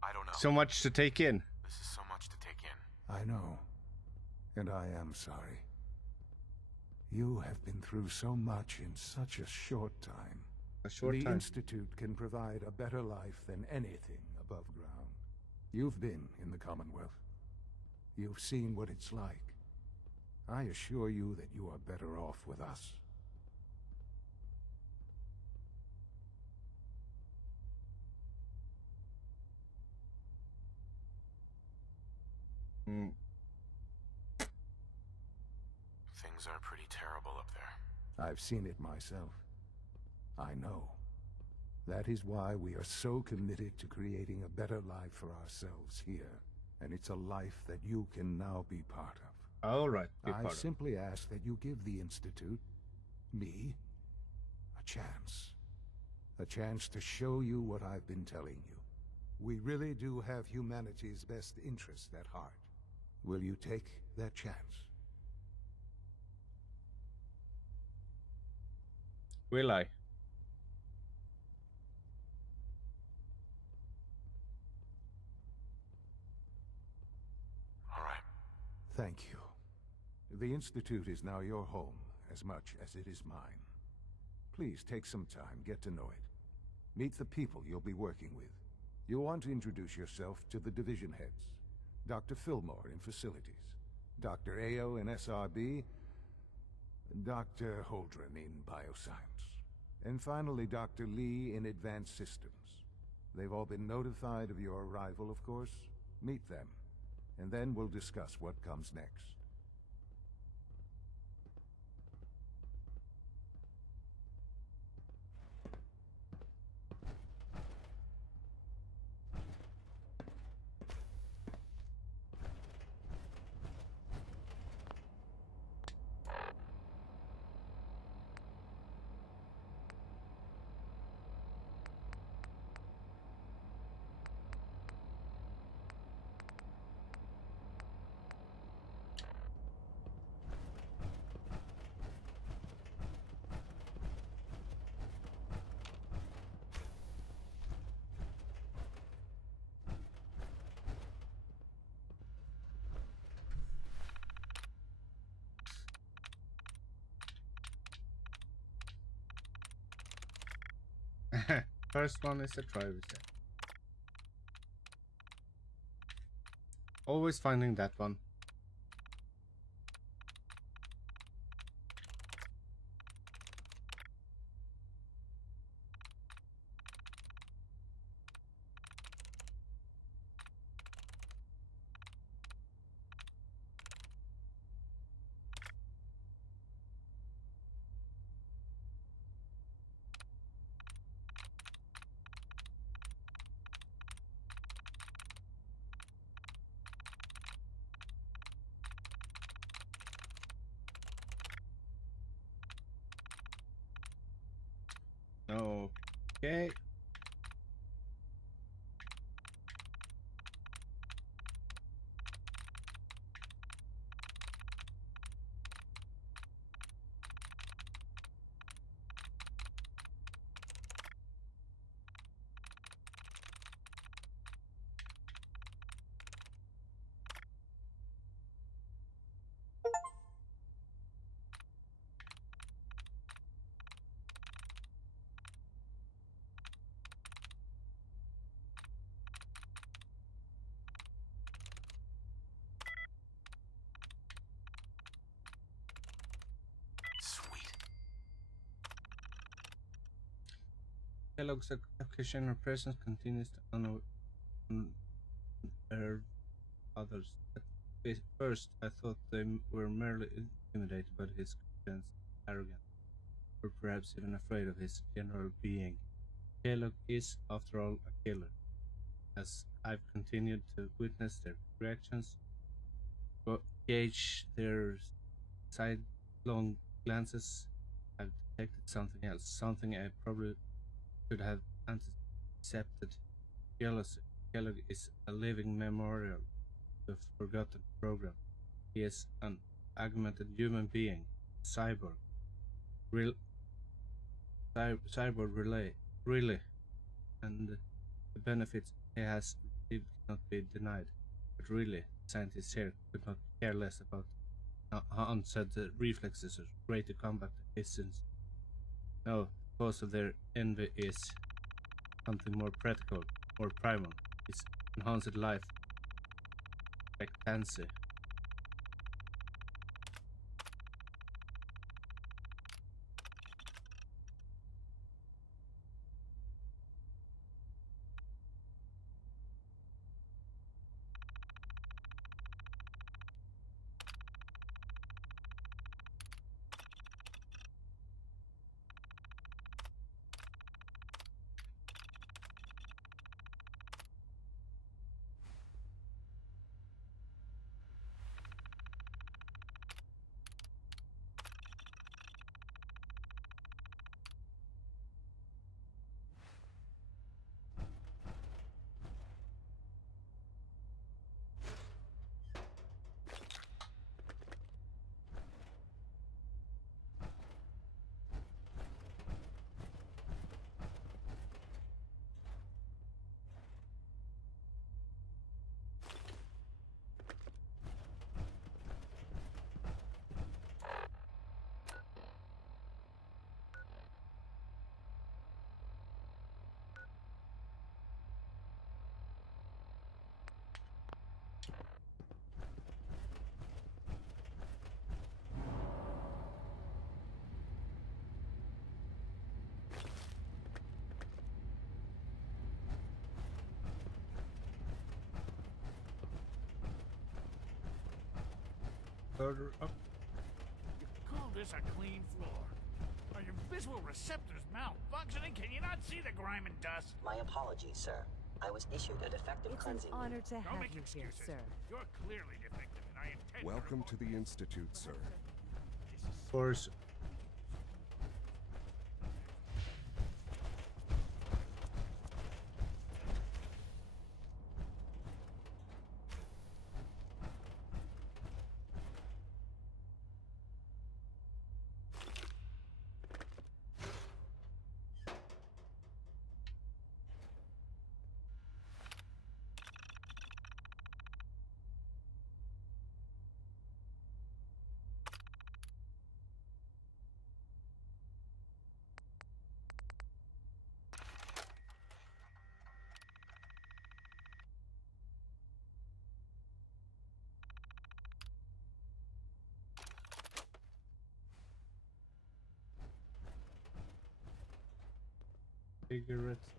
I don't know. So much to take in. This is so much to take in. I know. And I am sorry. You have been through so much in such a short time. The Institute can provide a better life than anything above ground. You've been in the Commonwealth. You've seen what it's like. I assure you that you are better off with us. Things are pretty terrible up there. I've seen it myself. I know. That is why we are so committed to creating a better life for ourselves here. And it's a life that you can now be part of. All right, I simply ask that you give the Institute, me, a chance. A chance to show you what I've been telling you. We really do have humanity's best interest at heart. Will you take that chance? Will I? All right. Thank you. The Institute is now your home, as much as it is mine. Please take some time, get to know it. Meet the people you'll be working with. You'll want to introduce yourself to the division heads. Dr. Fillmore in Facilities, Dr. Ayo in SRB, Dr. Holdren in Bioscience, and finally Dr. Lee in Advanced Systems. They've all been notified of your arrival, of course. Meet them, and then we'll discuss what comes next. First one is a try reset. Always finding that one. Okay. Kellogg's occasional presence continues to unnerve others. At first, I thought they were merely intimidated by his confidence and arrogance, or perhaps even afraid of his general being. Kellogg is, after all, a killer. As I've continued to witness their reactions, gauge their sidelong glances, I've detected something else, something I probably should have anticipated. Kellogg is a living memorial of a forgotten program. He is an augmented human being, cyborg, real cyborg really, and the benefits he has received cannot be denied. But really, scientists here could not care less about onset reflexes or greater combat efficiency. No, the cause of their envy is something more practical, more primal. His enhanced life expectancy. Further up. You call this a clean floor? Are your visual receptors malfunctioning? Can you not see the grime and dust? My apologies, sir. I was issued a defective It's an cleansing. honor to Don't have make you here, excuses. sir. You're clearly defective, and I intend Welcome to the Institute, sir. Of course. Cigarettes.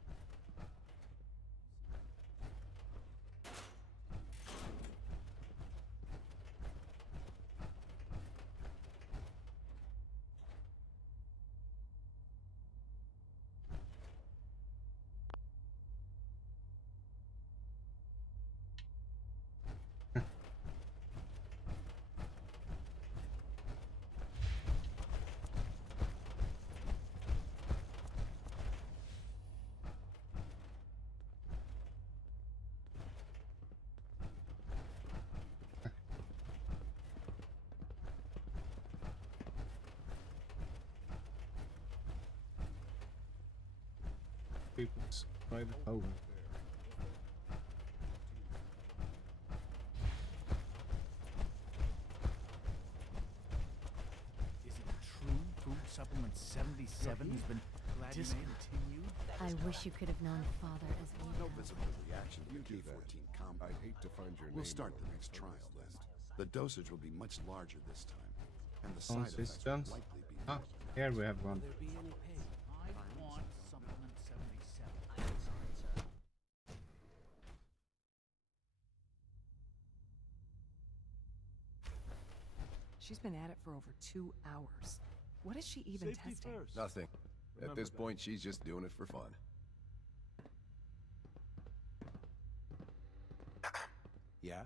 People's private home. Is it true food supplement 77 has been discontinued? I wish you could have known Father as we No know. visible reaction to the K-14 compound. I'd hate to find your We'll name start on the next trial list. The dosage will be much larger this time, and the side effects will Consistence. likely be Ah, here we have one. I want supplement 77. She's been at it for over 2 hours. What is she even testing? Nothing. At this point, she's just doing it for fun. Yeah?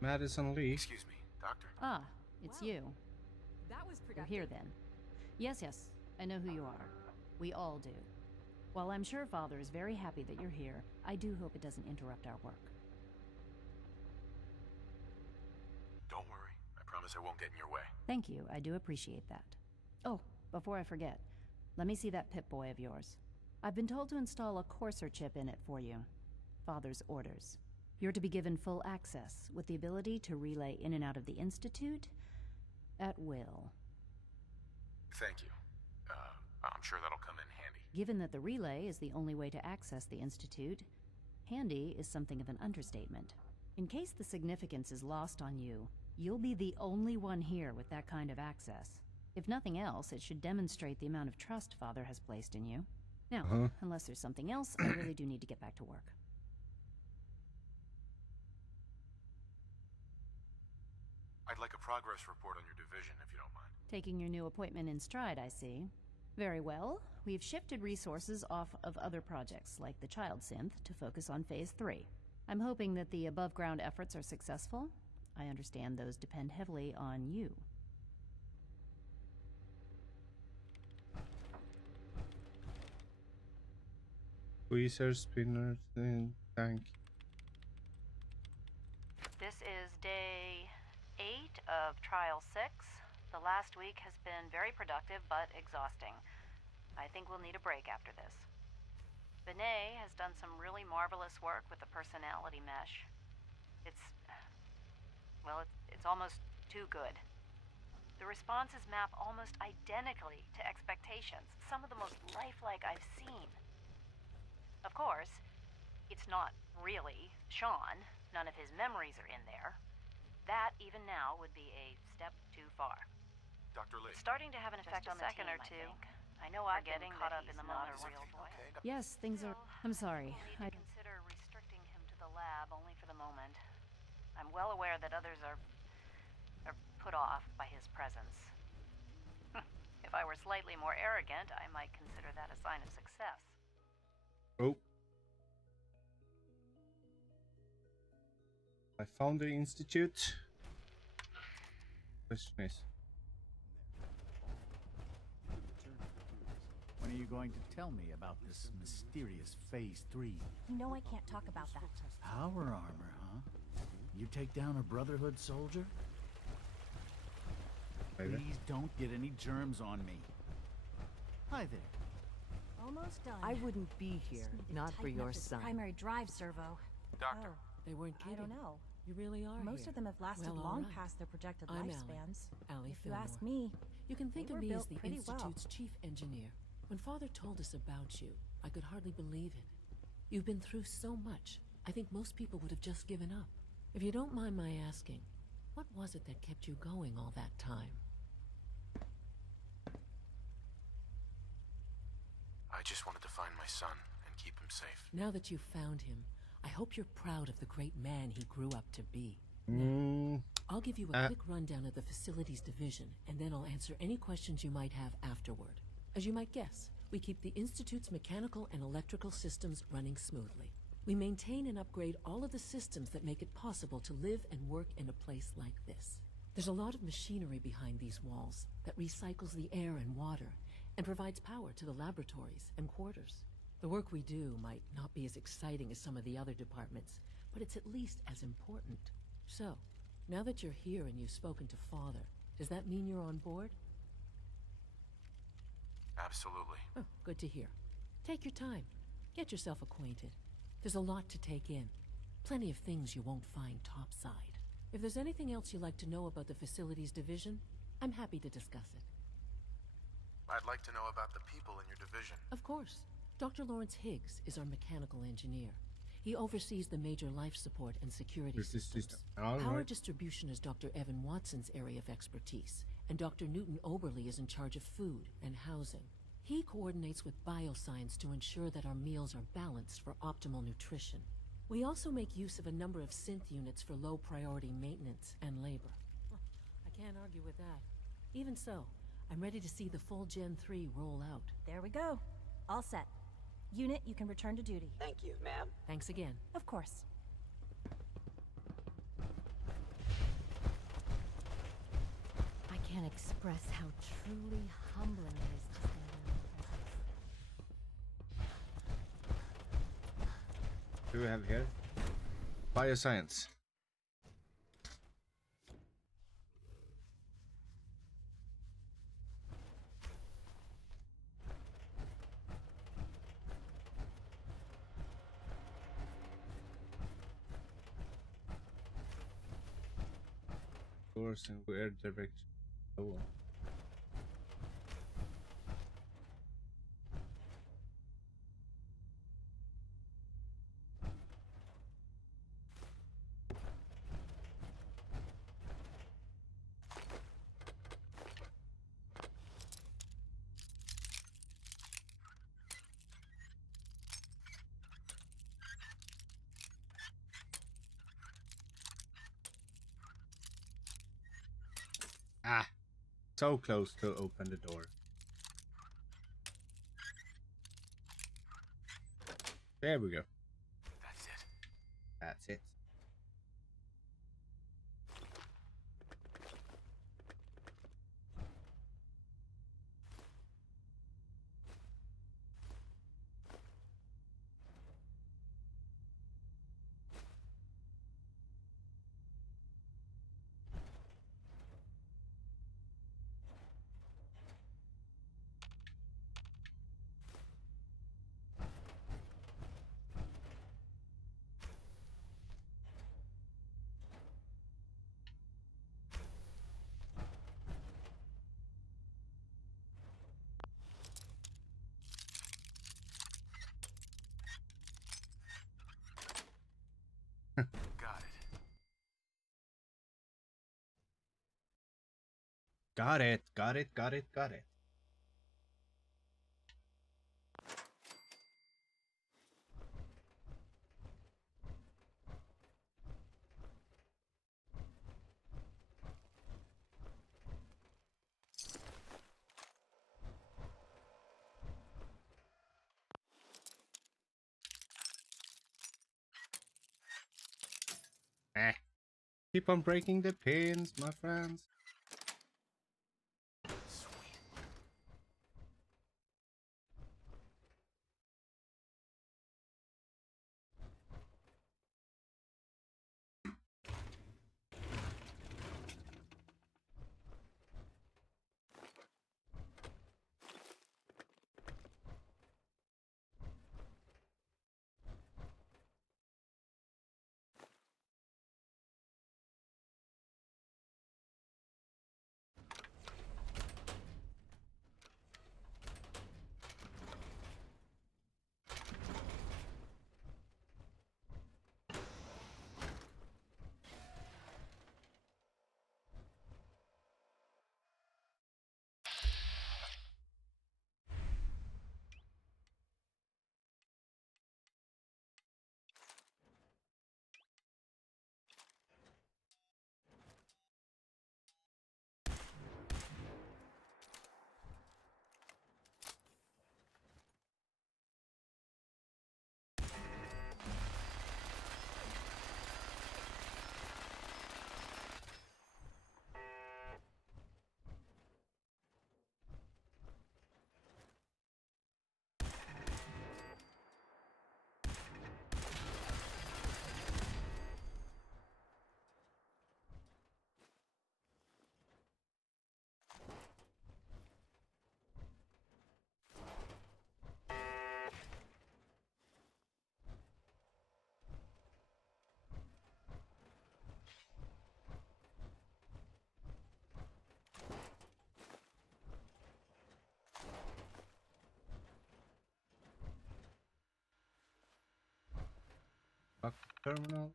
Madison Lee. Excuse me, Doctor. Ah, it's you. That was You're here then. Yes, I know who you are. We all do. While I'm sure Father is very happy that you're here, I do hope it doesn't interrupt our work. Don't worry. I promise I won't get in your way. Thank you, I do appreciate that. Oh, before I forget, let me see that Pip-Boy of yours. I've been told to install a courser chip in it for you. Father's orders. You're to be given full access, with the ability to relay in and out of the Institute at will. Thank you. I'm sure that'll come in handy. Given that the relay is the only way to access the Institute, handy is something of an understatement. In case the significance is lost on you, you'll be the only one here with that kind of access. If nothing else, it should demonstrate the amount of trust Father has placed in you. Now, unless there's something else, I really do need to get back to work. I'd like a progress report on your division, if you don't mind. Taking your new appointment in stride, I see. Very well. We've shifted resources off of other projects, like the Child Synth, to focus on Phase 3. I'm hoping that the above-ground efforts are successful. I understand those depend heavily on you. Tweezer, spinner, thing, tank. This is day 8 of Trial 6. The last week has been very productive, but exhausting. I think we'll need a break after this. Benet has done some really marvelous work with the personality mesh. It's almost too good. The responses map almost identically to expectations, some of the most lifelike I've seen. Of course, it's not really Sean. None of his memories are in there. That, even now, would be a step too far. Dr. Lee. It's starting to have an effect on the team, I think. I know I'm getting caught up in the moment. Yes, things are... I'm sorry. I... Consider restricting him to the lab only for the moment. I'm well aware that others are put off by his presence. If I were slightly more arrogant, I might consider that a sign of success. Oh. I found the institute. Question is, when are you going to tell me about this mysterious Phase 3? You know I can't talk about that. Power armor, huh? You take down a Brotherhood soldier? Maybe. Please don't get any germs on me. Hi there. Almost done. I wouldn't be here, not for your son. Primary drive servo. Doctor. Oh, They weren't kidding. I don't know. You really are Most here. of them have lasted Well, long all right. past their projected I'm lifespans. Allie If you Fillmore. ask me, You can think they of were me as built the pretty Institute's well. chief engineer. When Father told us about you, I could hardly believe it. You've been through so much, I think most people would have just given up. If you don't mind my asking, what was it that kept you going all that time? I just wanted to find my son and keep him safe. Now that you've found him, I hope you're proud of the great man he grew up to be. I'll give you a quick rundown of the facilities division, and then I'll answer any questions you might have afterward. As you might guess, we keep the Institute's mechanical and electrical systems running smoothly. We maintain and upgrade all of the systems that make it possible to live and work in a place like this. There's a lot of machinery behind these walls that recycles the air and water and provides power to the laboratories and quarters. The work we do might not be as exciting as some of the other departments, but it's at least as important. So, now that you're here and you've spoken to Father, does that mean you're on board? Absolutely. Oh, good to hear. Take your time. Get yourself acquainted. There's a lot to take in. Plenty of things you won't find topside. If there's anything else you'd like to know about the facilities division, I'm happy to discuss it. I'd like to know about the people in your division. Of course. Dr. Lawrence Higgs is our mechanical engineer. He oversees the major life support and security systems. Power distribution is Dr. Evan Watson's area of expertise, and Dr. Newton Oberly is in charge of food and housing. He coordinates with bioscience to ensure that our meals are balanced for optimal nutrition. We also make use of a number of synth units for low-priority maintenance and labor. I can't argue with that. Even so, I'm ready to see the full Gen 3 roll out. There we go. All set. Unit, you can return to duty. Thank you, ma'am. Thanks again. Of course. I can't express how truly humbling it is to stand in your presence. what do we have here? Bioscience. Course and where direction? Oh. Ah, so close to open the door. There we go. That's it. That's it. Got it. Got it, got it, got it, got it. Eh. Keep on breaking the pins, my friends. Back to terminal.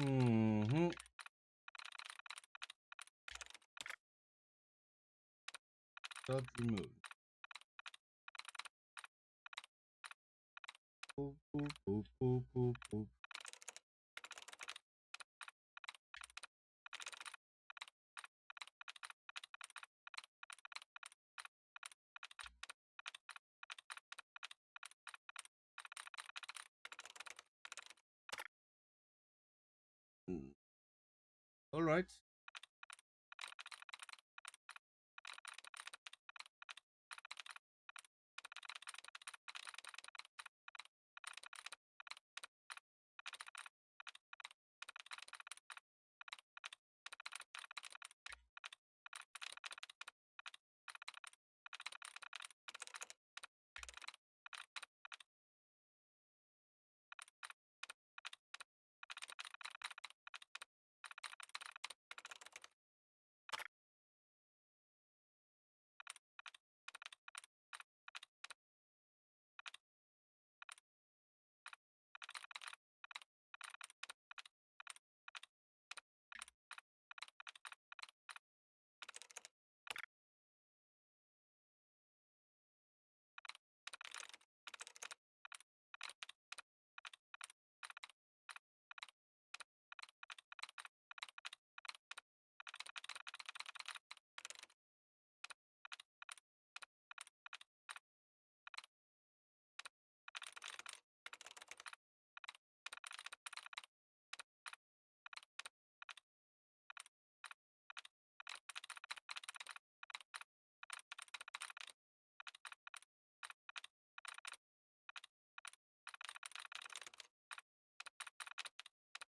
Mm-hmm. Sub removed. Boop, boop, boop, boop, boop, boop. All right.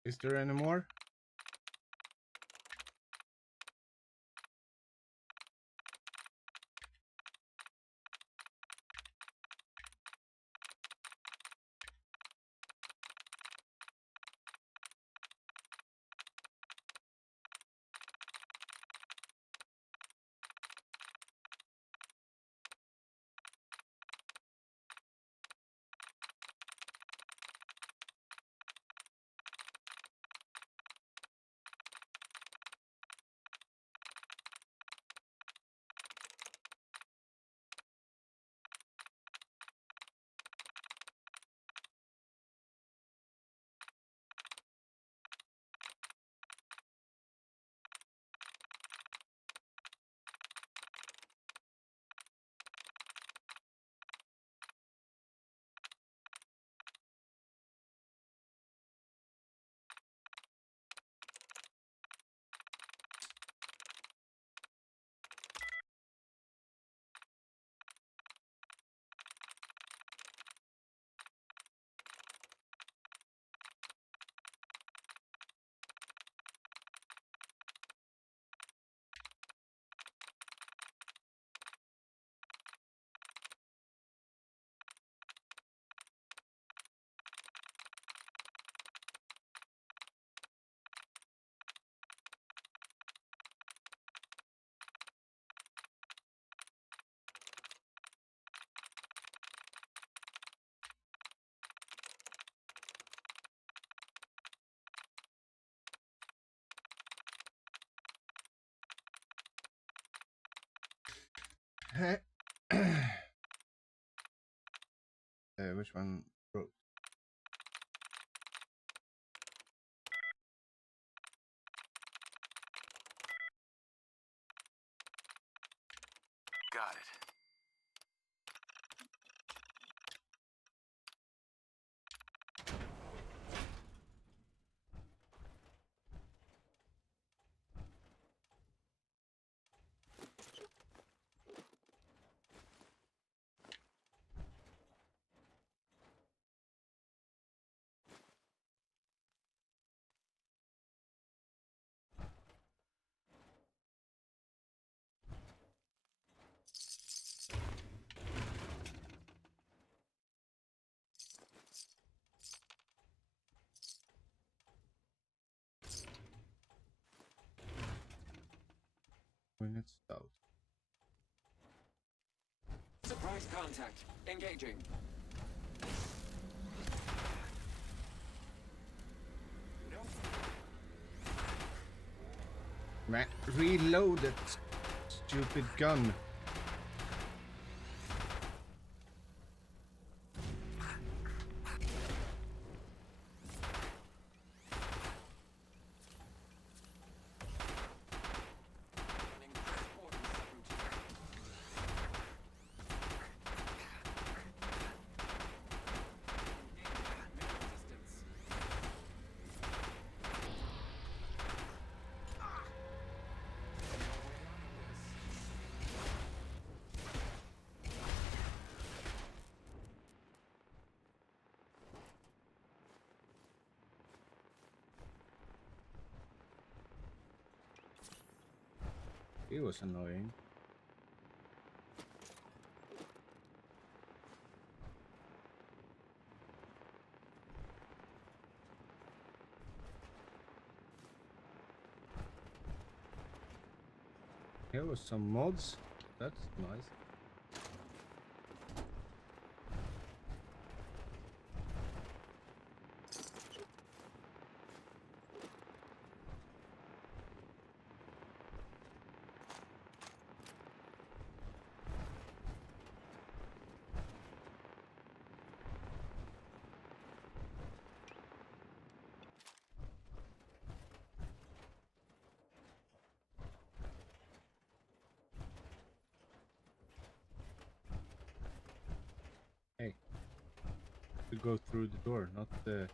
Is there any more? Which one broke? Got it. When it's out. Surprise contact. Engaging. Man, reload it, stupid gun. He was annoying. Here was some mods. That's nice. Hey, to go through the door, not the.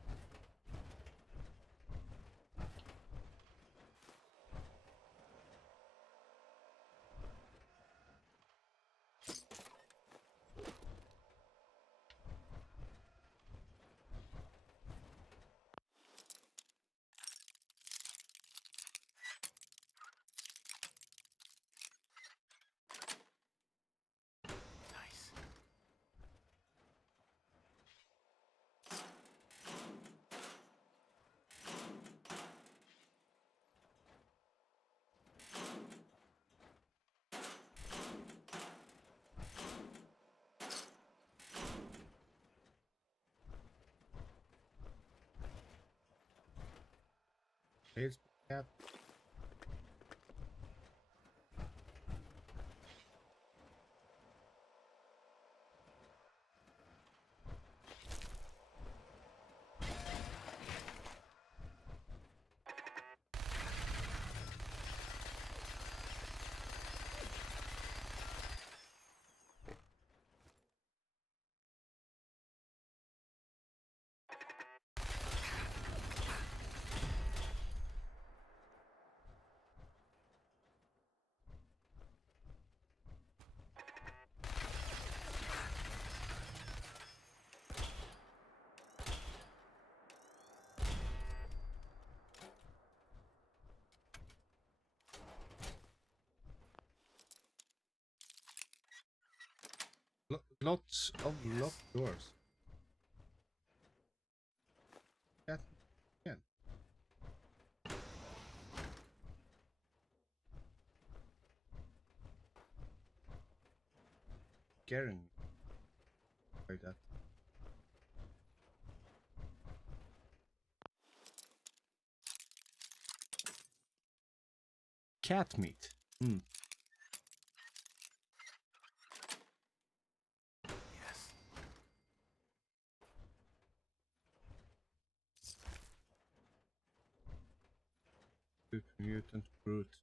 Here's cat. Lots of locked doors. Cat again. Scaring me like that. Cat meat. Hmm. Mutant brute.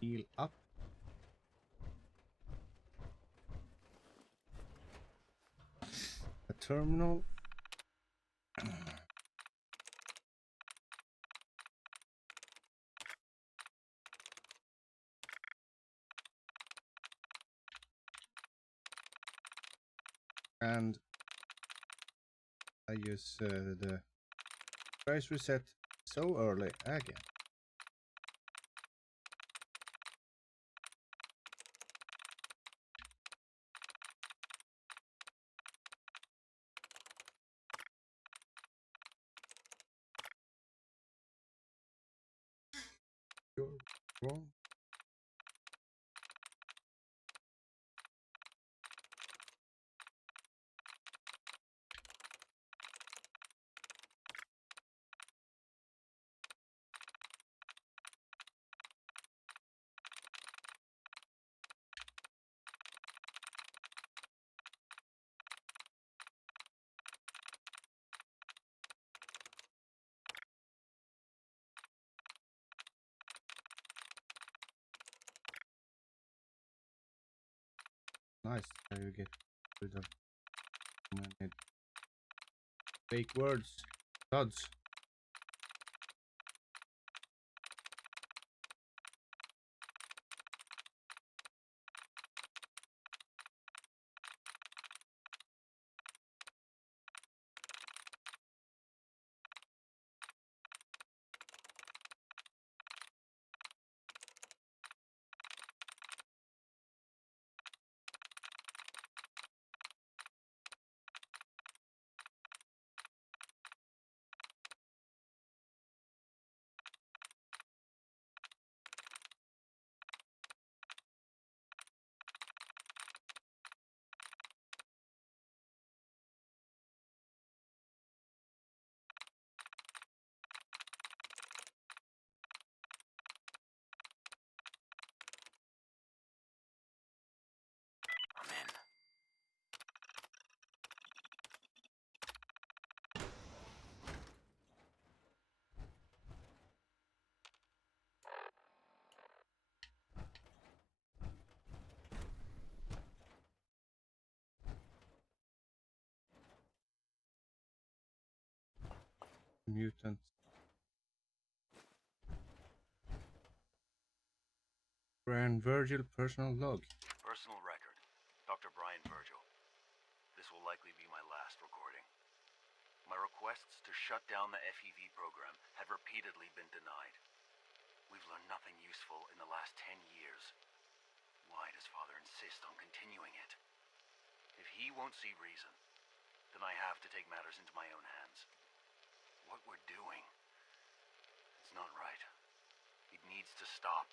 Heal up. A terminal. And I use the price reset so early again. You're wrong. Nice, how you get rid of many fake words, gods. Mutant. Brian Virgil personal log. Personal record. Dr. Brian Virgil. This will likely be my last recording. My requests to shut down the FEV program have repeatedly been denied. We've learned nothing useful in the last 10 years. Why does Father insist on continuing it? If he won't see reason, then I have to take matters into my own hands. What we're doing, it's not right. It needs to stop.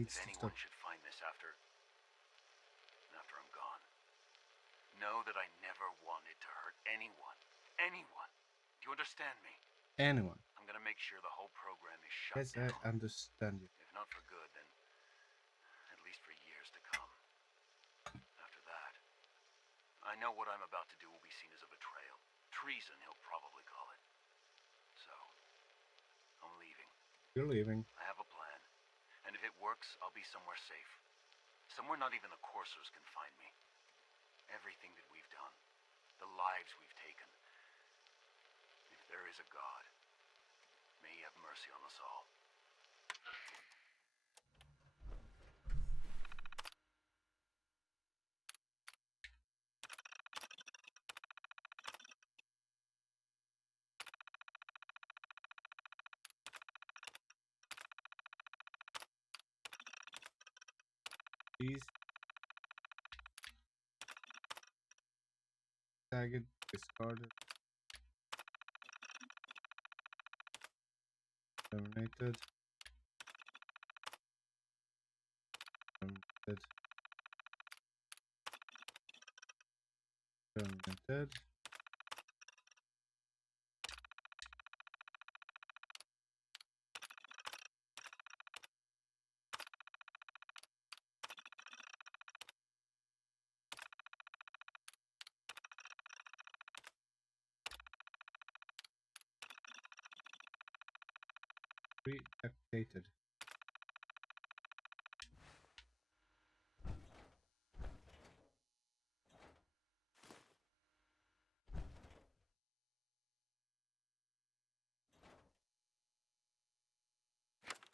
If anyone should find this after I'm gone, know that I never wanted to hurt anyone. Anyone. Do you understand me? Anyone. I'm gonna make sure the whole program is shut Yes, down. I understand you. If not for good, then at least for years to come. After that, I know what I'm about to do will be seen as a betrayal. Treason, he'll probably call it. So, I'm leaving. You're leaving. I have a plan. And if it works, I'll be somewhere safe. Somewhere not even the coursers can find me. Everything that we've done, the lives we've taken. If there is a God, may he have mercy on us all. These. Tagged, discarded. Terminated. Terminated. Terminated. Reactivated.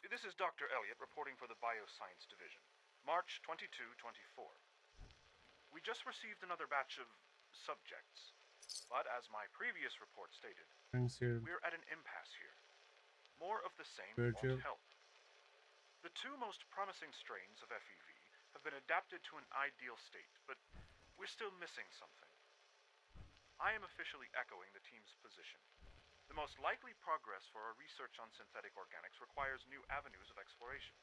This is Dr. Elliot reporting for the Bioscience Division. March 22-24. We just received another batch of subjects. But as my previous report stated, we're at an impasse here. More of the same won't help. The two most promising strains of FEV have been adapted to an ideal state, but we're still missing something. I am officially echoing the team's position. The most likely progress for our research on synthetic organics requires new avenues of exploration.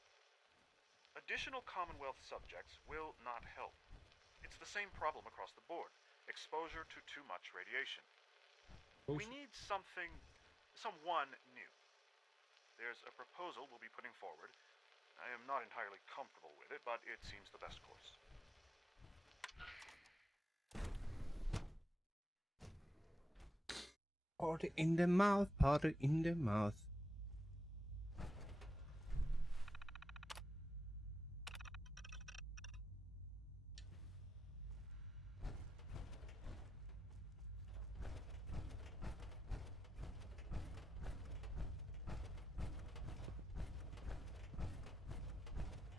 Additional Commonwealth subjects will not help. It's the same problem across the board. Exposure to too much radiation. We need someone new. There's a proposal we'll be putting forward. I am not entirely comfortable with it, but it seems the best course. Party in the mouth, party in the mouth.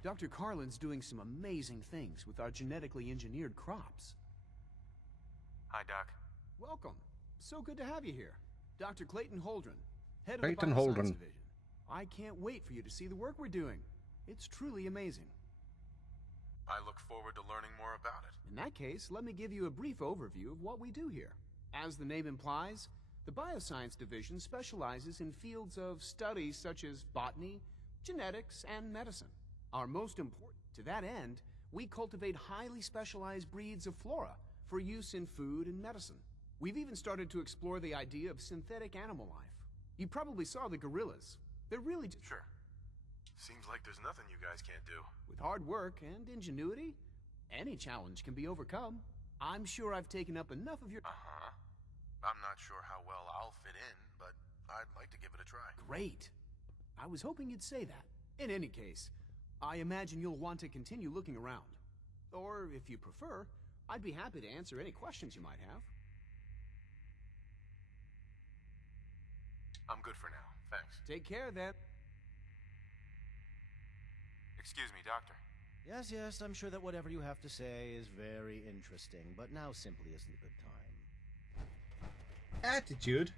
Dr. Carlin's doing some amazing things with our genetically engineered crops. Hi, Doc. Welcome. So good to have you here. Dr. Clayton Holdren, head of Clayton the Bioscience Holdren. Division. I can't wait for you to see the work we're doing. It's truly amazing. I look forward to learning more about it. In that case, let me give you a brief overview of what we do here. As the name implies, the Bioscience Division specializes in fields of study such as botany, genetics, and medicine. Our most important, to that end, we cultivate highly specialized breeds of flora for use in food and medicine. We've even started to explore the idea of synthetic animal life. You probably saw the gorillas. They're really Sure. Seems like there's nothing you guys can't do. With hard work and ingenuity, any challenge can be overcome. I'm sure I've taken up enough of your... Uh-huh. I'm not sure how well I'll fit in, but I'd like to give it a try. Great. I was hoping you'd say that. In any case, I imagine you'll want to continue looking around. Or, if you prefer, I'd be happy to answer any questions you might have. I'm good for now, thanks. Take care, then. Excuse me, Doctor. Yes, yes, I'm sure that whatever you have to say is very interesting, but now simply isn't a good time. Attitude.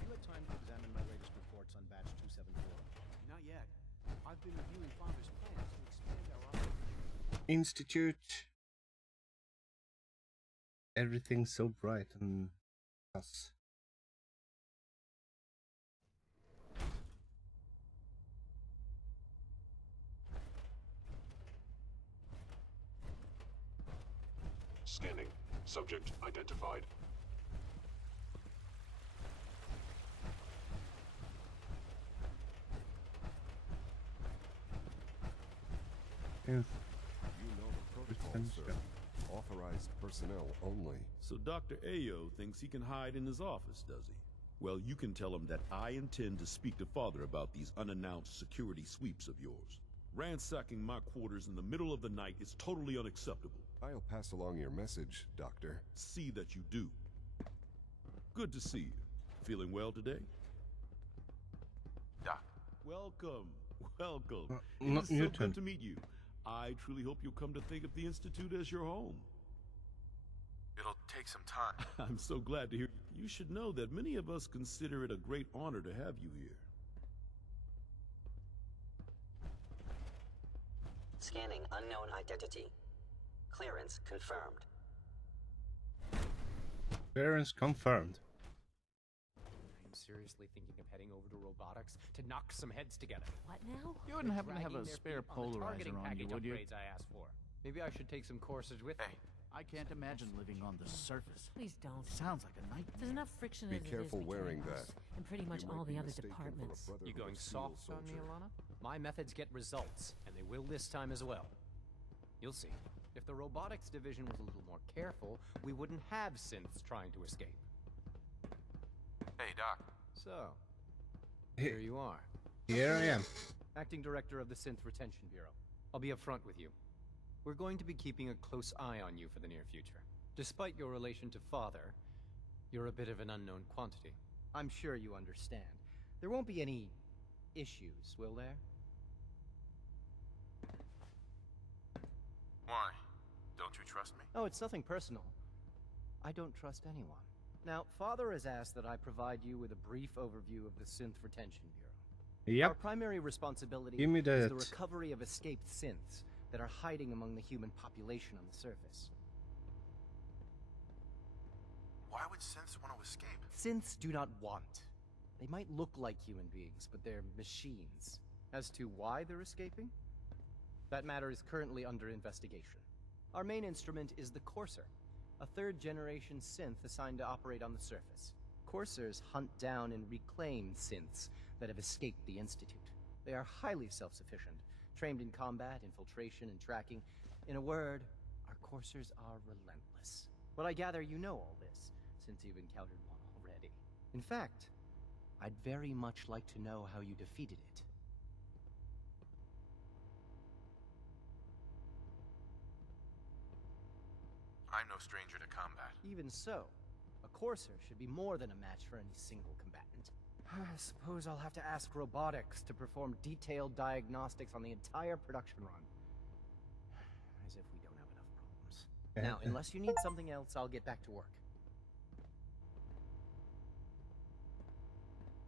You had time to examine my latest reports on batch 274. Not yet. I've been reviewing Father's plans to expand our operation. Institute. Everything's so bright and us. Scanning. Subject identified. Yes. You know the protocol, sir. Authorized personnel only. So Dr. Ayo thinks he can hide in his office, does he? Well, you can tell him that I intend to speak to Father about these unannounced security sweeps of yours. Ransacking my quarters in the middle of the night is totally unacceptable. I'll pass along your message, Doctor. See that you do. Good to see you. Feeling well today? Doc. Welcome. Welcome. Not It is so mutant. good to meet you. I truly hope you'll come to think of the Institute as your home. It'll take some time. I'm so glad to hear. You should know that many of us consider it a great honor to have you here. Scanning unknown identity. Clearance confirmed. Clearance confirmed. I'm seriously thinking of heading over to robotics to knock some heads together. What now? You wouldn't happen to have a spare polarizer on you, would you? I asked for. Maybe I should take some courses with me. I can't imagine living on the surface. Please don't. Sounds like a nightmare. There's enough friction Be as it is careful between wearing us that. and pretty much You all might be the other mistaken for a departments. brotherhood You going of steel soft on me, soldier. Alana? My methods get results, and they will this time as well. You'll see. If the robotics division was a little more careful, we wouldn't have synths trying to escape. Hey, Doc. So, here you are. Here I am. Acting Director of the Synth Retention Bureau. I'll be upfront with you. We're going to be keeping a close eye on you for the near future. Despite your relation to Father, you're a bit of an unknown quantity. I'm sure you understand. There won't be any issues, will there? Why? Don't you trust me? Oh, it's nothing personal. I don't trust anyone. Now, Father has asked that I provide you with a brief overview of the Synth Retention Bureau. Yep. Our primary responsibility Give me is that. the recovery of escaped synths that are hiding among the human population on the surface. Why would synths want to escape? Synths do not want. They might look like human beings, but they're machines. As to why they're escaping? That matter is currently under investigation. Our main instrument is the Courser, a third-generation synth assigned to operate on the surface. Coursers hunt down and reclaim synths that have escaped the Institute. They are highly self-sufficient, trained in combat, infiltration, and tracking. In a word, our Coursers are relentless. But I gather you know all this, since you've encountered one already. In fact, I'd very much like to know how you defeated it. I'm no stranger to combat. Even so, a Courser should be more than a match for any single combatant. I suppose I'll have to ask robotics to perform detailed diagnostics on the entire production run. As if we don't have enough problems. Now, unless you need something else, I'll get back to work.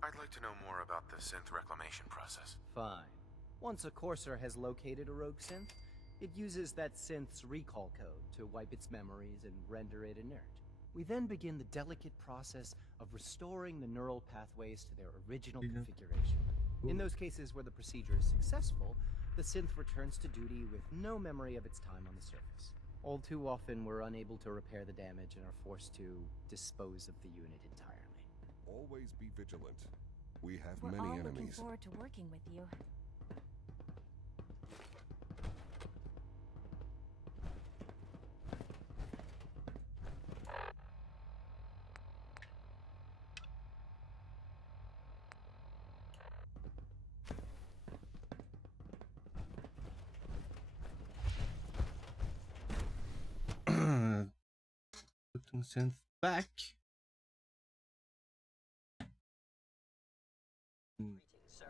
I'd like to know more about the synth reclamation process. Fine. Once a Courser has located a rogue synth, it uses that synth's recall code to wipe its memories and render it inert. We then begin the delicate process of restoring the neural pathways to their original configuration. In those cases where the procedure is successful, the synth returns to duty with no memory of its time on the surface. All too often, we're unable to repair the damage and are forced to dispose of the unit entirely. Always be vigilant. We have We're many all looking enemies. forward to working with you. Putting synth back. Sir.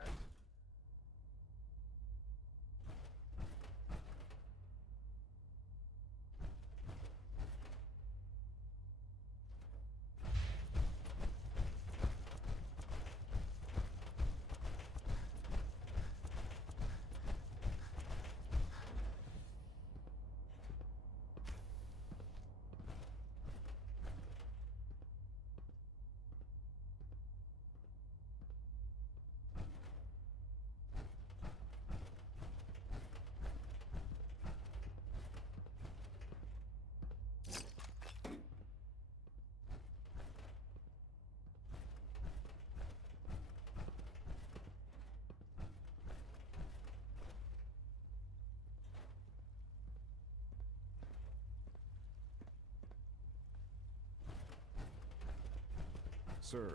Sir,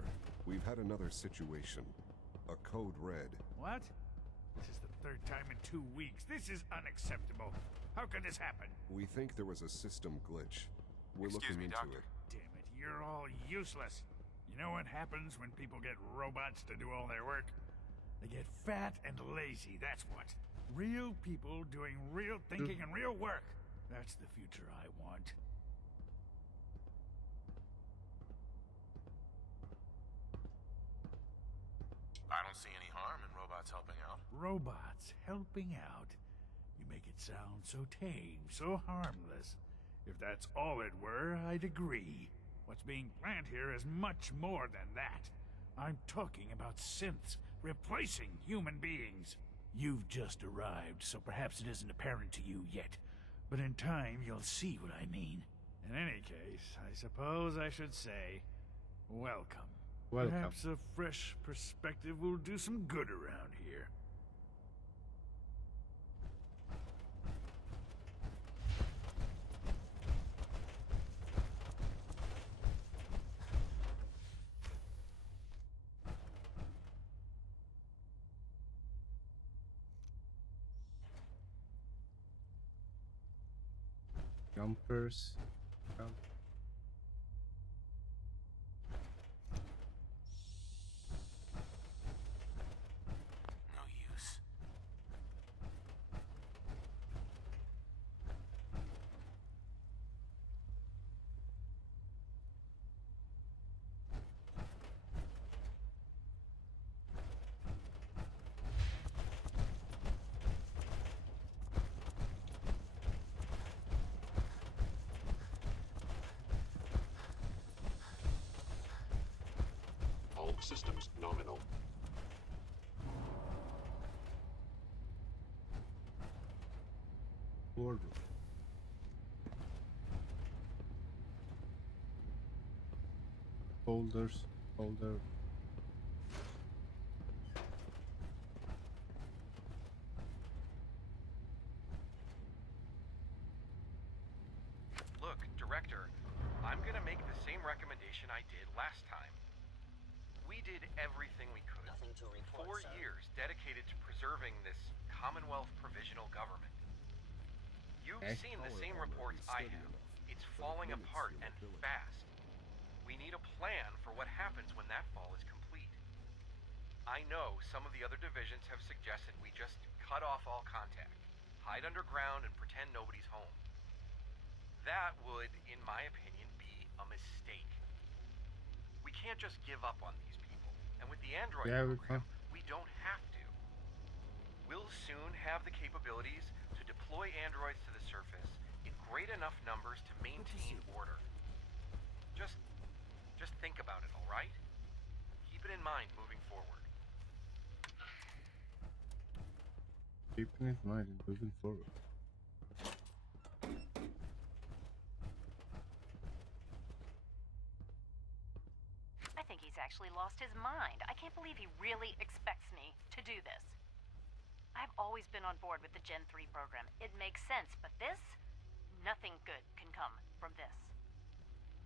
we've had another situation. A code red. What? This is the third time in 2 weeks. This is unacceptable. How could this happen? We think there was a system glitch. We're Excuse looking me, into Doctor. it. Damn it, you're all useless. You know what happens when people get robots to do all their work? They get fat and lazy, that's what. Real people doing real thinking and real work. That's the future I want. I don't see any harm in robots helping out. Robots helping out. You make it sound so tame, so harmless. If that's all it were, I'd agree. What's being planned here is much more than that. I'm talking about synths replacing human beings. You've just arrived, so perhaps it isn't apparent to you yet. But in time, you'll see what I mean. In any case, I suppose I should say, welcome. Welcome. Perhaps a fresh perspective will do some good around here. Jumpers. No use. All systems nominal. Order. Holders. Holder. Look, Director, I'm gonna make the same recommendation I did last time. We did everything we could. Nothing to report, 4 sir. years dedicated to preserving this Commonwealth Provisional Government. You've seen the same reports I have. It's falling apart and fast. We need a plan for what happens when that fall is complete. I know some of the other divisions have suggested we just cut off all contact, hide underground, and pretend nobody's home. That would, in my opinion, be a mistake. We can't just give up on these people, and with the Android program, we don't have to. We'll soon have the capabilities to deploy androids to the surface in great enough numbers to maintain order. Just think about it, all right? Keep it in mind moving forward. Keeping it in mind and moving forward. I think he's actually lost his mind. I can't believe he really expects me to do this. I've always been on board with the Gen 3 program. It makes sense, but this? Nothing good can come from this.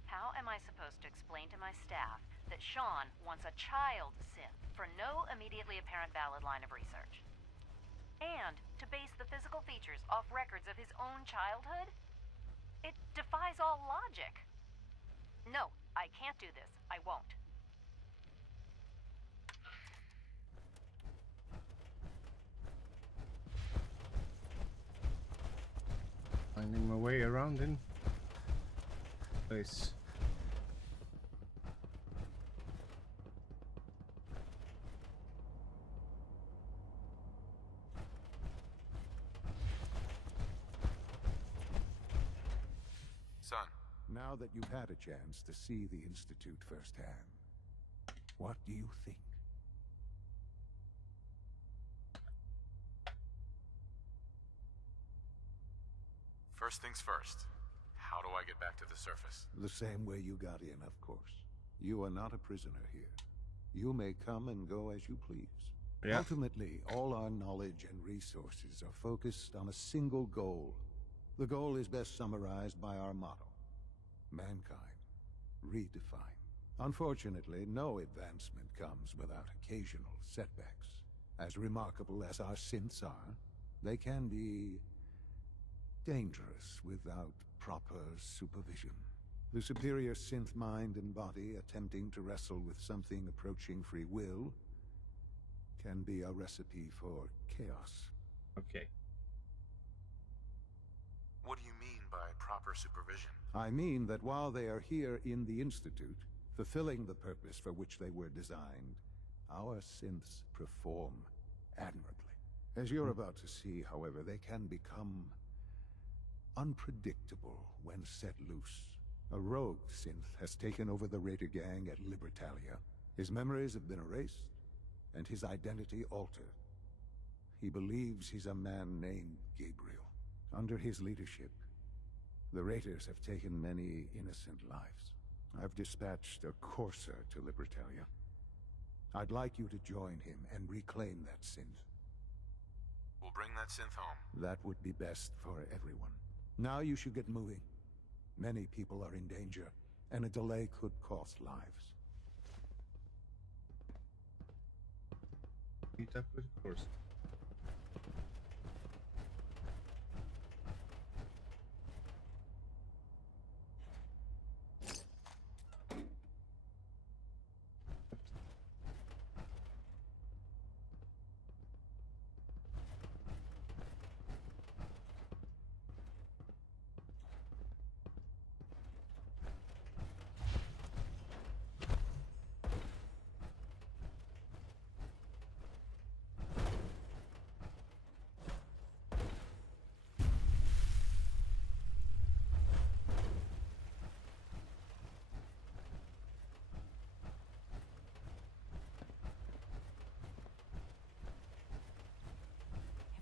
How am I supposed to explain to my staff that Sean wants a child synth for no immediately apparent valid line of research? And to base the physical features off records of his own childhood? It defies all logic. No, I can't do this. I won't. Finding my way around in place. Son. Now that you've had a chance to see the Institute firsthand, what do you think? First things first. How do I get back to the surface? The same way you got in, of course. You are not a prisoner here. You may come and go as you please. Yeah. Ultimately, all our knowledge and resources are focused on a single goal. The goal is best summarized by our motto: mankind, redefined. Unfortunately, no advancement comes without occasional setbacks. As remarkable as our synths are, they can be dangerous without proper supervision. The superior synth mind and body attempting to wrestle with something approaching free will can be a recipe for chaos. Okay. What do you mean by proper supervision? I mean that while they are here in the Institute, fulfilling the purpose for which they were designed, our synths perform admirably. As you're about to see, however, they can become unpredictable when set loose. A rogue synth has taken over the Raider gang at Libertalia. His memories have been erased, and his identity altered. He believes he's a man named Gabriel. Under his leadership, the Raiders have taken many innocent lives. I've dispatched a courser to Libertalia. I'd like you to join him and reclaim that synth. We'll bring that synth home. That would be best for everyone. Now you should get moving. Many people are in danger, and a delay could cost lives. Meet up with course.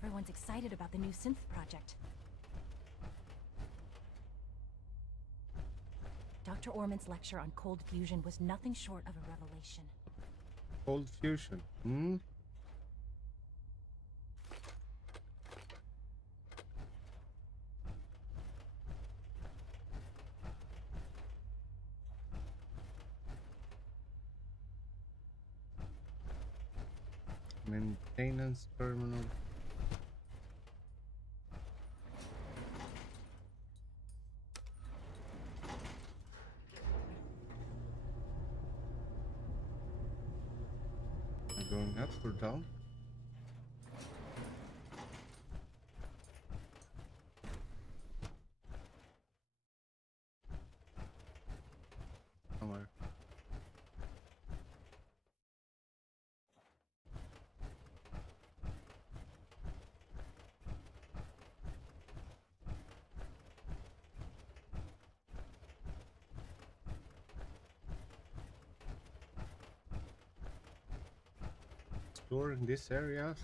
Everyone's excited about the new synth project. Dr. Orman's lecture on cold fusion was nothing short of a revelation. Cold fusion. Hmm? Maintenance terminal. Going up or down? Somewhere. Exploring this area.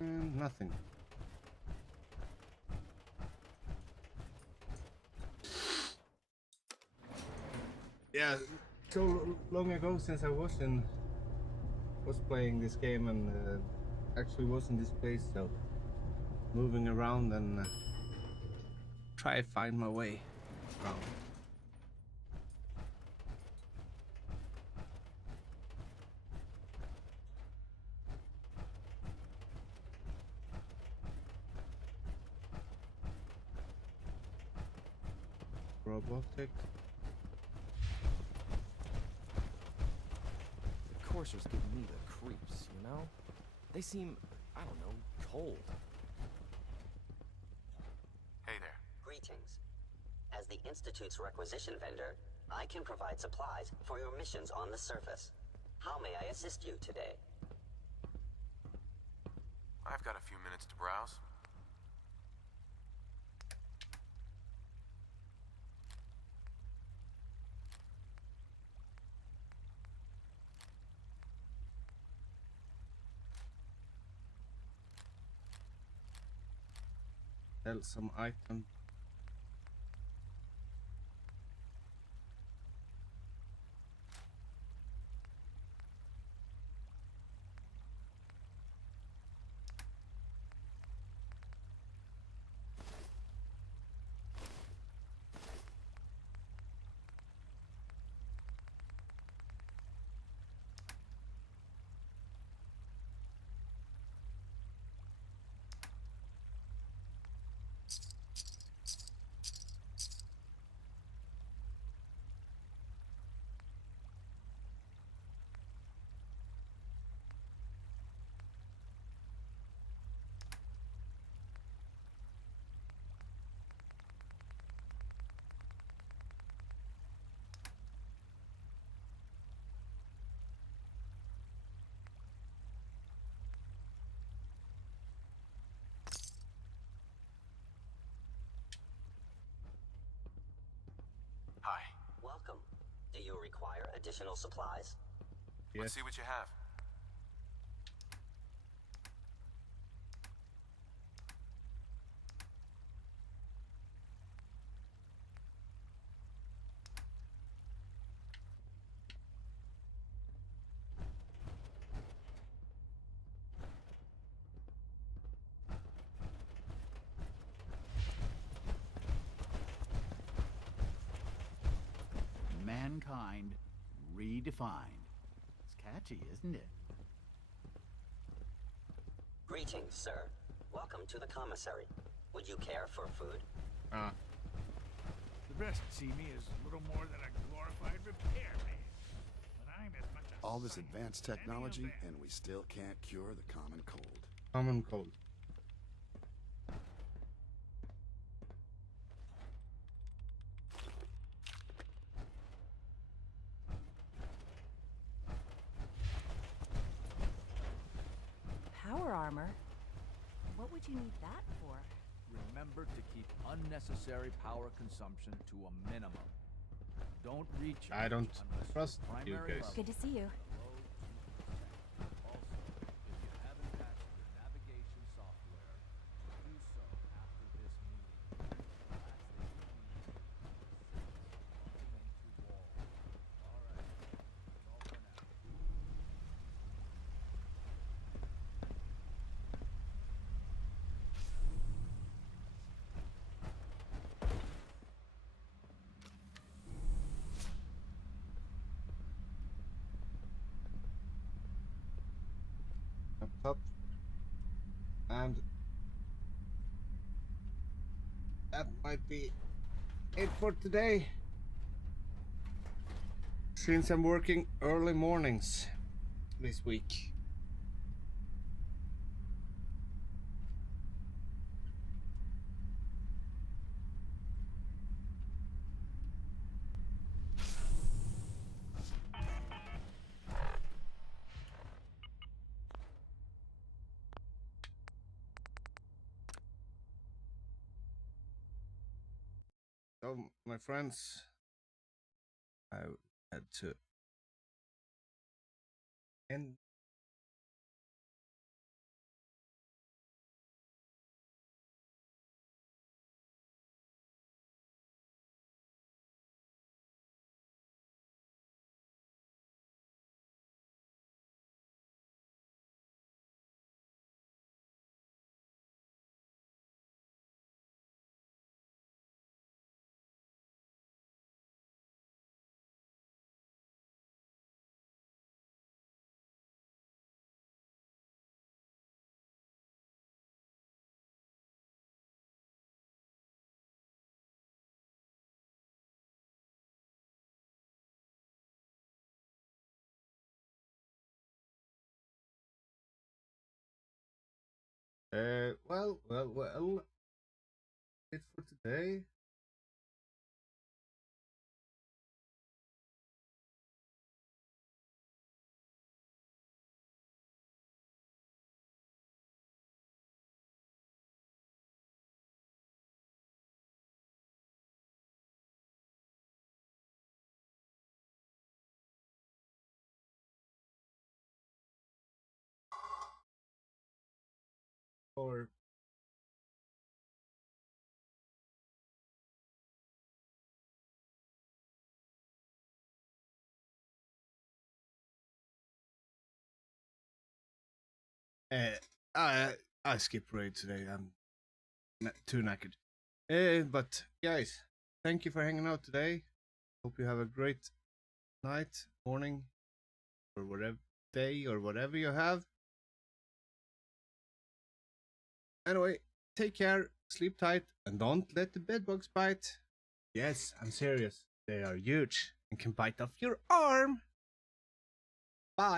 And nothing. Yeah, so long ago since I was playing this game and actually was in this place, so moving around and try to find my way around. Robotic. The coursers give me the creeps, you know? They seem, I don't know, cold. Hey there. Greetings. As the Institute's requisition vendor, I can provide supplies for your missions on the surface. How may I assist you today? I've got a few minutes to browse. Sell some items. you require additional supplies? Yes. Let's see what you have. Mankind redefined. It's catchy, isn't it? Greetings, sir. Welcome to the commissary. Would you care for food? The rest see me as little more than a glorified repairman. But I'm as much a all this advanced technology, and we still can't cure the common cold. Common cold. Power armor? What would you need that for? Remember to keep unnecessary power consumption to a minimum. Don't reach. I don't trust you guys. Good to see you. Also, if you haven't patched your navigation software, do so after this meeting. Last thing you need is bumping into walls. All right, that's all for now. Laptop. And that might be it for today. Since I'm working early mornings this week. So, my friends, I had to end. Well. It for today. Or I skip raid today. I'm too knackered. But guys, thank you for hanging out today. Hope you have a great night, morning, or whatever day or whatever you have. Anyway, take care, sleep tight, and don't let the bedbugs bite. Yes, I'm serious. They are huge and can bite off your arm. Bye.